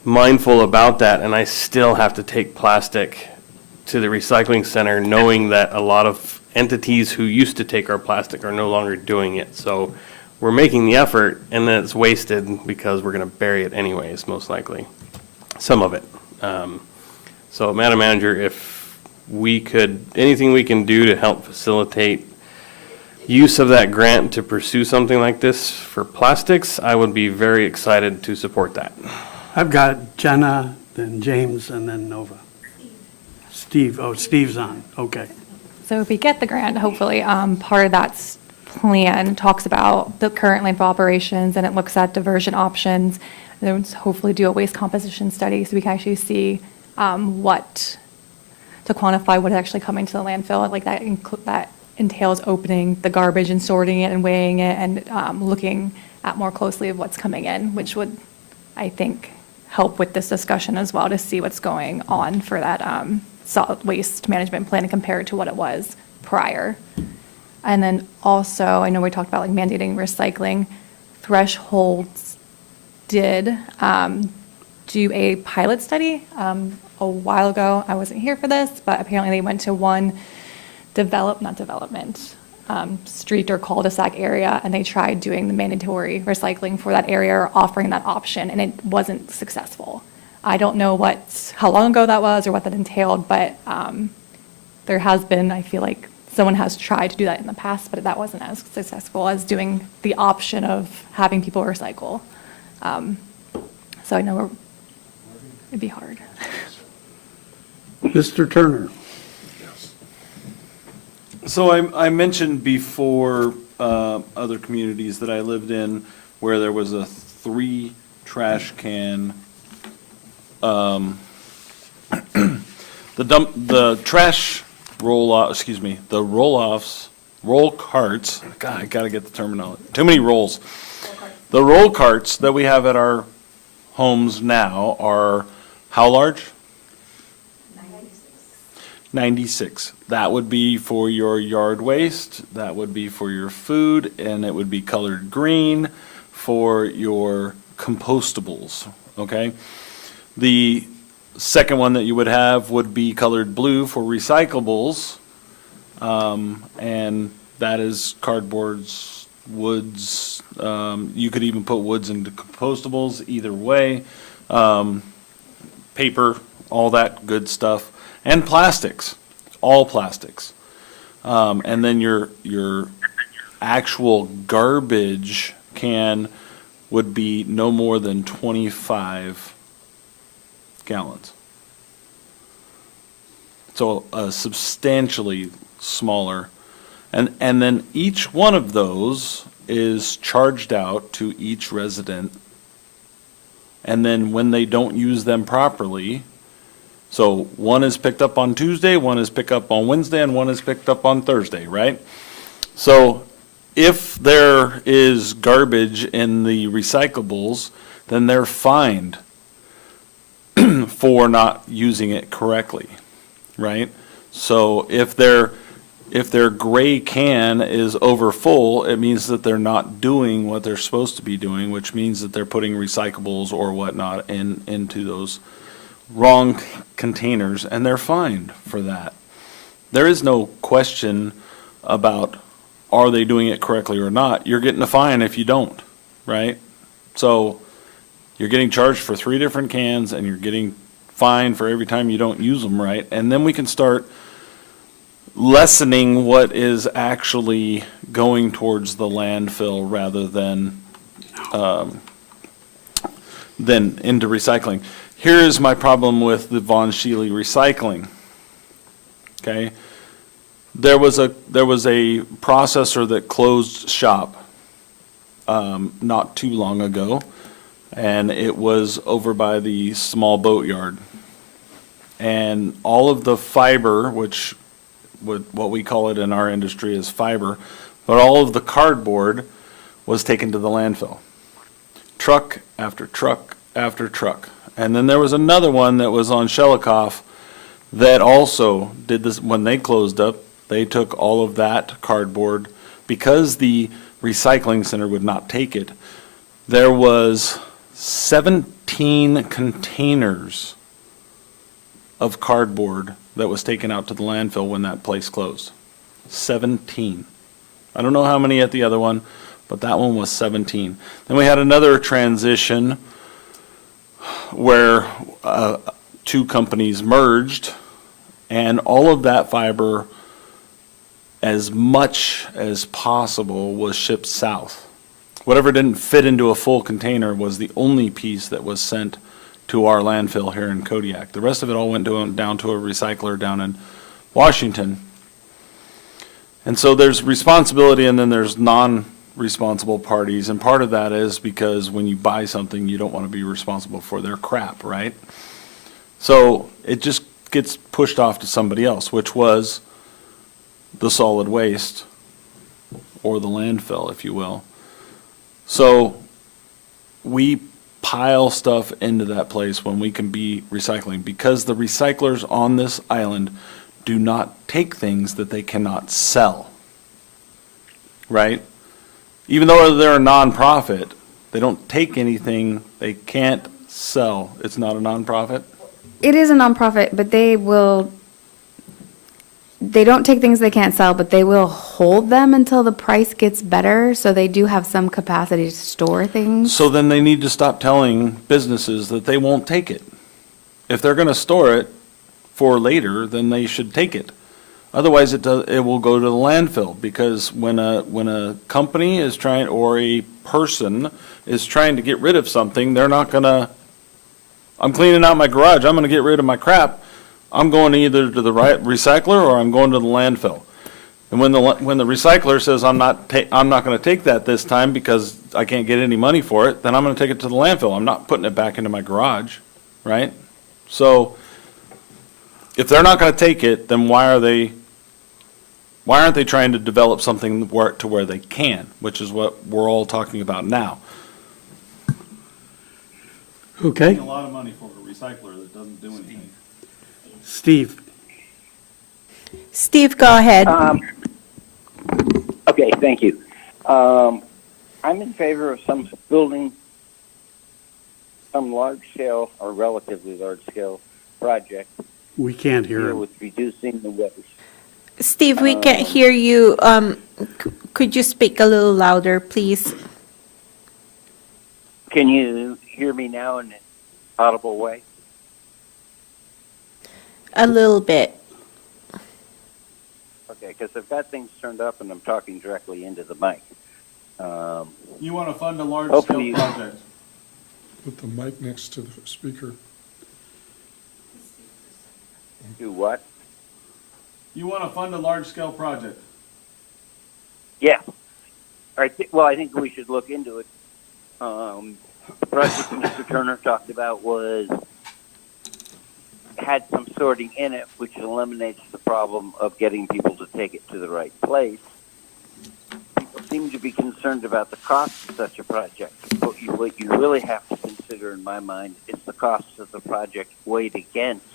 mindful about that. And I still have to take plastic to the recycling center, knowing that a lot of entities who used to take our plastic are no longer doing it. So we're making the effort, and then it's wasted because we're going to bury it anyways, most likely. Some of it. So, Madam Manager, if anything we can do to help facilitate use of that grant to pursue something like this for plastics, I would be very excited to support that. I've got Jenna, then James, and then Nova. Steve, Steve's on, okay. So if we get the grant, hopefully, part of that plan talks about the current landfill operations, and it looks at diversion options. And then hopefully do a waste composition study so we can actually see to quantify what is actually coming to the landfill. Like that entails opening the garbage and sorting it and weighing it and looking at more closely of what's coming in, which would, I think, help with this discussion as well to see what's going on for that solid waste management plan and compare it to what it was prior. And then also, I know we talked about like mandating recycling. Thresholds did do a pilot study a while ago. I wasn't here for this, but apparently they went to one street or cul-de-sac area, and they tried doing the mandatory recycling for that area or offering that option, and it wasn't successful. I don't know how long ago that was or what that entailed, but there has been, I feel like someone has tried to do that in the past, but that wasn't as successful as doing the option of having people recycle. So I know it'd be hard. Mr. Turner? So I mentioned before other communities that I lived in where there was a 3 trash can, the trash roll carts, God, I gotta get the terminology, too many rolls. The roll carts that we have at our homes now are how large? 96. That would be for your yard waste, that would be for your food, and it would be colored green for your compostables, okay? The second one that you would have would be colored blue for recyclables, and that is cardboards, woods, you could even put woods into compostables, either way, paper, all that good stuff. And plastics, all plastics. And then your actual garbage can would be no more than 25 gallons. So substantially smaller. And then each one of those is charged out to each resident. And then when they don't use them properly, so one is picked up on Tuesday, one is picked up on Wednesday, and one is picked up on Thursday, right? So if there is garbage in the recyclables, then they're fined for not using it correctly, right? So if their gray can is over full, it means that they're not doing what they're supposed to be doing, which means that they're putting recyclables or whatnot into those wrong containers, and they're fined for that. There is no question about are they doing it correctly or not. You're getting a fine if you don't, right? So you're getting charged for 3 different cans, and you're getting fined for every time you don't use them right. And then we can start lessening what is actually going towards the landfill rather than into recycling. Here is my problem with the Von Sheely recycling. Okay, there was a processor that closed shop not too long ago, and it was over by the small boat yard. And all of the fiber, which what we call it in our industry is fiber, but all of the cardboard was taken to the landfill. Truck after truck after truck. And then there was another one that was on Shelikoff that also did this. When they closed up, they took all of that cardboard because the recycling center would not take it. There was 17 containers of cardboard that was taken out to the landfill when that place closed. 17. I don't know how many at the other one, but that one was 17. Then we had another transition where 2 companies merged, and all of that fiber, as much as possible, was shipped south. Whatever didn't fit into a full container was the only piece that was sent to our landfill here in Kodiak. The rest of it all went down to a recycler down in Washington. And so there's responsibility, and then there's non-responsible parties, and part of that is because when you buy something, you don't want to be responsible for their crap, right? So it just gets pushed off to somebody else, which was the solid waste, or the landfill, if you will. So we pile stuff into that place when we can be recycling, because the recyclers on this island do not take things that they cannot sell, right? Even though they're a nonprofit, they don't take anything they can't sell. It's not a nonprofit? It is a nonprofit, but they don't take things they can't sell, but they will hold them until the price gets better, so they do have some capacity to store things. So then they need to stop telling businesses that they won't take it. If they're gonna store it for later, then they should take it. Otherwise, it will go to the landfill, because when a company is trying, or a person is trying to get rid of something, they're not gonna, I'm cleaning out my garage, I'm gonna get rid of my crap, I'm going either to the recycler or I'm going to the landfill. And when the recycler says I'm not going to take that this time because I can't get any money for it, then I'm going to take it to the landfill. I'm not putting it back into my garage, right? So if they're not going to take it, then why aren't they trying to develop something to where they can, which is what we're all talking about now. Okay, A lot of money for a recycler that doesn't do anything. Steve. Steve, go ahead. Okay, thank you. I'm in favor of building some large-scale or relatively large-scale project. We can't hear him. With reducing the waste. Steve, we can't hear you. Could you speak a little louder, please? Can you hear me now in an audible way? A little bit. Okay. Okay, because I've got things turned up and I'm talking directly into the mic. You want to fund a Hopefully large-scale you- project. Put the mic next to the speaker. Do what? You want to fund a large-scale project. Yes. Well, I think we should look into it. The project Mr. Turner talked about had some sorting in it, which eliminates the problem of getting people to take it to the right place. People seem to be concerned about the cost of such a project. But what you really have to consider, in my mind, is the cost of the project weighed against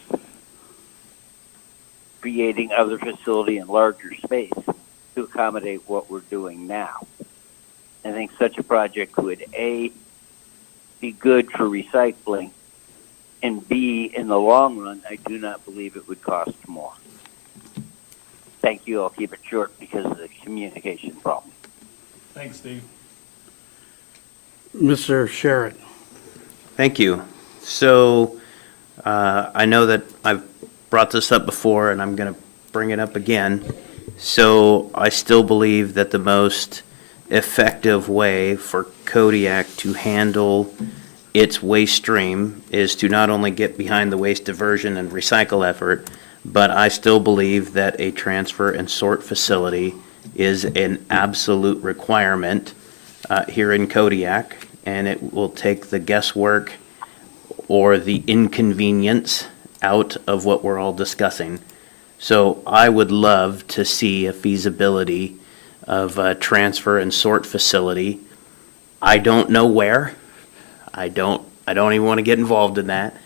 creating other facility and larger space to accommodate what we're doing now. I think such a project would, A, be good for recycling, and B, in the long run, I do not believe it would cost more. Thank you. I'll keep it short because of the communication problem. Thanks, Steve. Mr. Sherritt. Thank you. So I know that I've brought this up before, and I'm going to bring it up again. So I still believe that the most effective way for Kodiak to handle its waste stream is to not only get behind the waste diversion and recycle effort, but I still believe that a transfer and sort facility is an absolute requirement here in Kodiak, and it will take the guesswork or the inconvenience out of what we're all discussing. So I would love to see a feasibility of a transfer and sort facility. I don't know where. I don't even want to get involved in that.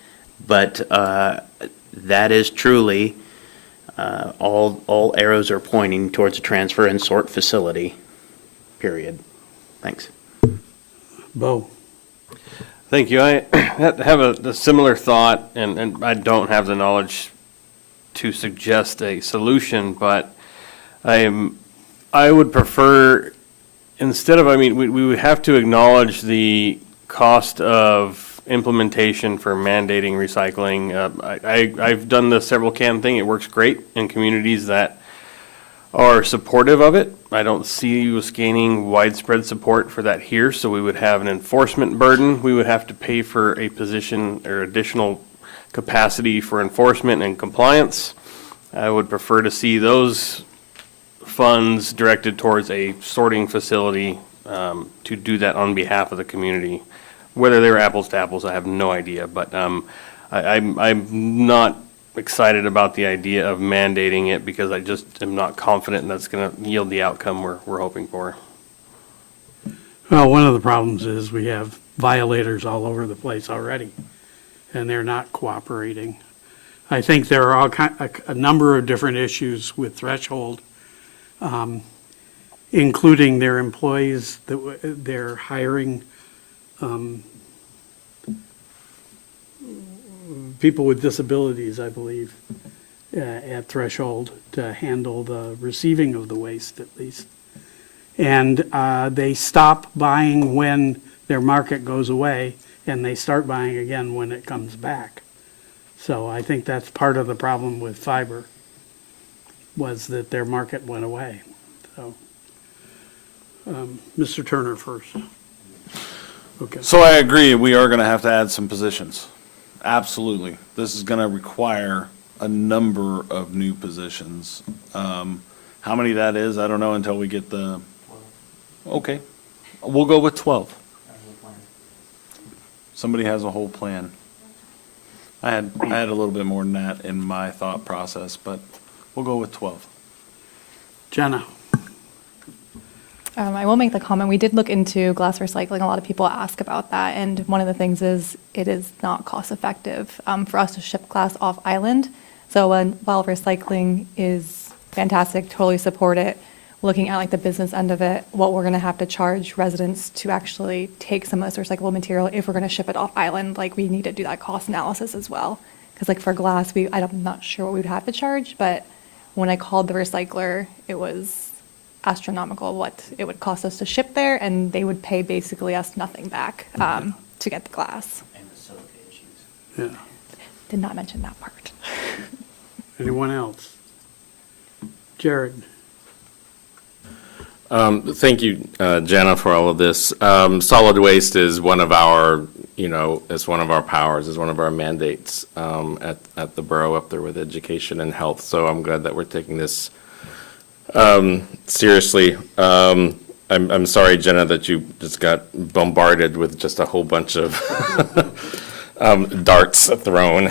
But that is truly all arrows are pointing towards a transfer and sort facility. Period. Thanks. Bo. Thank you. I have a similar thought, and I don't have the knowledge to suggest a solution, but I would prefer, instead of, we would have to acknowledge the cost of implementation for mandating recycling. I've done the several can thing. It works great in communities that are supportive of it. I don't see us gaining widespread support for that here, so we would have an enforcement burden. We would have to pay for a position or additional capacity for enforcement and compliance. I would prefer to see those funds directed towards a sorting facility to do that on behalf of the community. Whether they're apples to apples, I have no idea, but I'm not excited about the idea of mandating it because I just am not confident that's going to yield the outcome we're hoping for. Well, one of the problems is we have violators all over the place already, and they're not cooperating. I think there are a number of different issues with Threshold, including their employees that they're hiring people with disabilities, I believe, at Threshold to handle the receiving of the waste at least. And they stop buying when their market goes away, and they start buying again when it comes back. So I think that's part of the problem with fiber, was that their market went away. So, Mr. Turner first. Okay. So I agree, we are going to have to add some positions. Absolutely. This is going to require a number of new positions. How many that is, I don't know until we get the, okay. We'll go with 12. Somebody has a whole plan. I had a little bit more than that in my thought process, but we'll go with 12. Jenna. I will make the comment, we did look into glass recycling. A lot of people ask about that, and one of the things is it is not cost effective for us to ship glass off island. So while recycling is fantastic, totally support it, looking at like the business end of it, what we're gonna have to charge residents to actually take some of this recyclable material if we're gonna ship it off island, like we need to do that cost analysis as well. Because like for glass, I'm not sure what we would have to charge, but when I called the recycler, it was astronomical what it would cost us to ship there, and they would pay basically us nothing back to get the glass. And the silica issues. Yeah. Did not mention that part. Anyone else? Jared. Thank you, Jana, for all of this. Solid waste is one of our, is one of our powers, is one of our mandates at the borough up there with education and health. So I'm glad that we're taking this seriously. I'm sorry, Jenna, that you just got bombarded with just a whole bunch of darts thrown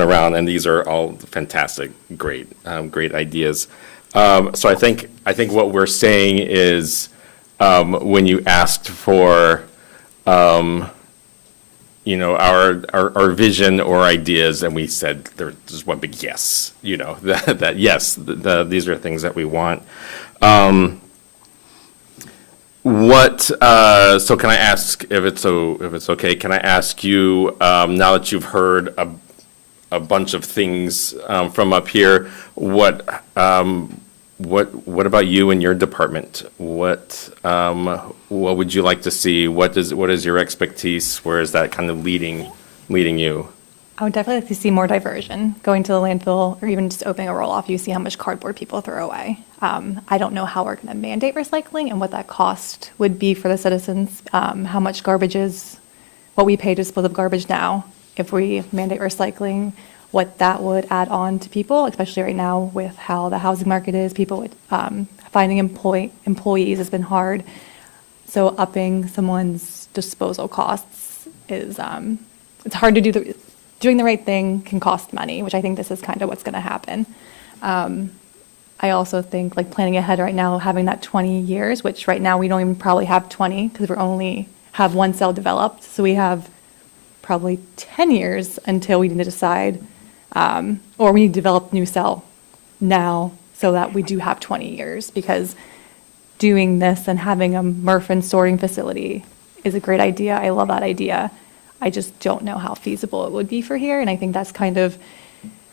around, and these are all fantastic, great ideas. So I think what we're saying is, when you asked for, our vision or ideas, and we said there's just one big yes, that yes, these are things that we want. So can I ask, if it's okay, can I ask you, now that you've heard a bunch of things from up here, what about you and your department? What would you like to see? What is your expertise? Where is that kind of leading you? I would definitely like to see more diversion, going to the landfill or even just opening a roll-off. You see how much cardboard people throw away. I don't know how we're going to mandate recycling and what that cost would be for the citizens, how much garbage is, what we pay to dispose of garbage now. If we mandate recycling, what that would add on to people, especially right now with how the housing market is. People would, finding employees has been hard. So upping someone's disposal costs is, it's hard to do. Doing the right thing can cost money, which I think this is kind of what's going to happen. I also think like planning ahead right now, having that 20 years, which right now we don't even probably have 20 because we only have one cell developed. So we have probably 10 years until we need to decide, or we need to develop a new cell now so that we do have 20 years, because doing this and having a MRF and sorting facility is a great idea. I love that idea. I just don't know how feasible it would be for here. And I think that's kind of,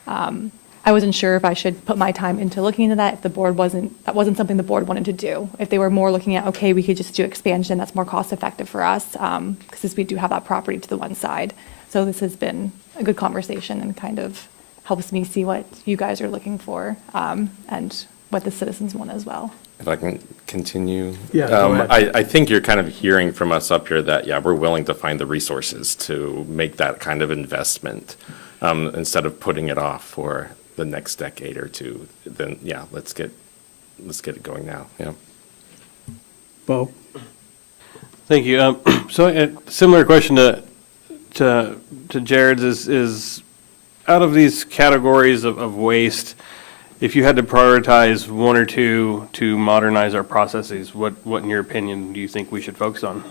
I wasn't sure if I should put my time into looking into that if that wasn't something the board wanted to do. If they were more looking at, okay, we could just do expansion, that's more cost effective for us, because we do have that property to the one side. So this has been a good conversation and kind of helps me see what you guys are looking for, and what the citizens want as well. If I can continue. Yeah, go ahead. I think you're kind of hearing from us up here that, yeah, we're willing to find the resources to make that kind of investment, instead of putting it off for the next decade or two. Then, yeah, let's get it going now. Yeah. Bo? Thank you. So a similar question to Jared's is out of these categories of waste, if you had to prioritize one or two to modernize our processes, what in your opinion do you think we should focus on?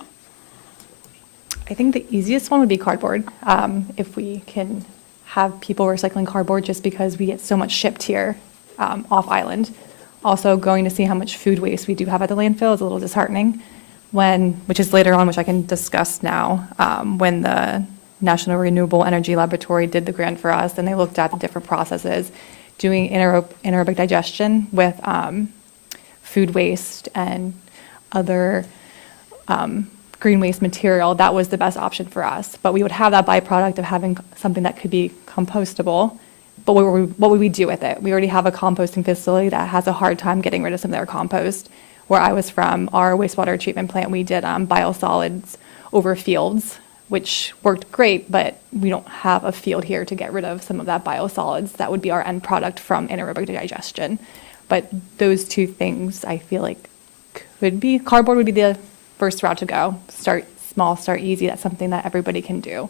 I think the easiest one would be cardboard. If we can have people recycling cardboard, just because we get so much shipped here off island. Also, going to see how much food waste we do have at the landfill is a little disheartening. Which is later on, which I can discuss now, when the National Renewable Energy Laboratory did the grant for us, and they looked at the different processes, doing anaerobic digestion with food waste and other green waste material. That was the best option for us. But we would have that byproduct of having something that could be compostable. But what would we do with it? We already have a composting facility that has a hard time getting rid of some of their compost. Where I was from, our wastewater treatment plant, we did biosolids over fields, which worked great, but we don't have a field here to get rid of some of that biosolids. That would be our end product from anaerobic digestion. But those two things, I feel like could be, cardboard would be the first route to go. Start small, start easy. That's something that everybody can do.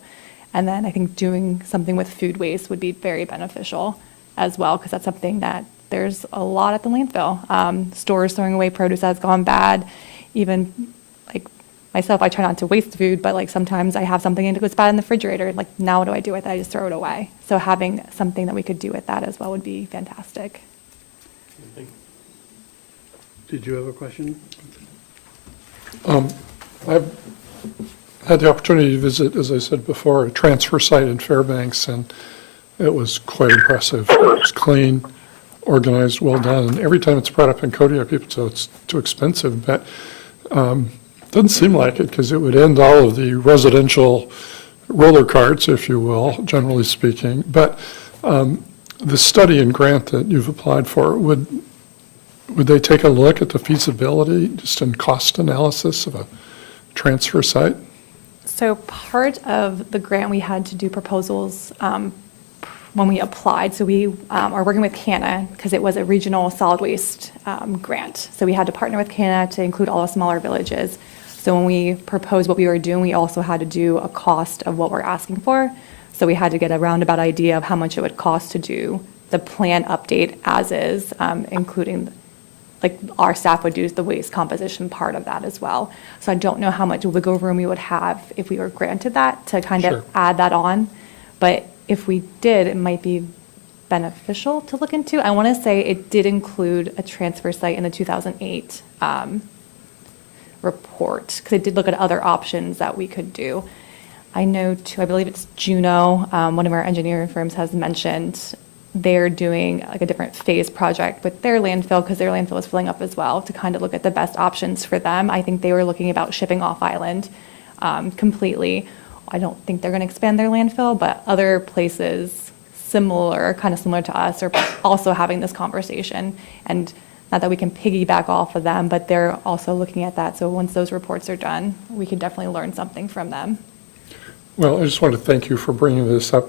And then I think doing something with food waste would be very beneficial as well, because that's something that there's a lot at the landfill. Stores throwing away produce that's gone bad. Even like myself, I try not to waste food, but like sometimes I have something that goes bad in the refrigerator. Like, now what do I do with it? I just throw it away. So having something that we could do with that as well would be fantastic. Did you have a question? I've had the opportunity to visit, as I said before, a transfer site in Fairbanks, and it was quite impressive. It was clean, organized, well done. And every time it's brought up in Kodiak, people say it's too expensive, but doesn't seem like it, because it would end all of the residential roller carts, if you will, generally speaking. But the study and grant that you've applied for, would Would they take a look at the feasibility, just in cost analysis of a transfer site? So part of the grant, we had to do proposals when we applied. So we are working with CANA because it was a regional solid waste grant. So we had to partner with CANA to include all the smaller villages. So when we proposed what we were doing, we also had to do a cost of what we're asking for. So we had to get a roundabout idea of how much it would cost to do the plan update as is, including, like, our staff would do the waste composition part of that as well. So I don't know how much wiggle room we would have if we were granted that to kind Sure. of add that on. But if we did, it might be beneficial to look into. I want to say it did include a transfer site in the 2008 report, because it did look at other options that we could do. I know too, I believe it's Juno, one of our engineering firms has mentioned they're doing like a different phase project with their landfill, because their landfill is filling up as well, to kind of look at the best options for them. I think they were looking about shipping off island completely. I don't think they're going to expand their landfill, but other places similar, kind of similar to us, are also having this conversation. And not that we can piggyback off of them, but they're also looking at that. So once those reports are done, we can definitely learn something from them. Well, I just want to thank you for bringing this up,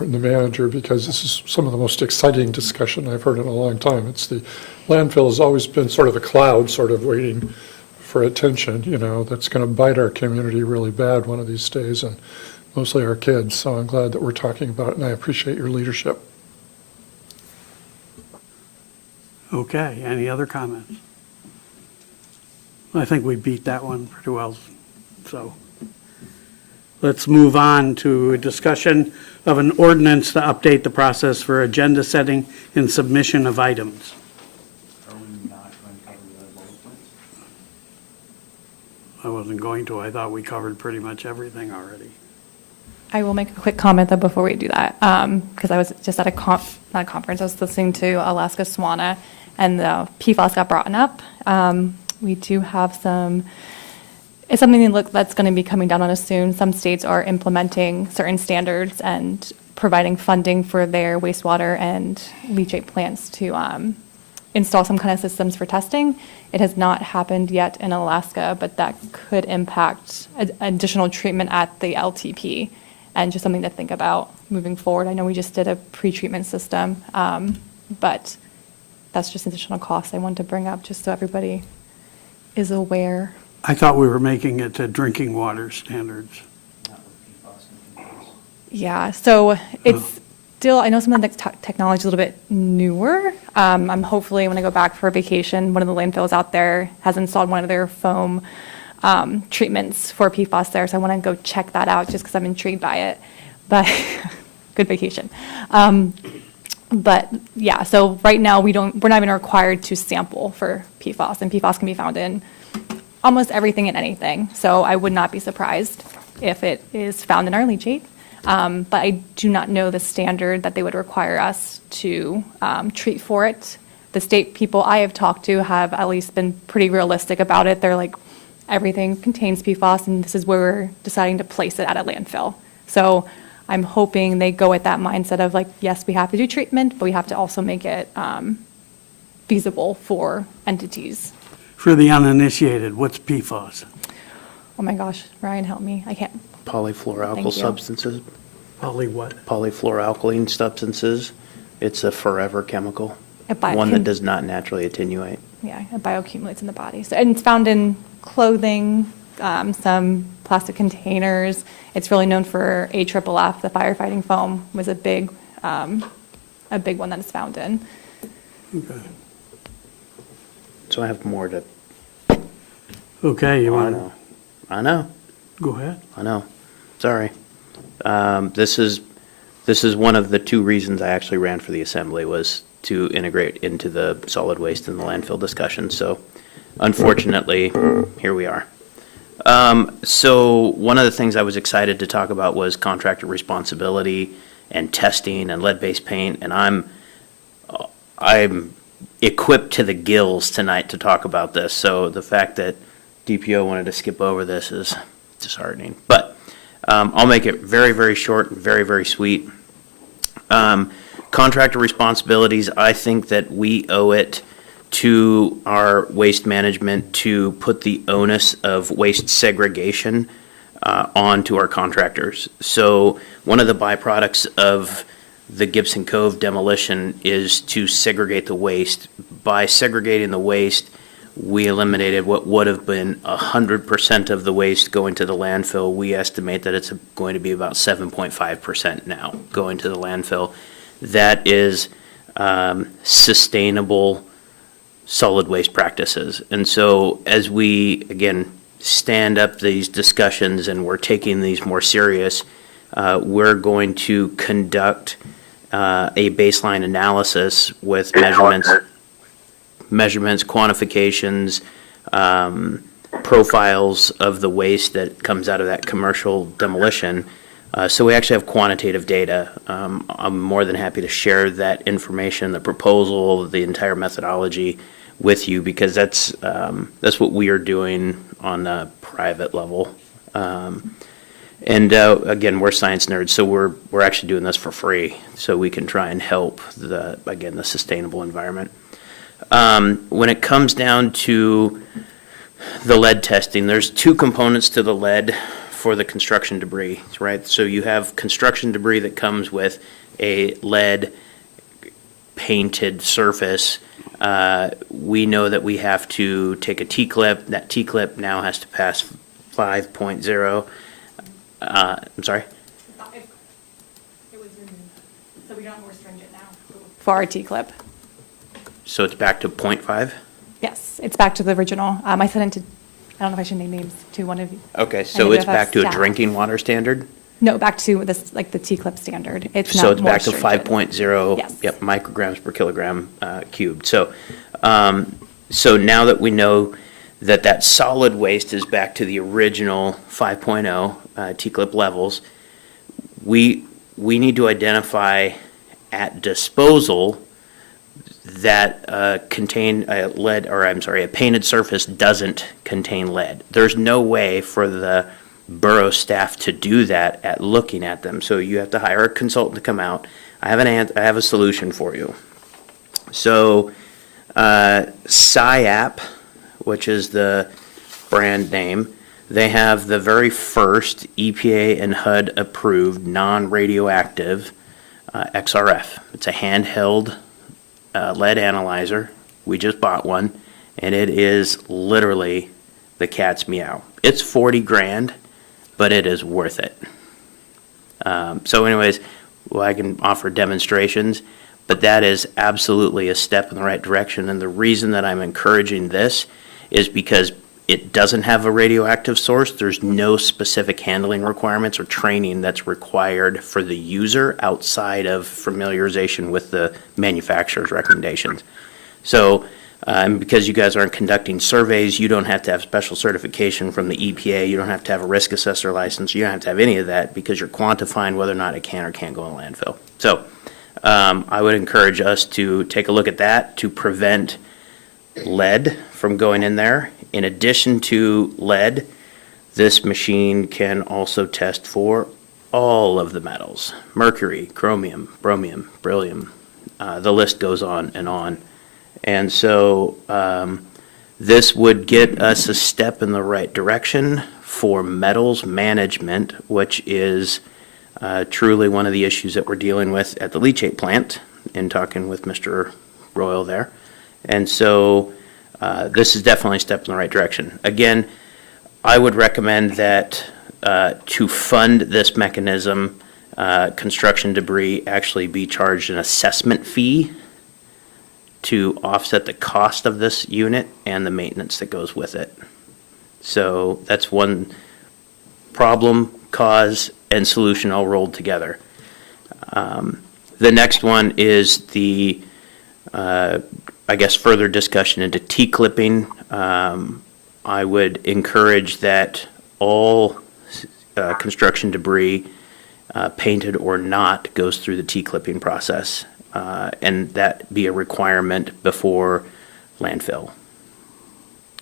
the manager, because this is some of the most exciting discussion I've heard in a long time. It's the landfill has always been sort of a cloud, sort of waiting for attention, you know, that's going to bite our community really bad one of these days, and mostly our kids. So I'm glad that we're talking about it, and I appreciate your leadership. Okay, any other comments? I think we beat that one pretty well, so. Let's move on to a discussion of an ordinance to update the process for agenda setting and submission of items. Are we not going to cover the bullet points? I wasn't going to, I thought we covered pretty much everything already. I will make a quick comment though before we do that, because I was just at not a conference, I was listening to Alaska Swana, and the PFAS got brought up. We do have it's something that's going to be coming down on us soon. Some states are implementing certain standards and providing funding for their wastewater and leachate plants to install some kind of systems for testing. It has not happened yet in Alaska, but that could impact additional treatment at the LTP, and just something to think about moving forward. I know we just did a pre-treatment system, but that's just additional costs I wanted to bring up just so everybody is aware. I thought we were making it to drinking water standards. Not with PFAS and chemicals. Yeah, so it's still, I know some of the technology is a little bit newer. I'm hopefully, when I go back for vacation, one of the landfills out there has installed one of their foam treatments for PFAS there, so I want to go check that out just because I'm intrigued by it. But good vacation. But yeah, so right now we're not even required to sample for PFAS, and PFAS can be found in almost everything and anything. So I would not be surprised if it is found in our leachate. But I do not know the standard that they would require us to treat for it. The state people I have talked to have at least been pretty realistic about it. They're like, everything contains PFAS, and this is where we're deciding to place it at a landfill. So I'm hoping they go with that mindset of like, yes, we have to do treatment, but we have to also make it feasible for entities. For the uninitiated, what's PFAS? Oh my gosh, Ryan, help me. I can't. Thank Polyfluoroalkyl you. substances, Poly what? polyfluoroalkyl substances. It's a forever chemical, It one that does not naturally attenuate. Yeah, it bioaccumulates in the body. So, and it's found in clothing, some plastic containers. It's really known for AFFF, the firefighting foam, was a big one that it's found in. Okay. So I have more to, Okay, you I want know, I know. to go ahead? I know. Sorry. This is one of the two reasons I actually ran for the assembly, was to integrate into the solid waste and the landfill discussion. So unfortunately, here we are. So one of the things I was excited to talk about was contractor responsibility and testing and lead-based paint. And I'm equipped to the gills tonight to talk about this. So the fact that DPO wanted to skip over this is disheartening. But I'll make it very, very short and very, very sweet. Contractor responsibilities, I think that we owe it to our waste management to put the onus of waste segregation onto our contractors. So one of the byproducts of the Gibson Cove demolition is to segregate the waste. By segregating the waste, we eliminated what would have been 100% of the waste going to the landfill. We estimate that it's going to be about 7.5% now going to the landfill. That is sustainable solid waste practices. And so as we, again, stand up these discussions and we're taking these more serious, we're going to conduct a baseline analysis with measurements, quantifications, profiles of the waste that comes out of that commercial demolition. So we actually have quantitative data. I'm more than happy to share that information, the proposal, the entire methodology with you, because that's what we are doing on a private level. Again, we're science nerds, so we're actually doing this for free, so we can try and help the sustainable environment. When it comes down to the lead testing, there's two components to the lead for the construction debris, right? So you have construction debris that comes with a lead painted surface. We know that we have to take a T-clip. That T-clip now has to pass 5.0. I'm sorry? It was removed, so we don't more stringent now. For our T-clip. So it's back to 0.5? Yes, it's back to the original. I sent it to, I don't know if I should name names, to one of you. Okay, so it's back to a drinking water standard? No, back to this, like the T-clip standard. It's So not it's more back to stringent. 5.0 Yes. yep, micrograms per kilogram cubed. So now that we know that that solid waste is back to the original 5.0 T-clip levels, we need to identify at disposal that contain lead, or I'm sorry, a painted surface doesn't contain lead. There's no way for the borough staff to do that at looking at them. So you have to hire a consultant to come out. I have a solution for you. So SciApp, which is the brand name, they have the very first EPA and HUD approved non-radioactive XRF. It's a handheld lead analyzer. We just bought one, and it is literally the cat's meow. It's 40 grand, but it is worth it. So anyways, well, I can offer demonstrations, but that is absolutely a step in the right direction. And the reason that I'm encouraging this is because it doesn't have a radioactive source. There's no specific handling requirements or training that's required for the user outside of familiarization with the manufacturer's recommendations. So because you guys aren't conducting surveys, you don't have to have special certification from the EPA. You don't have to have a risk assessor license. You don't have to have any of that because you're quantifying whether or not it can or can't go in landfill. So I would encourage us to take a look at that to prevent lead from going in there. In addition to lead, this machine can also test for all of the metals: mercury, chromium, bromium, beryllium. The list goes on and on. And so this would get us a step in the right direction for metals management, which is truly one of the issues that we're dealing with at the leachate plant in talking with Mr. Royal there. And so this is definitely a step in the right direction. Again, I would recommend that to fund this mechanism, construction debris actually be charged an assessment fee to offset the cost of this unit and the maintenance that goes with it. So that's one problem, cause, and solution all rolled together. The next one is the further discussion into T-clipping. I would encourage that all construction debris, painted or not, goes through the T-clipping process, and that be a requirement before landfill.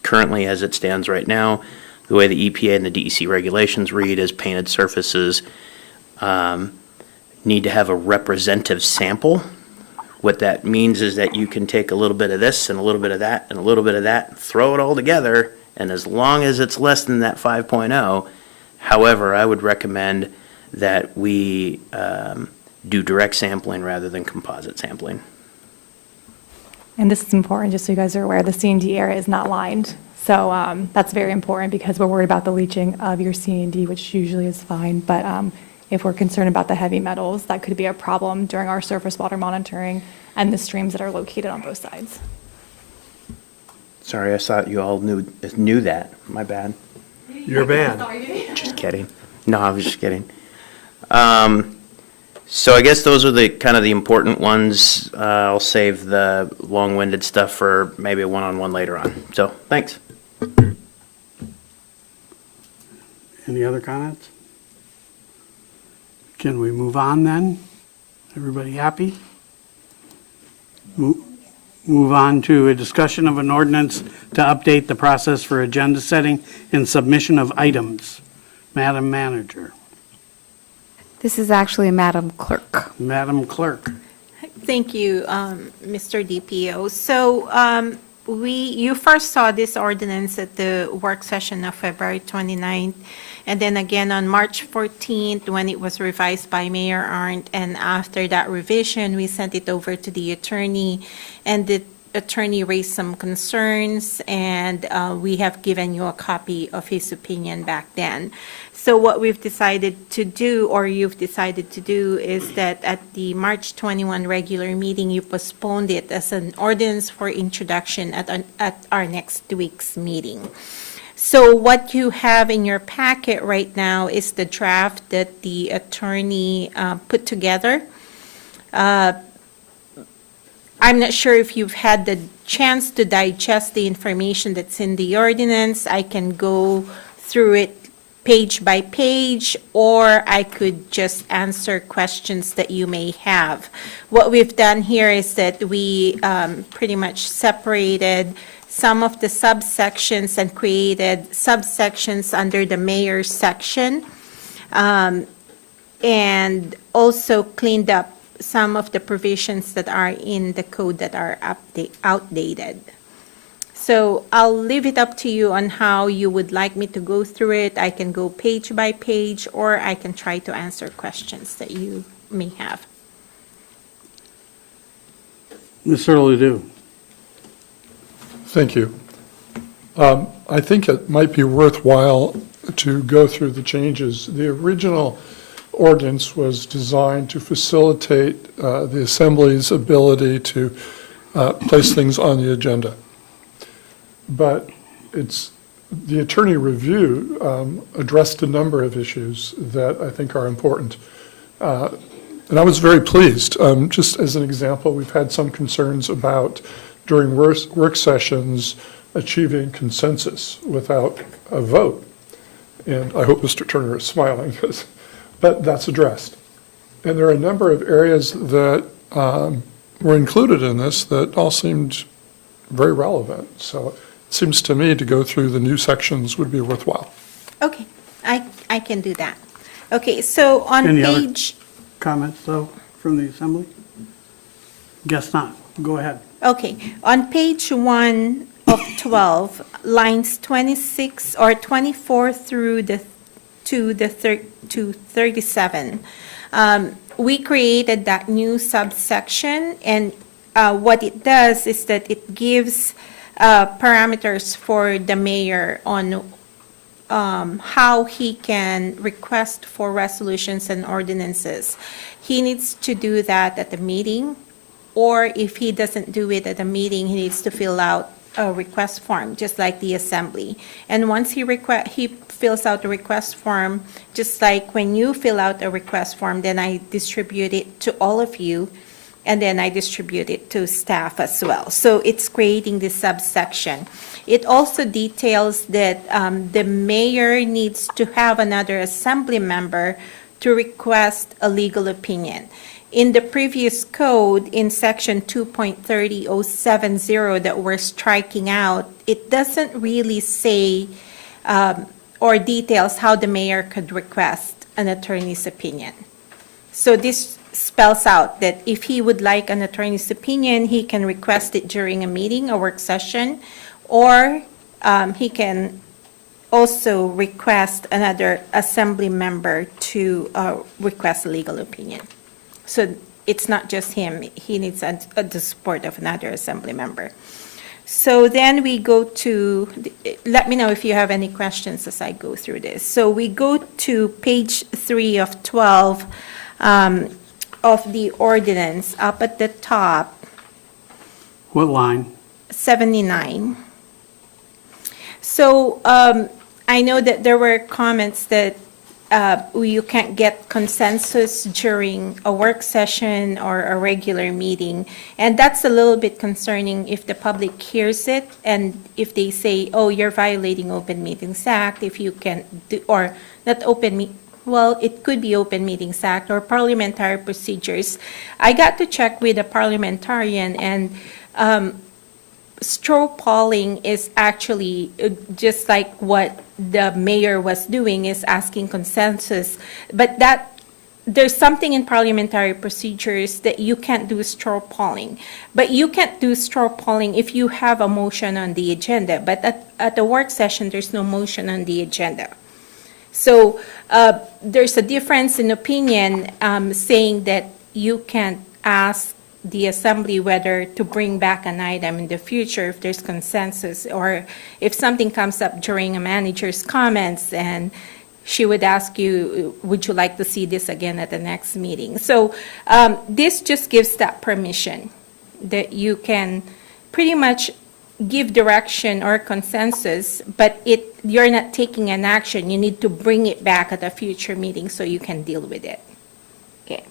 Currently, as it stands right now, the way the EPA and the DEC regulations read is painted surfaces need to have a representative sample What that means is that you can take a little bit of this and a little bit of that and a little bit of that, throw it all together, and as long as it's less than that 5.0, however, I would recommend that we do direct sampling rather than composite sampling. And this is important, just so you guys are aware, the C&D area is not lined. So that's very important because we're worried about the leaching of your C&D, which usually is fine. But if we're concerned about the heavy metals, that could be a problem during our surface water monitoring and the streams that are located on both sides. Sorry, I thought you all knew that. My bad. You're bad. Just kidding. No, I was just kidding. So I guess those are the kind of the important ones. I'll save the long-winded stuff for maybe a one-on-one later on. So, thanks. Any other comments? Can we move on then? Everybody happy? Move on to a discussion of an ordinance to update the process for agenda setting and submission of items. Madam Manager. This is actually Madam Clerk. Madam Clerk. Thank you, Mr. DPO. So you first saw this ordinance at the work session of February 29th, and then again on March 14th when it was revised by Mayor Arndt. And after that revision, we sent it over to the attorney, and the attorney raised some concerns, and we have given you a copy of his opinion back then. So what we've decided to do, or you've decided to do, is that at the March 21 regular meeting, you postponed it as an ordinance for introduction at our next week's meeting. So what you have in your packet right now is the draft that the attorney put together. I'm not sure if you've had the chance to digest the information that's in the ordinance. I can go through it page by page, or I could just answer questions that you may have. What we've done here is that we pretty much separated some of the subsections and created subsections under the mayor's section, and also cleaned up some of the provisions that are in the code that are outdated. So I'll leave it up to you on how you would like me to go through it. I can go page by page, or I can try to answer questions that you may have. Mr. Ledoux. Thank you. I think it might be worthwhile to go through the changes. The original ordinance was designed to facilitate the Assembly's ability to place things on the agenda. But the attorney review addressed a number of issues that I think are important. And I was very pleased. Just as an example, we've had some concerns about, during work sessions, achieving consensus without a vote. And I hope Mr. Turner is smiling, but that's addressed. And there are a number of areas that were included in this that all seemed very relevant. So it seems to me to go through the new sections would be worthwhile. Okay, I can do that. Okay, so on Any other page... comments, though, from the Assembly? Guess not. Go ahead. Okay, on page 1 of 12, lines 26 or 24 through to 37, we created that new subsection, and what it does is that it gives parameters for the mayor on how he can request for resolutions and ordinances. He needs to do that at the meeting, or if he doesn't do it at a meeting, he needs to fill out a request form, just like the assembly. And once he fills out the request form, just like when you fill out a request form, then I distribute it to all of you, and then I distribute it to staff as well. So it's creating this subsection. It also details that the mayor needs to have another assembly member to request a legal opinion. In the previous code, in section 2.30070 that we're striking out, it doesn't really say or details how the mayor could request an attorney's opinion. So this spells out that if he would like an attorney's opinion, he can request it during a meeting, a work session, or he can also request another assembly member to request a legal opinion. So it's not just him, he needs the support of another assembly member. So then we go to, let me know if you have any questions as I go through this. So we go to page 3 of 12 of the ordinance, up at the top, What line? 79. So I know that there were comments that you can't get consensus during a work session or a regular meeting. And that's a little bit concerning if the public hears it and if they say, oh, you're violating Open Meetings Act, if you can't do, or not well, it could be Open Meetings Act or parliamentary procedures. I got to check with a parliamentarian, and straw polling is actually just like what the mayor was doing, is asking consensus. But that there's something in parliamentary procedures that you can't do straw polling. But you can't do straw polling if you have a motion on the agenda. But at the work session, there's no motion on the agenda. So there's a difference in opinion saying that you can't ask the assembly whether to bring back an item in the future if there's consensus, or if something comes up during a manager's comments and she would ask you, would you like to see this again at the next meeting? So this just gives that permission that you can pretty much give direction or consensus, but you're not taking an action. You need to bring it back at a future meeting so you can deal with it. Okay.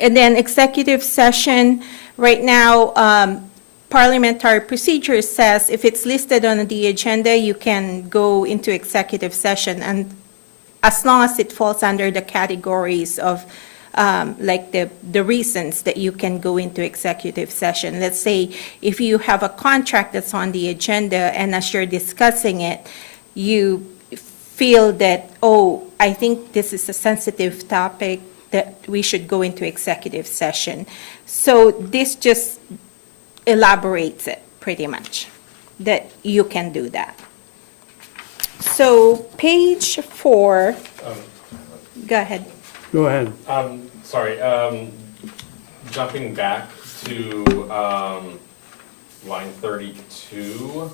And then executive session, right now, parliamentary procedure says if it's listed on the agenda, you can go into executive session, and as long as it falls under the categories of like the reasons that you can go into executive session. Let's say if you have a contract that's on the agenda and as you're discussing it, you feel that, oh, I think this is a sensitive topic, that we should go into executive session. So this just elaborates it pretty much, that you can do that. So page 4, go ahead. Go ahead. Sorry, jumping back to line 32.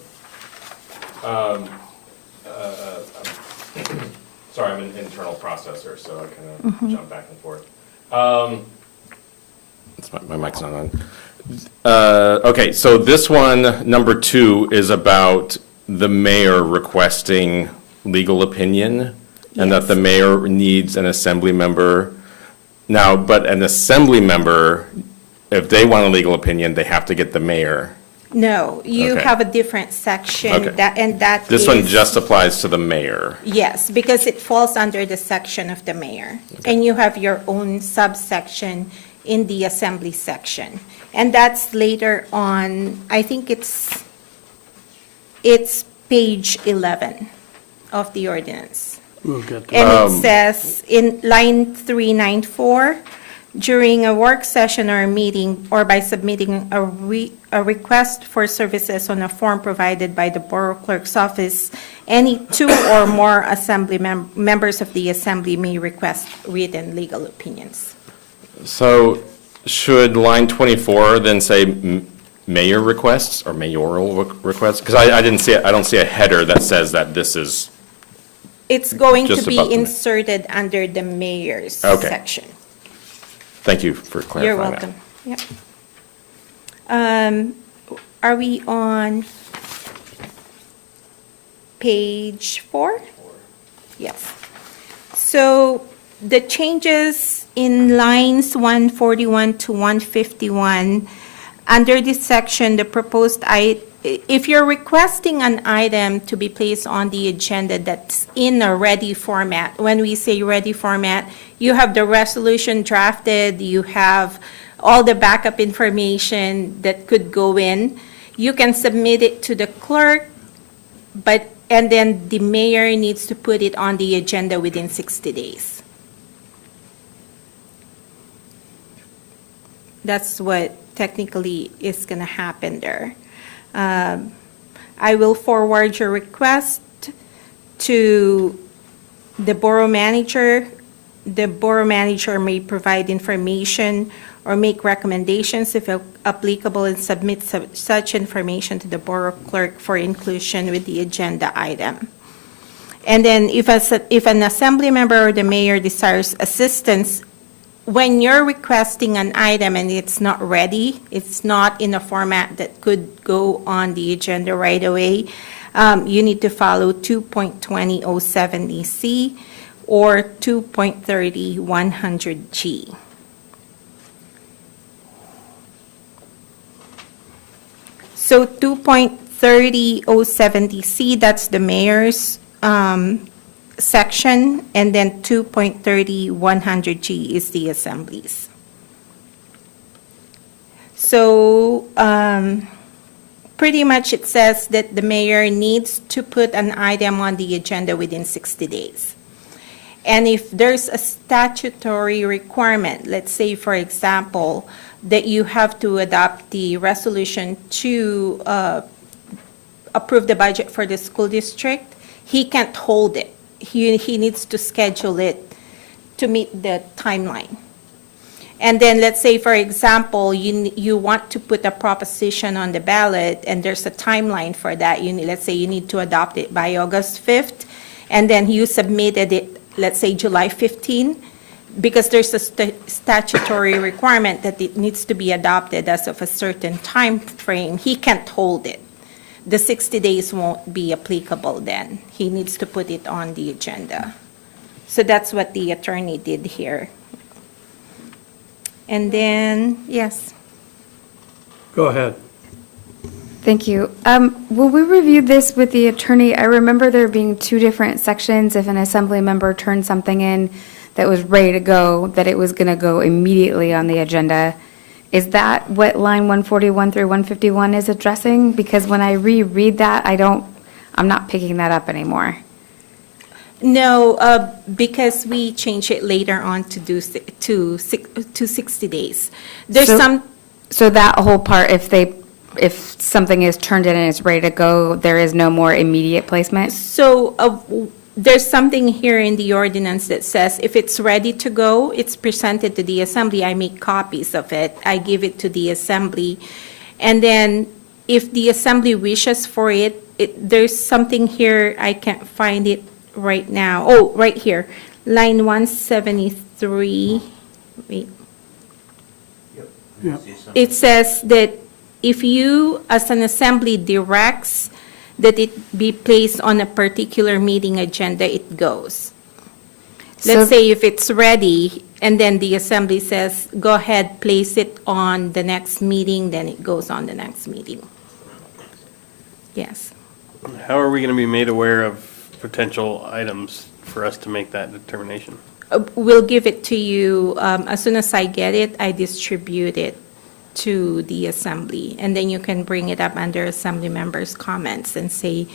Sorry, I'm an internal processor, so I kind of jump back and forth. My mic's not on. Okay, so this one, number 2, is about the mayor requesting legal opinion, and that the mayor needs an assembly member. Now, but an assembly member, if they want a legal opinion, they have to get the mayor. No, you Okay. have a different section, Okay. and that This one is- just applies to the mayor. Yes, because it falls under the section of the mayor. And you have your own subsection in the assembly section. And that's later on, I think it's page 11 of the ordinance. We'll get to And it says in line 394, during a work session or a meeting, or by submitting a request for services on a form provided by the Borough Clerk's office, any 2 or more assembly members of the assembly may request written legal opinions. So should line 24 then say mayor requests or mayoral requests? Because I didn't see, I don't see a header that says that this is, It's going to Just be about the ma- inserted under the mayor's Okay. section. thank you for clarifying that. You're welcome. Yep. Are we on page 4? Yes. So the changes in lines 141 to 151, under this section, the proposed if you're requesting an item to be placed on the agenda that's in a ready format, when we say ready format, you have the resolution drafted, you have all the backup information that could go in. You can submit it to the clerk, and then the mayor needs to put it on the agenda within 60 days. That's what technically is going to happen there. I will forward your request to the borough manager. The borough manager may provide information or make recommendations if applicable and submit such information to the borough clerk for inclusion with the agenda item. And then if an assembly member or the mayor desires assistance, when you're requesting an item and it's not ready, it's not in a format that could go on the agenda right away, you need to follow 2.20.070C or 2.30.100G. So 2.30.070C, that's the mayor's section, and then 2.30.100G is the assemblies. So pretty much it says that the mayor needs to put an item on the agenda within 60 days. And if there's a statutory requirement, let's say, for example, that you have to adopt the resolution to approve the budget for the school district, he can't hold it. He needs to schedule it to meet the timeline. And then let's say, for example, you want to put a proposition on the ballot and there's a timeline for that. Let's say you need to adopt it by August 5th, and then you submitted it, let's say, July 15, because there's a statutory requirement that it needs to be adopted as of a certain time frame. He can't hold it. The 60 days won't be applicable then. He needs to put it on the agenda. So that's what the attorney did here. And then, yes. Go ahead. Thank you. Will we review this with the attorney? I remember there being two different sections. If an assembly member turned something in that was ready to go, that it was going to go immediately on the agenda. Is that what line 141 through 151 is addressing? Because when I reread that, I'm not picking that up anymore. No, because we change it later on to 60 days. So that whole part, if something is turned in and it's ready to go, there is no more immediate placement? So there's something here in the ordinance that says if it's ready to go, it's presented to the assembly. I make copies of it. I give it to the assembly. And then if the assembly wishes for it, there's something here, I can't find it right now. Oh, right here, line 173. Wait. Yep. It says that if you, as an assembly, directs that it be placed on a particular meeting agenda, it goes. Let's say if it's ready, and then the assembly says, go ahead, place it on the next meeting, then it goes on the next meeting. Yes. How are we going to be made aware of potential items for us to make that determination? We'll give it to you, as soon as I get it, I distribute it to the assembly, and then you can bring it up under assembly members' comments and say,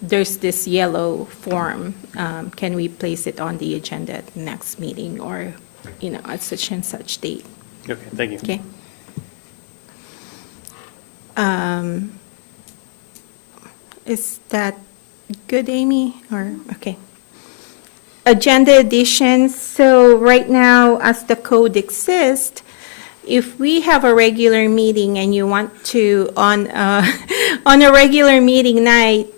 there's this yellow form, can we place it on the agenda at the next meeting, or, at such and such date. Okay, thank you. Okay. Is that good, Amy, or, okay. Agenda additions, so right now, as the code exists, if we have a regular meeting and you want to, on a regular meeting night,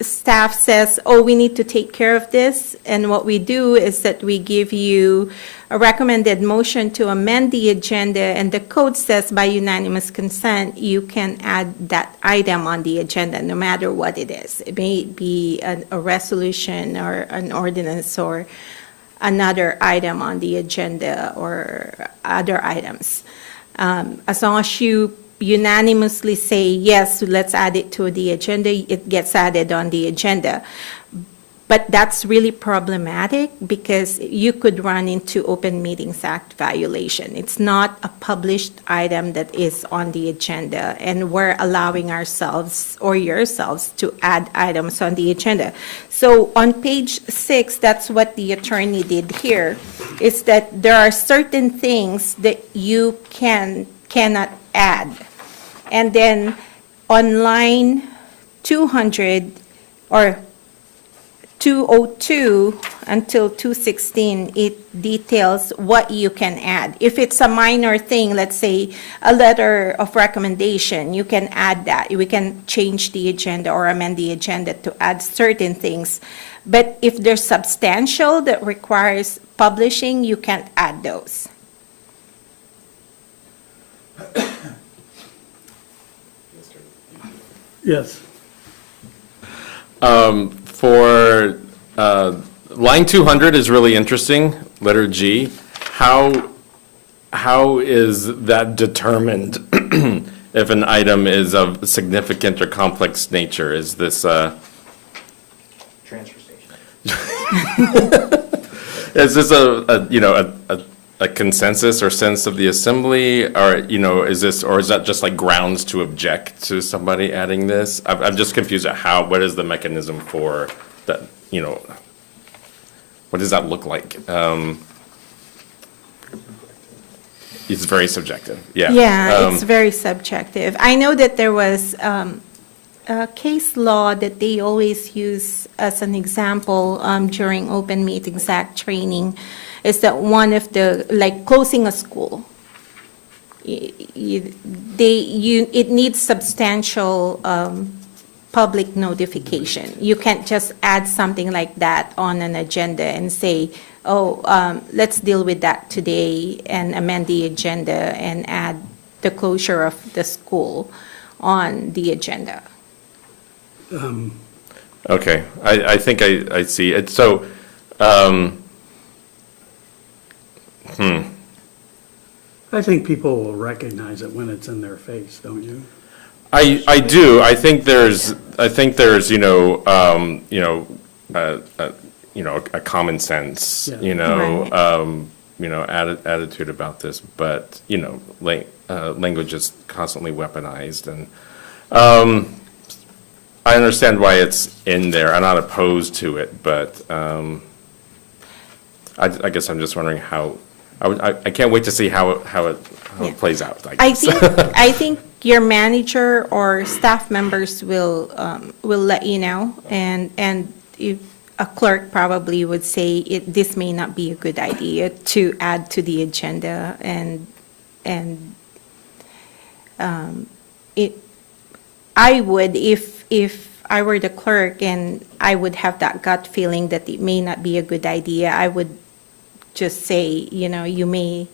staff says, oh, we need to take care of this, and what we do is that we give you a recommended motion to amend the agenda, and the code says by unanimous consent, you can add that item on the agenda, no matter what it is. It may be a resolution or an ordinance or another item on the agenda or other items. As long as you unanimously say, yes, let's add it to the agenda, it gets added on the agenda. But that's really problematic because you could run into Open Meetings Act violation. It's not a published item that is on the agenda, and we're allowing ourselves or yourselves to add items on the agenda. So on page 6, that's what the attorney did here, is that there are certain things that you cannot add. And then on line 200, or 202 until 216, it details what you can add. If it's a minor thing, let's say a letter of recommendation, you can add that. We can change the agenda or amend the agenda to add certain things. But if they're substantial that requires publishing, you can't add those. Yes. For line 200 is really interesting, letter G. How is that determined if an item is of significant or complex nature? Is this Transfer station. is this a consensus or sense of the assembly, or is that just like grounds to object to somebody adding this? I'm just confused at what is the mechanism for that? What does that look like? It's very subjective. Yeah. Yeah, it's very subjective. I know that there was a case law that they always use as an example during Open Meetings Act training, is that one of the, like closing a school, it needs substantial public notification. You can't just add something like that on an agenda and say, let's deal with that today and amend the agenda and add the closure of the school on the agenda. Okay, I think I see it. So, I think people will recognize it when it's in their face, don't you? I do. I think there's a common sense, attitude about this, but language is constantly weaponized, and I understand why it's in there. I'm not opposed to it, but I guess I'm just wondering how. I can't wait to see how it plays out. I think your manager or staff members will let you know, and if a clerk probably would say this may not be a good idea to add to the agenda, and I would, if I were the clerk and I would have that gut feeling that it may not be a good idea, I would just say, you may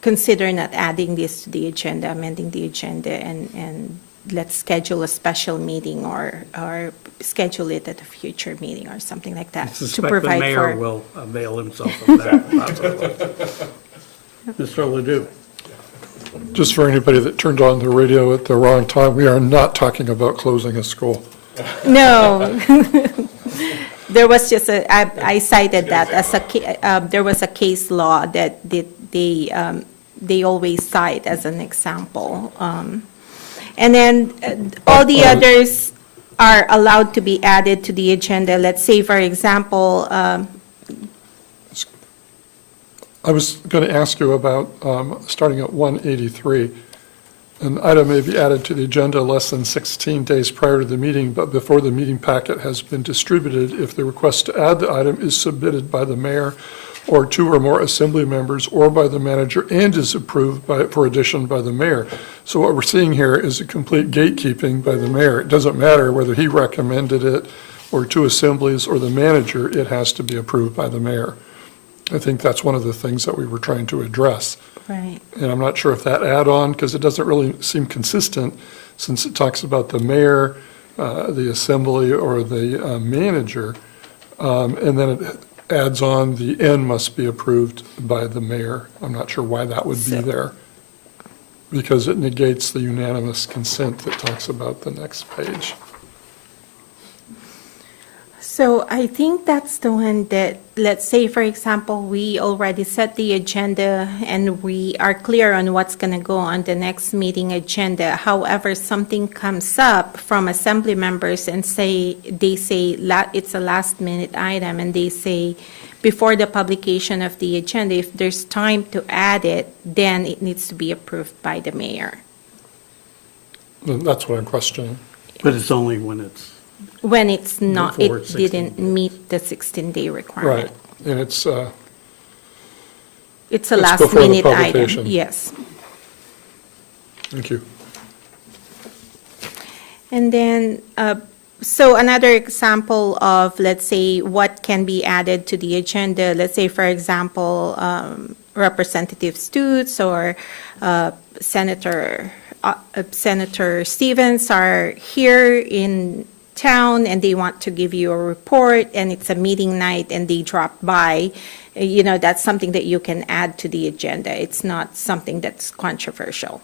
consider not adding this to the agenda, amending the agenda, and let's schedule a special meeting or schedule it at a future meeting or something like that. I suspect the mayor will avail himself of that possibility. Mr. Ledoux. Just for anybody that turned on the radio at the wrong time, we are not talking about closing a school. No. There was just I cited that as there was a case law that they always cite as an example. And then all the others are allowed to be added to the agenda. Let's say, for example, I was going to ask you about, starting at 183, an item may be added to the agenda less than 16 days prior to the meeting, but before the meeting packet has been distributed, if the request to add the item is submitted by the mayor or two or more assembly members or by the manager and is approved for addition by the mayor. So what we're seeing here is a complete gatekeeping by the mayor. It doesn't matter whether he recommended it or two assemblies or the manager, it has to be approved by the mayor. I think that's one of the things that we were trying to address. right. And I'm not sure if that add-on, because it doesn't really seem consistent, since it talks about the mayor, the assembly, or the manager, and then it adds on, the N must be approved by the mayor. I'm not sure why that would be there, because it negates the unanimous consent that talks about the next page. So I think that's the one that, let's say, for example, we already set the agenda and we are clear on what's going to go on the next meeting agenda. However, something comes up from assembly members and they say it's a last minute item, and they say before the publication of the agenda, if there's time to add it, then it needs to be approved by the mayor. That's what I'm questioning. But it's only when it's, When it's not, Before it 16 didn't days. meet the 16-day requirement. Right, and it's, It's a It's before the last-minute item, publication. yes. thank you. And then, so another example of, let's say, what can be added to the agenda, let's say, for example, Representative Stutz or Senator Stevens are here in town and they want to give you a report, and it's a meeting night and they drop by, that's something that you can add to the agenda. It's not something that's controversial.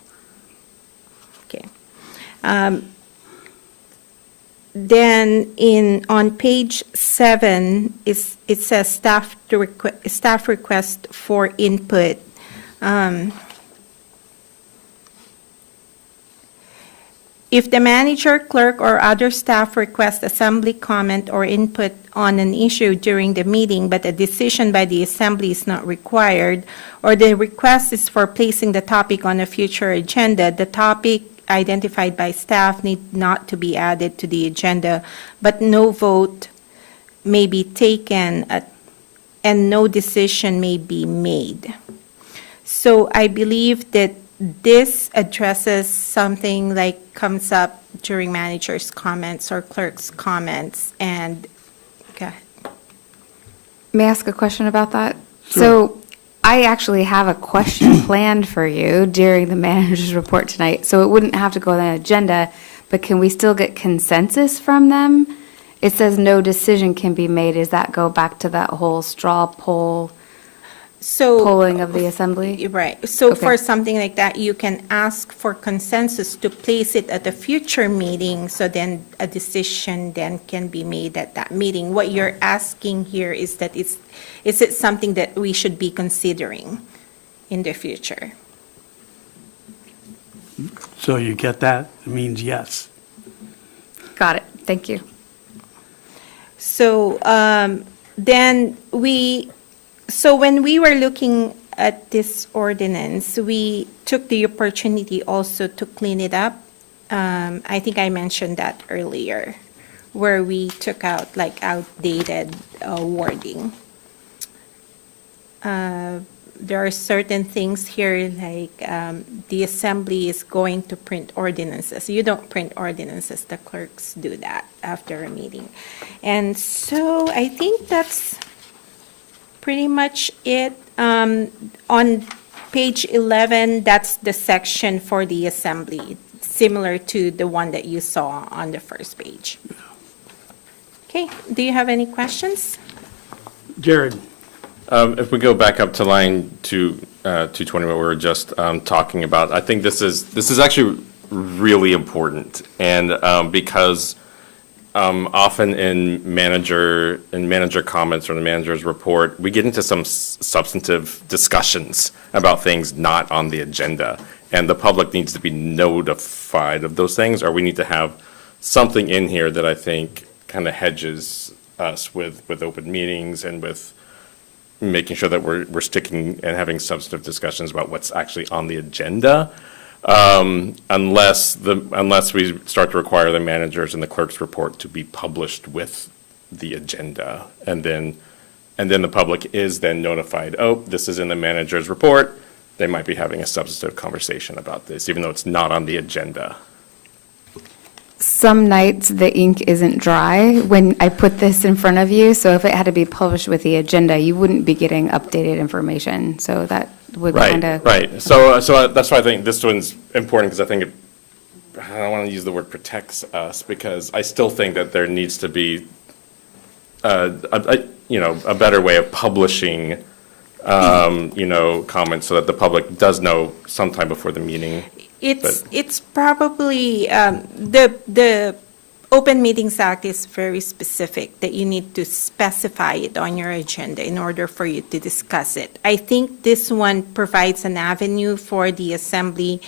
Okay. Then on page 7, it says staff request for input. If the manager, clerk, or other staff request assembly comment or input on an issue during the meeting, but a decision by the assembly is not required, or the request is for placing the topic on a future agenda, the topic identified by staff need not to be added to the agenda, but no vote may be taken and no decision may be made. So I believe that this addresses something like comes up during manager's comments or clerk's comments, and, go ahead. May I ask a question about that? So I actually have a question planned for you during the manager's report tonight, so it wouldn't have to go on the agenda, but can we still get consensus from them? It says no decision can be made. Does that go back to that whole straw poll polling of the assembly? Right. So Okay. for something like that, you can ask for consensus to place it at a future meeting, so then a decision then can be made at that meeting. What you're asking here is that is it something that we should be considering in the future? so you get that? It means yes. Got it. Thank you. So so when we were looking at this ordinance, we took the opportunity also to clean it up. I think I mentioned that earlier, where we took out like outdated wording. There are certain things here like the assembly is going to print ordinances. You don't print ordinances, the clerks do that after a meeting. And so I think that's pretty much it. On page 11, that's the section for the assembly, similar to the one that you saw on the first page. Okay, do you have any questions? Jared? If we go back up to line 220, what we were just talking about, I think this is actually really important, and because often in manager comments or the manager's report, we get into some substantive discussions about things not on the agenda, and the public needs to be notified of those things, or we need to have something in here that I think kind of hedges us with open meetings and with making sure that we're sticking and having substantive discussions about what's actually on the agenda. Unless we start to require the managers and the clerk's report to be published with the agenda, and then the public is then notified, oh, this is in the manager's report, they might be having a substantive conversation about this, even though it's not on the agenda. Some nights the ink isn't dry when I put this in front of you, so if it had to be published with the agenda, you wouldn't be getting updated information, so that would kind of. Right. So that's why I think this one's important, because I think I don't want to use the word protects us, because I still think that there needs to be a better way of publishing, comments so that the public does know sometime before the meeting. It's probably, the Open Meetings Act is very specific, that you need to specify it on your agenda in order for you to discuss it. I think this one provides an avenue for the assembly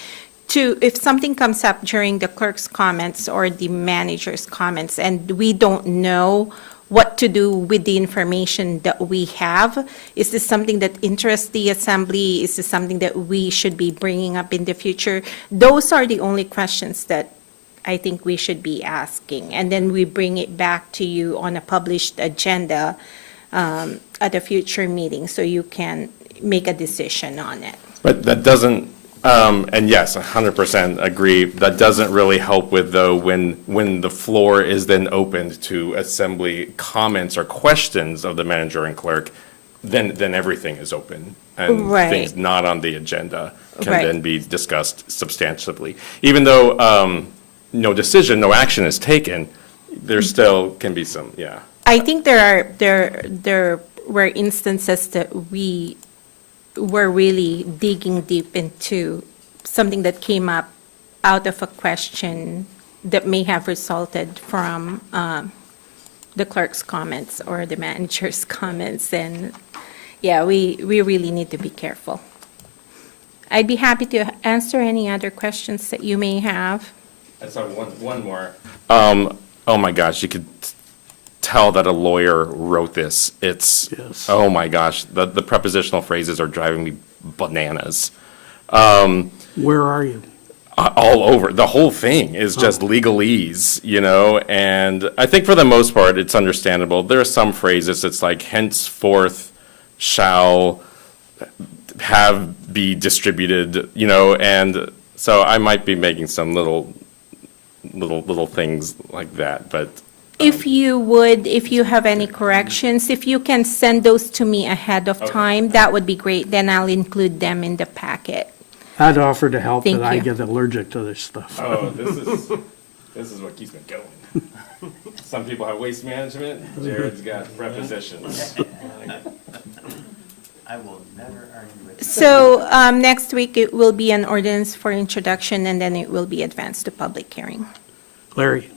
to, if something comes up during the clerk's comments or the manager's comments, and we don't know what to do with the information that we have, is this something that interests the assembly? Is this something that we should be bringing up in the future? Those are the only questions that I think we should be asking. And then we bring it back to you on a published agenda at a future meeting, so you can make a decision on it. But that doesn't, and yes, 100% agree, that doesn't really help with, though, when the floor is then opened to assembly comments or questions of the manager and clerk, then everything is open. And Right. things not on the agenda can Right. then be discussed substantively. Even though no decision, no action is taken, there still can be some, yeah. I think there were instances that we were really digging deep into something that came up out of a question that may have resulted from the clerk's comments or the manager's comments. And yeah, we really need to be careful. I'd be happy to answer any other questions that you may have. I saw one more. Oh my gosh, you could tell that a lawyer wrote this. It's, Yes. oh my gosh, the prepositional phrases are driving me bananas. Where are you? All over. The whole thing is just legalese, you know, and I think for the most part, it's understandable. There are some phrases, it's like henceforth shall have be distributed, you know, and so I might be making some little things like that, but If you have any corrections, if you can send those to me ahead of time, that would be great. Then I'll include them in the packet. I'd offer to help, Thank but I you. get allergic to this stuff. oh, this is what keeps me going. Some people have waste management, Jared's got prepositions. I will never argue with So next week, it will be an ordinance for introduction, and then it will be advanced to public hearing. Larry?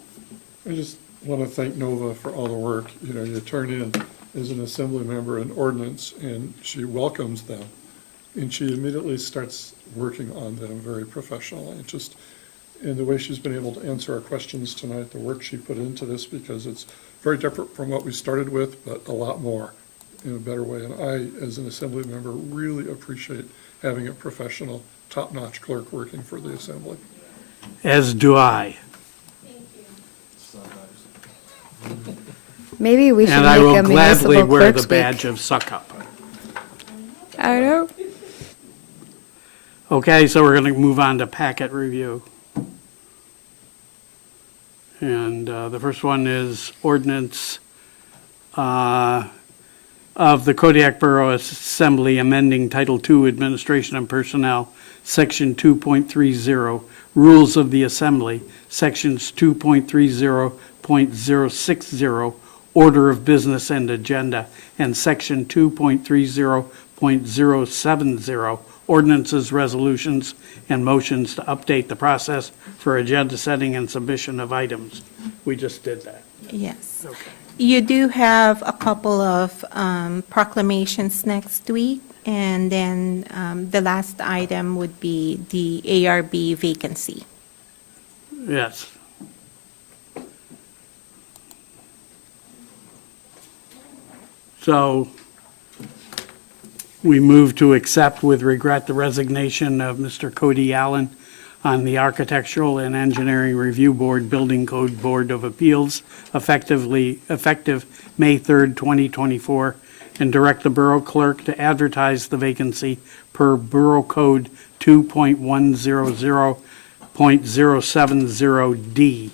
I just want to thank Nova for all the work. You know, you turn in as an assembly member an ordinance, and she welcomes them, and she immediately starts working on them very professionally. It just, and the way she's been able to answer our questions tonight, the work she put into this, because it's very different from what we started with, but a lot more in a better way. And I, as an assembly member, really appreciate having a professional, top-notch clerk working for the assembly. As do I. Maybe we should And I make will a gladly municipal wear the clerk's badge week. of suck up. I know. Okay, so we're going to move on to packet review. And the first one is ordinance of the Kodiak Borough Assembly amending Title II Administration and Personnel, Section 2.30, Rules of the Assembly, Sections 2.30.060, Order of Business and Agenda, and Section 2.30.070, Ordinances, Resolutions, and Motions to update the process for agenda setting and submission of items. We just did that. Yes. Okay. You do have a couple of proclamations next week, and then the last item would be the ARB vacancy. Yes. So we move to accept with regret the resignation of Mr. Cody Allen on the Architectural and Engineering Review Board, Building Code Board of Appeals, effective May 3rd, 2024, and direct the Borough Clerk to advertise the vacancy per Borough Code 2.100.070D.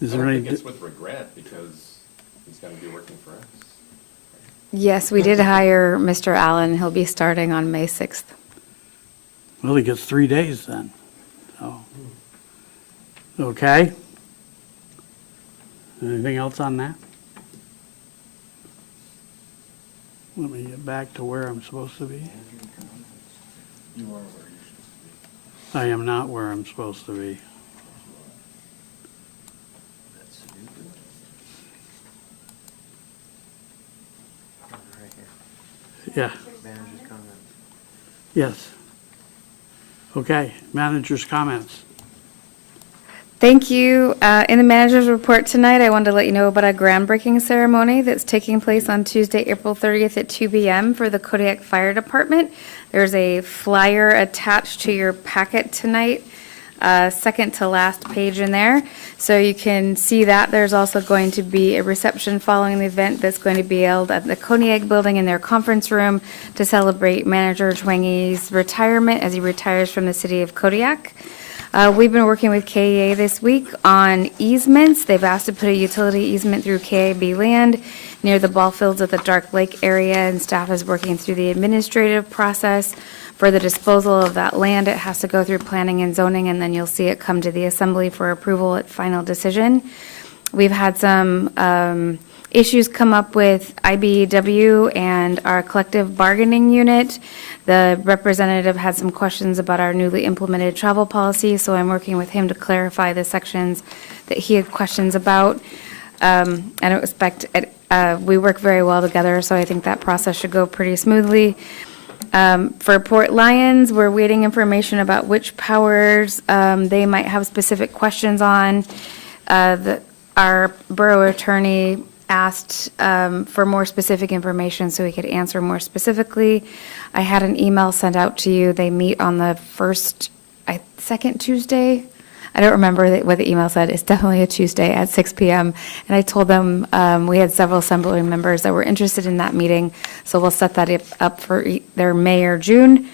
Is there any? with regret, because he's gonna be working for us. Yes, we did hire Mr. Allen. He'll be starting on May 6th. Well, he gets 3 days then. So, okay. Anything else on that? Let me get back to where I'm supposed to be. You are where you should be. I am not where I'm supposed to be. Yeah. Yes. Okay, manager's comments. Thank you. In the manager's report tonight, I wanted to let you know about a groundbreaking ceremony that's taking place on Tuesday, April 30th at 2 p.m. for the Kodiak Fire Department. There's a flyer attached to your packet tonight, second to last page in there. So you can see that. There's also going to be a reception following the event that's going to be held at the Kodiak building in their conference room to celebrate Manager Chwangi's retirement as he retires from the city of Kodiak. We've been working with KEA this week on easements. They've asked to put a utility easement through KAB land near the ball fields at the Dark Lake area, and staff is working through the administrative process for the disposal of that land. It has to go through planning and zoning, and then you'll see it come to the assembly for approval at final decision. We've had some issues come up with IBEW and our collective bargaining unit. The representative had some questions about our newly implemented travel policy, so I'm working with him to clarify the sections that he had questions about. I don't expect, we work very well together, so I think that process should go pretty smoothly. For Port Lions, we're waiting information about which powers they might have specific questions on. Our borough attorney asked for more specific information so he could answer more specifically. I had an email sent out to you. They meet on the second Tuesday. I don't remember what the email said. It's definitely a Tuesday at 6 p.m. And I told them we had several assembly members that were interested in that meeting, so we'll set that up for their May or June.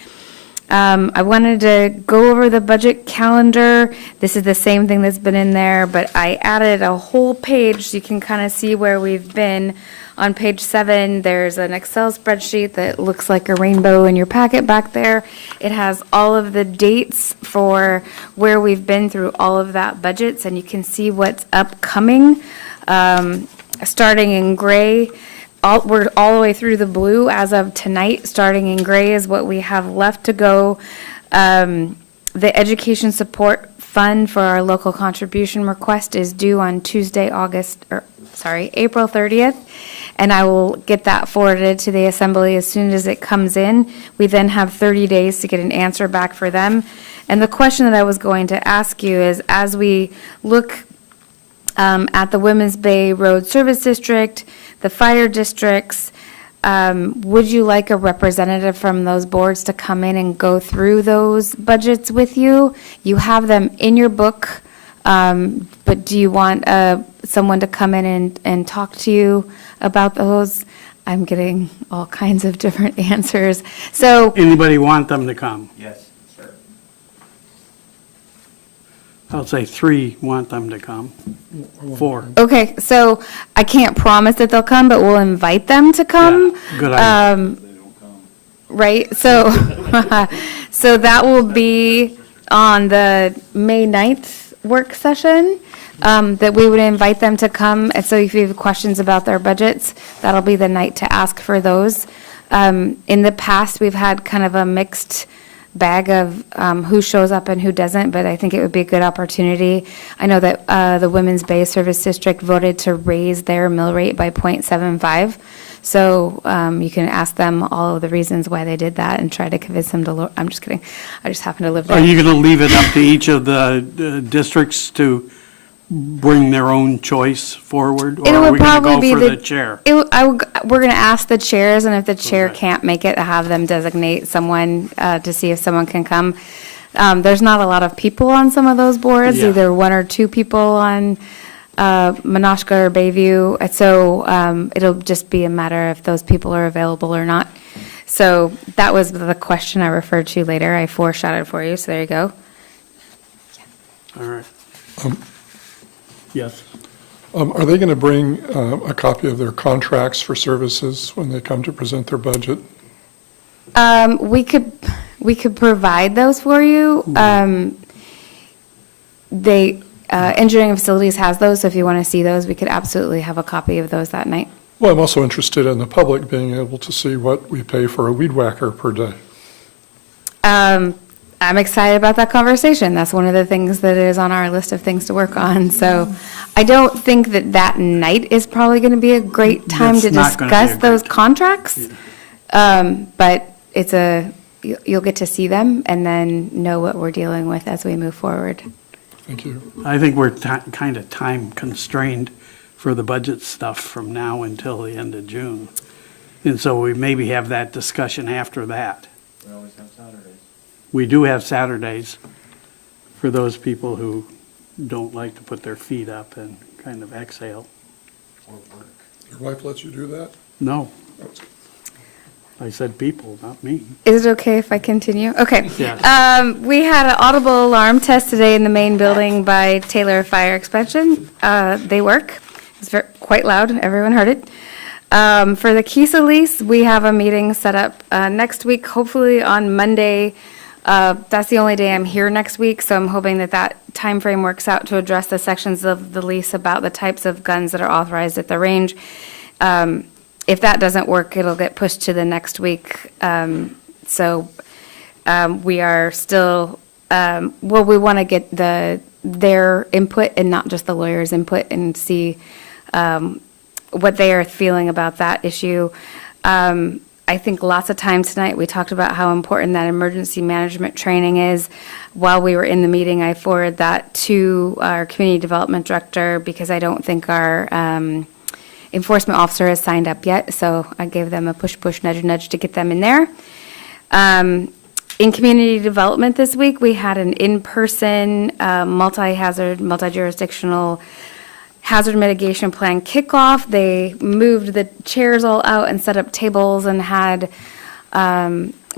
I wanted to go over the budget calendar. This is the same thing that's been in there, but I added a whole page so you can kind of see where we've been. On page 7, there's an Excel spreadsheet that looks like a rainbow in your packet back there. It has all of the dates for where we've been through all of that budgets, and you can see what's upcoming, starting in gray. We're all the way through the blue as of tonight. Starting in gray is what we have left to go. The education support fund for our local contribution request is due on Tuesday, April 30th. And I will get that forwarded to the assembly as soon as it comes in. We then have 30 days to get an answer back for them. And the question that I was going to ask you is, as we look at the Women's Bay Road Service District, the fire districts, would you like a representative from those boards to come in and go through those budgets with you? You have them in your book, but do you want someone to come in and talk to you about those? I'm getting all kinds of different answers. So, Anybody want them to come? Yes, sir. I'll say 3 want them to come. 4. okay, so I can't promise that they'll come, but we'll invite them to come. Yeah, good idea. Right, so, so that will be on the May 9th work session, that we would invite them to come. And so if you have questions about their budgets, that'll be the night to ask for those. In the past, we've had kind of a mixed bag of who shows up and who doesn't, but I think it would be a good opportunity. I know that the Women's Bay Service District voted to raise their mill rate by 0.75. So you can ask them all of the reasons why they did that and try to convince them to I'm just kidding. I just happen to live there. Are you going to leave it up to each of the districts to bring their own choice forward? Or It are would we going to probably go be for the chair? We're going to ask the chairs, and if the chair Okay. can't make it, to have them designate someone to see if someone can come. There's not a lot of people on some of those boards, Yeah. either 1 or 2 people on Menasca or Bayview. So it'll just be a matter if those people are available or not. So that was the question I referred to later. I foreshadowed for you, so there you go. All right. Yes. Are they going to bring a copy of their contracts for services when they come to present their budget? We could provide those for you. Engineering Facilities has those, so if you want to see those, we could absolutely have a copy of those that night. Well, I'm also interested in the public being able to see what we pay for a weed whacker per day. I'm excited about that conversation. That's one of the things that is on our list of things to work on. So I don't think that night is probably going to be a great time That's to not gonna be a discuss great those time. contracts. But you'll get to see them and then know what we're dealing with as we move forward. Thank you. I think we're kind of time constrained for the budget stuff from now until the end of June. And so we maybe have that discussion after that. We always have Saturdays. We do have Saturdays for those people who don't like to put their feet up and kind of exhale. Or work. Your wife lets you do that? No. I said people, not me. Is it okay if I continue? Okay. Yes. We had an audible alarm test today in the main building by Taylor Fire Expansion. They work. It's quite loud. Everyone heard it. For the Kisa lease, we have a meeting set up next week, hopefully on Monday. That's the only day I'm here next week, so I'm hoping that time frame works out to address the sections of the lease about the types of guns that are authorized at the range. If that doesn't work, it'll get pushed to the next week. We are still, we want to get their input and not just the lawyer's input and see what they are feeling about that issue. I think lots of times tonight, we talked about how important that emergency management training is. While we were in the meeting, I forwarded that to our community development director because I don't think our enforcement officer has signed up yet, so I gave them a push, nudge to get them in there. In community development this week, we had an in-person, multi-jurisdictional hazard mitigation plan kickoff. They moved the chairs all out and set up tables and had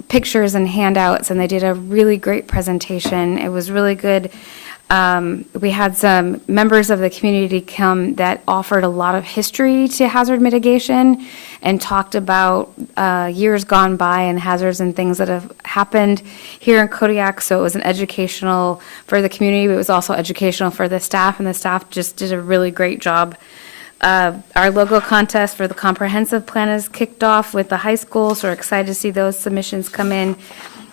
pictures and handouts, and they did a really great presentation. It was really good. We had some members of the community come that offered a lot of history to hazard mitigation and talked about years gone by and hazards and things that have happened here in Kodiak. So it was an educational for the community, but it was also educational for the staff, and the staff just did a really great job. Our logo contest for the comprehensive plan is kicked off with the high school, so we're excited to see those submissions come in.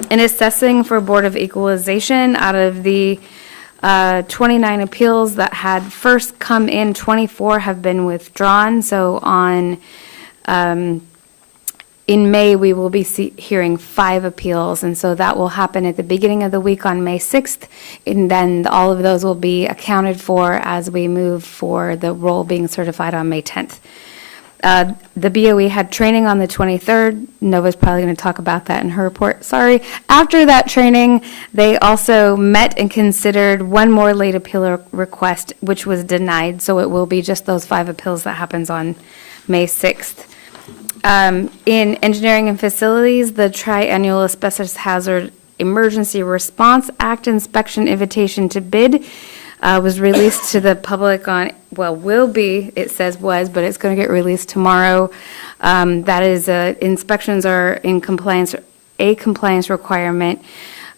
In assessing for Board of Equalization, out of the 29 appeals that had first come in, 24 have been withdrawn. So in May, we will be hearing 5 appeals, and so that will happen at the beginning of the week on May 6th, and then all of those will be accounted for as we move for the roll being certified on May 10th. The BOE had training on the 23rd. Nova's probably going to talk about that in her report. Sorry. After that training, they also met and considered one more late appeal request, which was denied. So it will be just those 5 appeals that happens on May 6th. In engineering and facilities, the Triennial Asbestos Hazard Emergency Response Act inspection invitation to bid was released to the public on, will be, it says was, but it's going to get released tomorrow. That is, inspections are in compliance, a compliance requirement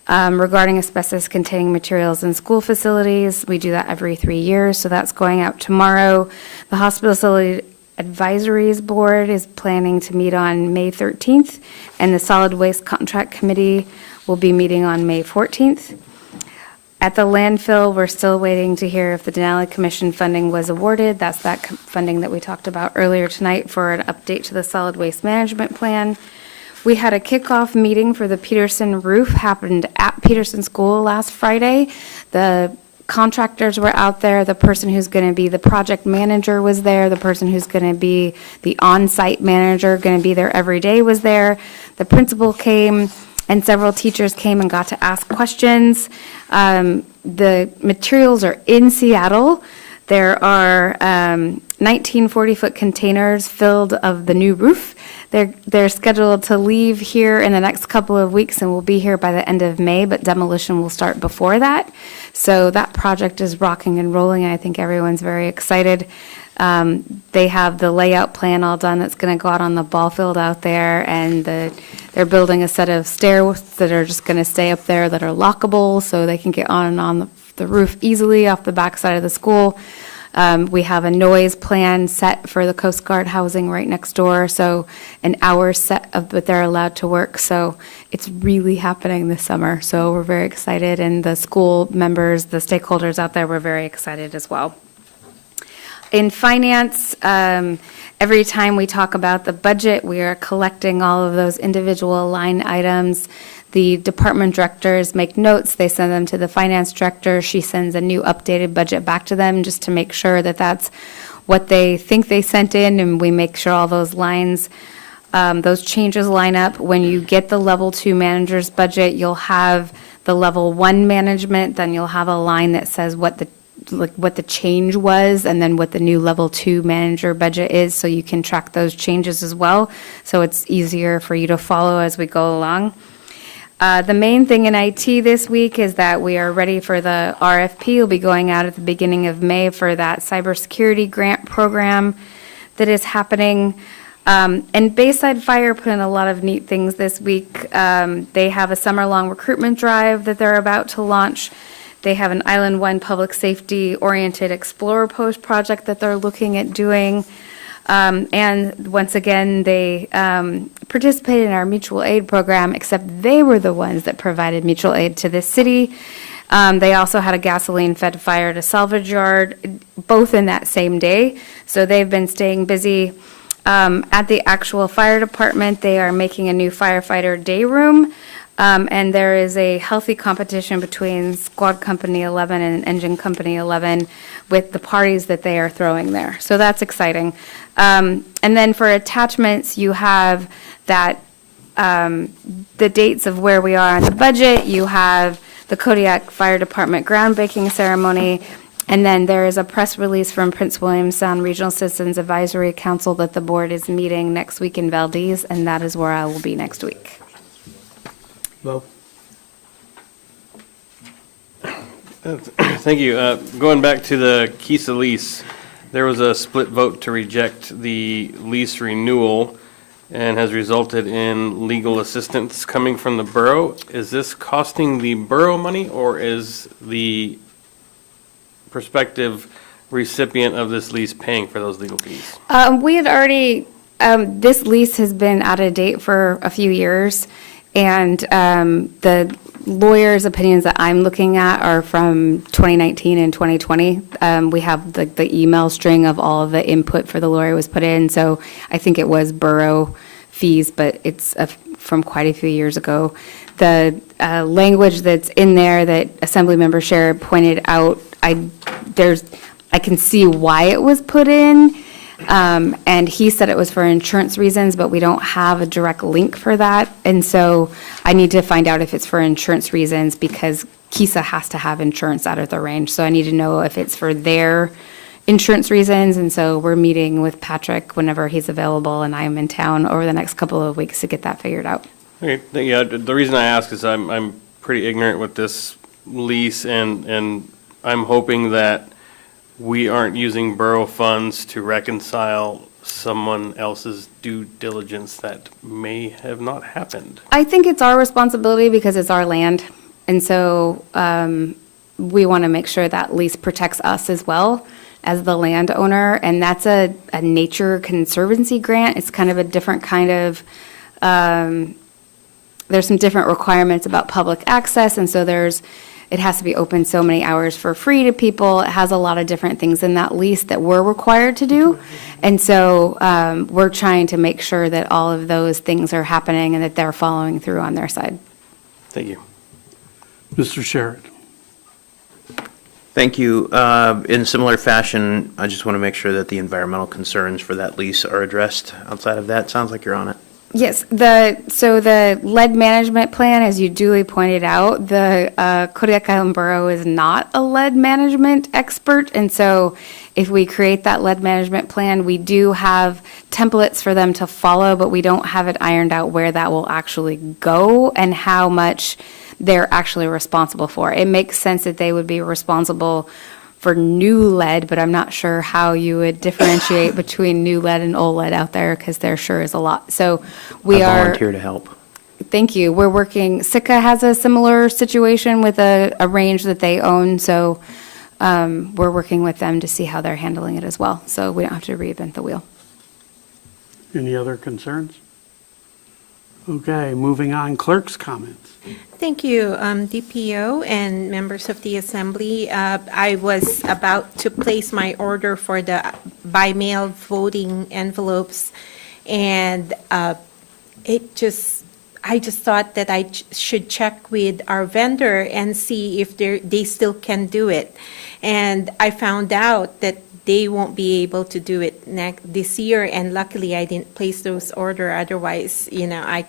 regarding asbestos-containing materials in school facilities. We do that every 3 years, so that's going out tomorrow. The Hospital Facility Advisories Board is planning to meet on May 13th, and the Solid Waste Contract Committee will be meeting on May 14th. At the landfill, we're still waiting to hear if the Denali Commission funding was awarded. That's that funding that we talked about earlier tonight for an update to the solid waste management plan. We had a kickoff meeting for the Peterson roof, happened at Peterson School last Friday. The contractors were out there. The person who's going to be the project manager was there. The person who's going to be the on-site manager, going to be there every day, was there. The principal came, and several teachers came and got to ask questions. The materials are in Seattle. There are 19 40-foot containers filled of the new roof. They're scheduled to leave here in the next couple of weeks and will be here by the end of May, but demolition will start before that. So that project is rocking and rolling, and I think everyone's very excited. They have the layout plan all done that's going to go out on the ball field out there, and they're building a set of stairs that are just going to stay up there that are lockable so they can get on and on the roof easily off the backside of the school. We have a noise plan set for the Coast Guard housing right next door, so an hour set of what they're allowed to work. So it's really happening this summer. So we're very excited, and the school members, the stakeholders out there, were very excited as well. In finance, every time we talk about the budget, we are collecting all of those individual line items. The department directors make notes, they send them to the finance director. She sends a new updated budget back to them just to make sure that that's what they think they sent in, and we make sure all those lines, those changes line up. When you get the level 2 manager's budget, you'll have the level 1 management, then you'll have a line that says what the change was, and then what the new level 2 manager budget is, so you can track those changes as well. So it's easier for you to follow as we go along. The main thing in IT this week is that we are ready for the RFP. We'll be going out at the beginning of May for that cybersecurity grant program that is happening. And Bayside Fire put in a lot of neat things this week. They have a summer-long recruitment drive that they're about to launch. They have an island-wide public safety-oriented Explorer Post project that they're looking at doing. And once again, they participated in our mutual aid program, except they were the ones that provided mutual aid to the city. They also had a gasoline-fed fire to salvage yard, both in that same day. So they've been staying busy. At the actual fire department, they are making a new firefighter day room. And there is a healthy competition between Squad Company 11 and Engine Company 11 with the parties that they are throwing there. So that's exciting. And then for attachments, you have that, the dates of where we are on the budget. You have the Kodiak Fire Department groundbreaking ceremony. And then there is a press release from Prince William Sound Regional Citizens Advisory Council that the board is meeting next week in Valdez, and that is where I will be next week. Bo? Thank you. Going back to the Kisa lease, there was a split vote to reject the lease renewal and has resulted in legal assistance coming from the borough. Is this costing the borough money, or is the prospective recipient of this lease paying for those legal fees? We had already, this lease has been out of date for a few years, and the lawyers' opinions that I'm looking at are from 2019 and 2020. We have the email string of all of the input for the lawyer was put in, so I think it was borough fees, but it's from quite a few years ago. The language that's in there that Assemblymember Sher pointed out, I can see why it was put in, and he said it was for insurance reasons, but we don't have a direct link for that, and so I need to find out if it's for insurance reasons, because Kisa has to have insurance out of the range, so I need to know if it's for their insurance reasons, and so we're meeting with Patrick whenever he's available, and I'm in town over the next couple of weeks to get that figured out. Okay, yeah, the reason I ask is I'm pretty ignorant with this lease, and I'm hoping that we aren't using borough funds to reconcile someone else's due diligence that may have not happened. I think it's our responsibility because it's our land, and so we want to make sure that lease protects us as well as the landowner, and that's a nature conservancy grant. It's kind of a different kind of, there's some different requirements about public access, and so it has to be open so many hours for free to people. It has a lot of different things in that lease that we're required to do. And so we're trying to make sure that all of those things are happening and that they're following through on their side. Thank you. Mr. Sherritt? Thank you. In similar fashion, I just want to make sure that the environmental concerns for that lease are addressed. Outside of that, sounds like you're on it. Yes, so the lead management plan, as you duly pointed out, the Kodiak Island Borough is not a lead management expert, and so if we create that lead management plan, we do have templates for them to follow, but we don't have it ironed out where that will actually go and how much they're actually responsible for. It makes sense that they would be responsible for new lead, but I'm not sure how you would differentiate between new lead and old lead out there, because there sure is a lot. So we I are. volunteer to help. Thank you. We're working, Sitka has a similar situation with a range that they own, so we're working with them to see how they're handling it as well, so we don't have to reinvent the wheel. Any other concerns? Okay, moving on, clerk's comments. Thank you, DPO and members of the assembly. I was about to place my order for the by-mail voting envelopes, and I just thought that I should check with our vendor and see if they still can do it. And I found out that they won't be able to do it this year, and luckily I didn't place those order. Otherwise, I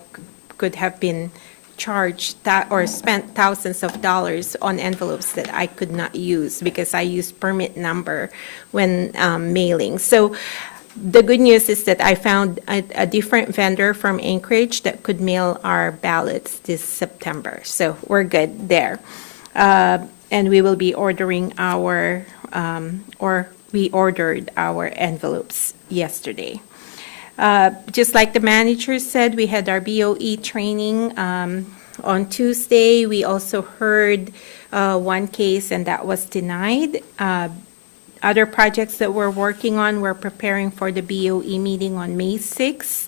could have been charged that or spent thousands of dollars on envelopes that I could not use because I used permit number when mailing. So the good news is that I found a different vendor from Anchorage that could mail our ballots this September. So we're good there. And we will be ordering we ordered our envelopes yesterday. Just like the manager said, we had our BOE training on Tuesday. We also heard one case, and that was denied. Other projects that we're working on, we're preparing for the BOE meeting on May 6th.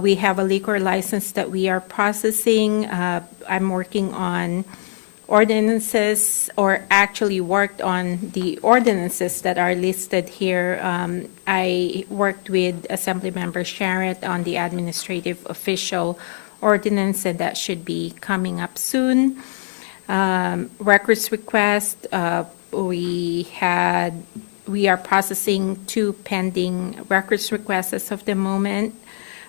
We have a liquor license that we are processing. I'm working on ordinances, or actually worked on the ordinances that are listed here. I worked with Assemblymember Sharrett on the administrative official ordinance, and that should be coming up soon. Records request, we are processing 2 pending records requests as of the moment.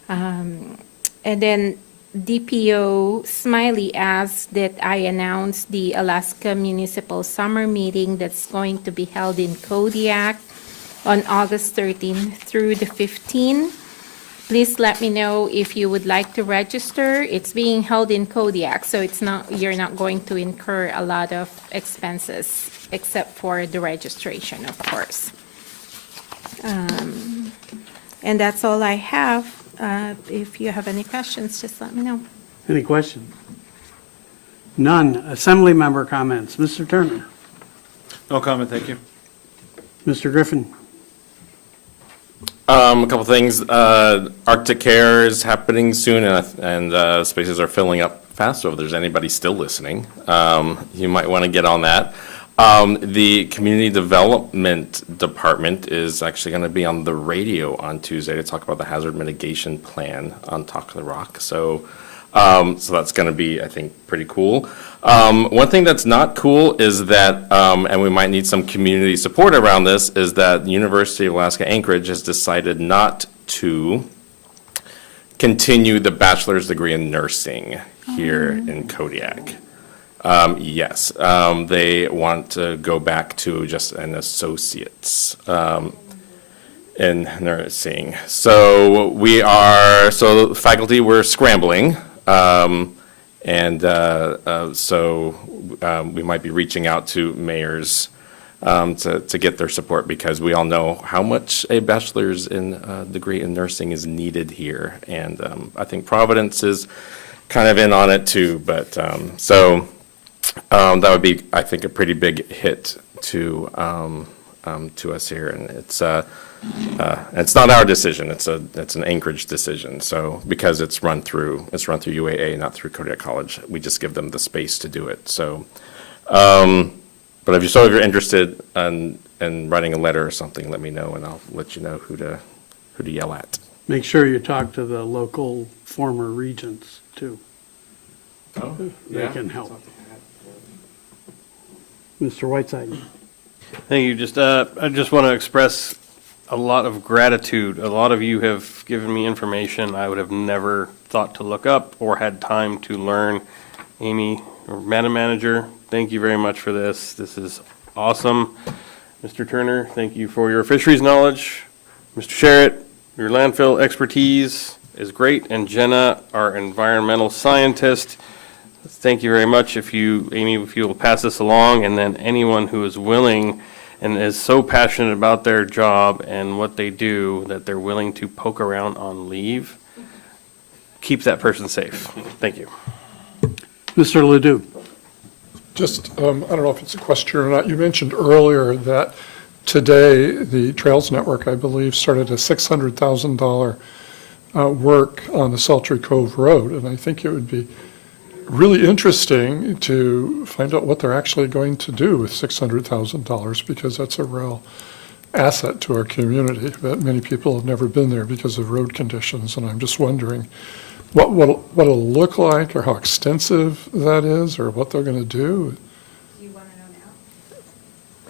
And then DPO Smiley asked that I announce the Alaska Municipal Summer Meeting that's going to be held in Kodiak on August 13th through the 15th. Please let me know if you would like to register. It's being held in Kodiak, so you're not going to incur a lot of expenses except for the registration, of course. And that's all I have. If you have any questions, just let me know. Any questions? None. Assembly member comments. Mr. Turner. No comment, thank you. Mr. Griffin. A couple things. Arctic Care is happening soon, and spaces are filling up fast. So if there's anybody still listening, you might want to get on that. The Community Development Department is actually going to be on the radio on Tuesday to talk about the hazard mitigation plan on Talk of the Rock. So that's going to be, I think, pretty cool. One thing that's not cool is that, and we might need some community support around this, is that the University of Alaska Anchorage has decided not to continue the bachelor's degree in nursing here in Kodiak. Yes, they want to go back to just an associate's in nursing. So faculty, we're scrambling. So we might be reaching out to mayors to get their support, because we all know how much a bachelor's degree in nursing is needed here. And I think Providence is kind of in on it too. But that would be, I think, a pretty big hit to us here. And it's not our decision. It's an Anchorage decision. So because it's run through UAA, not through Kodiak College, we just give them the space to do it. So, but if you're interested in writing a letter or something, let me know, and I'll let you know who to yell at. Make sure you talk to the local former regents too. Oh, They can help. Mr. Whiteside. Thank you. I just want to express a lot of gratitude. A lot of you have given me information I would have never thought to look up or had time to learn. Amy, or Madam Manager, thank you very much for this. This is awesome. Mr. Turner, thank you for your fisheries knowledge. Mr. Sharrett, your landfill expertise is great. And Jenna, our environmental scientist, thank you very much. Amy, if you will pass this along, and then anyone who is willing and is so passionate about their job and what they do that they're willing to poke around on leave, keep that person safe. Thank you. Mr. Ledoux. Just, I don't know if it's a question or not. You mentioned earlier that today the Trails Network, I believe, started a $600,000 work on the Sultry Cove Road, and I think it would be really interesting to find out what they're actually going to do with $600,000, because that's a real asset to our community, but many people have never been there because of road conditions, and I'm just wondering what it'll look like, or how extensive that is, or what they're going to do. Do you want to know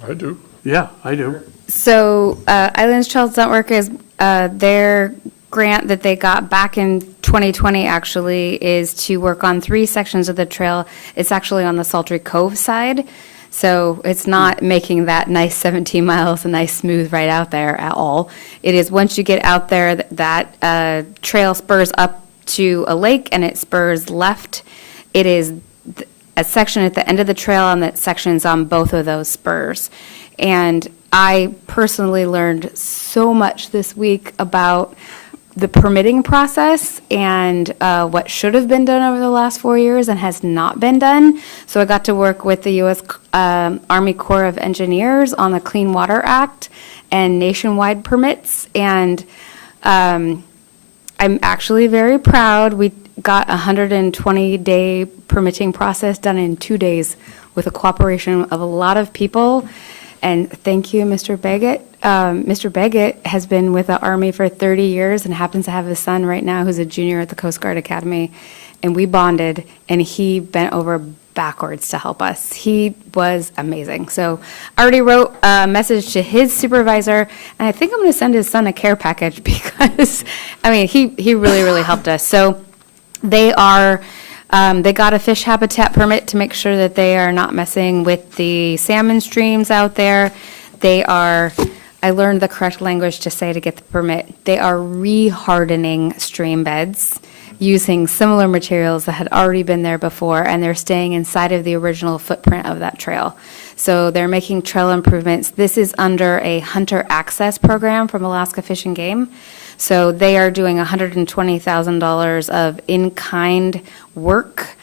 now? I do. Yeah, I do. So Islands Trails Network is their grant that they got back in 2020 actually is to work on 3 sections of the trail. It's actually on the Sultry Cove side. So it's not making that nice 17 miles a nice smooth right out there at all. It is once you get out there, that trail spurs up to a lake and it spurs left. It is a section at the end of the trail, and that section's on both of those spurs. And I personally learned so much this week about the permitting process and what should have been done over the last 4 years and has not been done. So I got to work with the U.S. Army Corps of Engineers on the Clean Water Act and nationwide permits. And I'm actually very proud. We got a 120-day permitting process done in 2 days with the cooperation of a lot of people. And thank you, Mr. Baggett. Mr. Baggett has been with the Army for 30 years and happens to have a son right now who's a junior at the Coast Guard Academy. And we bonded, and he bent over backwards to help us. He was amazing. So I already wrote a message to his supervisor, and I think I'm going to send his son a care package because, I mean, he really, really helped us. So they are... they got a fish habitat permit to make sure that they are not messing with the salmon streams out there. They are, I learned the correct language to say to get the permit, they are re-hardening stream beds using similar materials that had already been there before, and they're staying inside of the original footprint of that trail. So they're making trail improvements. This is under a hunter access program from Alaska Fish and Game. So they are doing $120,000 of in-kind work,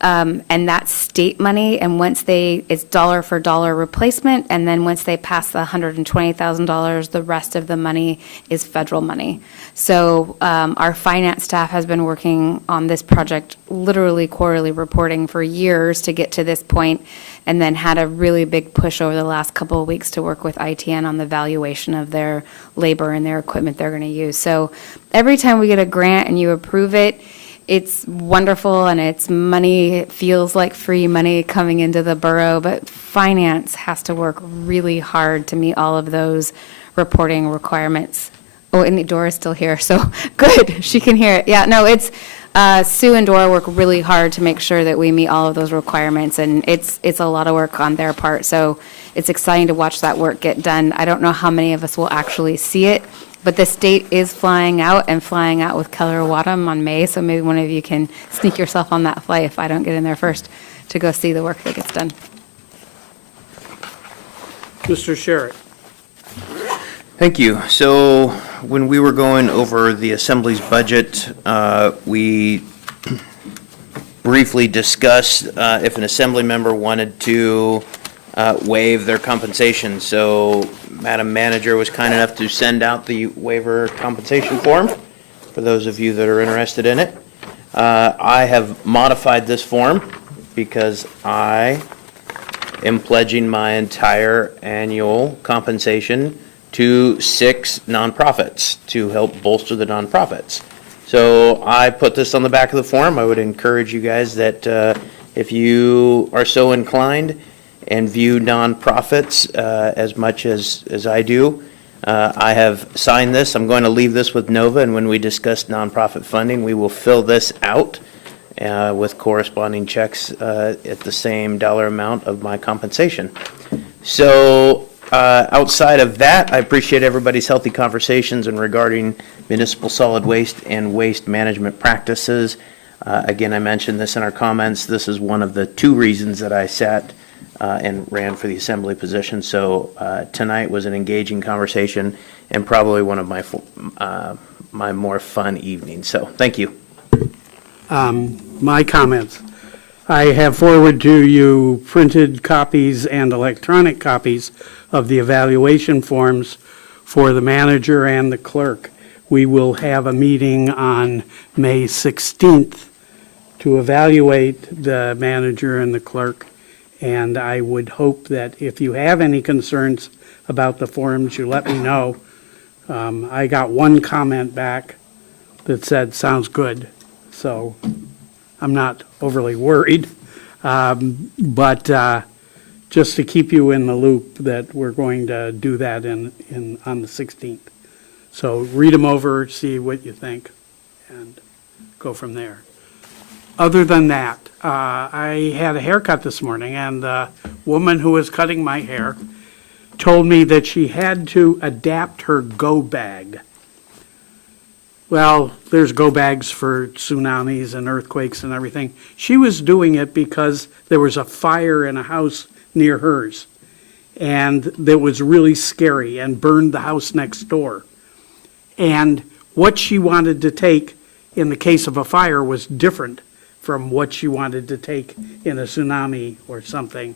and that's state money. And once it's dollar for dollar replacement, and then once they pass the $120,000, the rest of the money is federal money. So our finance staff has been working on this project, literally quarterly reporting for years to get to this point, and then had a really big push over the last couple of weeks to work with ITN on the valuation of their labor and their equipment they're going to use. So every time we get a grant and you approve it, it's wonderful, and it's money. It feels like free money coming into the borough, but finance has to work really hard to meet all of those reporting requirements. Oh, and Dora's still here, so good, she can hear it. Yeah, no, it's, Sue and Dora work really hard to make sure that we meet all of those requirements, and it's a lot of work on their part, so it's exciting to watch that work get done. I don't know how many of us will actually see it, but the state is flying out with Keller Wadham on May, so maybe one of you can sneak yourself on that flight if I don't get in there first to go see the work that gets done. Mr. Sherritt. Thank you. So when we were going over the Assembly's budget, we briefly discussed if an Assembly member wanted to waive their compensation. So Madam Manager was kind enough to send out the waiver compensation form for those of you that are interested in it. I have modified this form because I am pledging my entire annual compensation to 6 nonprofits to help bolster the nonprofits. So I put this on the back of the form. I would encourage you guys that if you are so inclined and view nonprofits as much as I do, I have signed this. I'm going to leave this with Nova, and when we discuss nonprofit funding, we will fill this out with corresponding checks at the same dollar amount of my compensation. So outside of that, I appreciate everybody's healthy conversations and regarding municipal solid waste and waste management practices. Again, I mentioned this in our comments. This is one of the 2 reasons that I sat and ran for the Assembly position. So tonight was an engaging conversation and probably one of my more fun evenings. So thank you. My comments. I have forwarded to you printed copies and electronic copies of the evaluation forms for the manager and the clerk. we will have a meeting on May 16th to evaluate the manager and the clerk. And I would hope that if you have any concerns about the forms, you let me know. I got one comment back that said, sounds good. So I'm not overly worried. But just to keep you in the loop that we're going to do that on the 16th. So read them over, see what you think, and go from there. Other than that, I had a haircut this morning, and the woman who was cutting my hair told me that she had to adapt her go bag. Well, there's go bags for tsunamis and earthquakes and everything. She was doing it because there was a fire in a house near hers, and that was really scary and burned the house next door. And what she wanted to take in the case of a fire was different from what she wanted to take in a tsunami or something.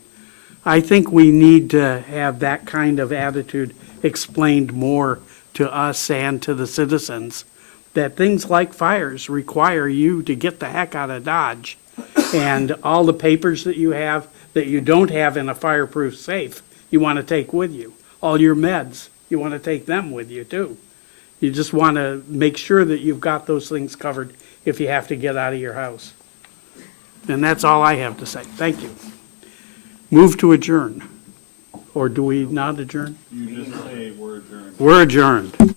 I think we need to have that kind of attitude explained more to us and to the citizens, that things like fires require you to get the heck out of Dodge. And all the papers that you have that you don't have in a fireproof safe, you want to take with you. All your meds, you want to take them with you too. You just want to make sure that you've got those things covered if you have to get out of your house. And that's all I have to say. Thank you. Move to adjourn. Or do we not adjourn? You just say we're adjourned. We're adjourned.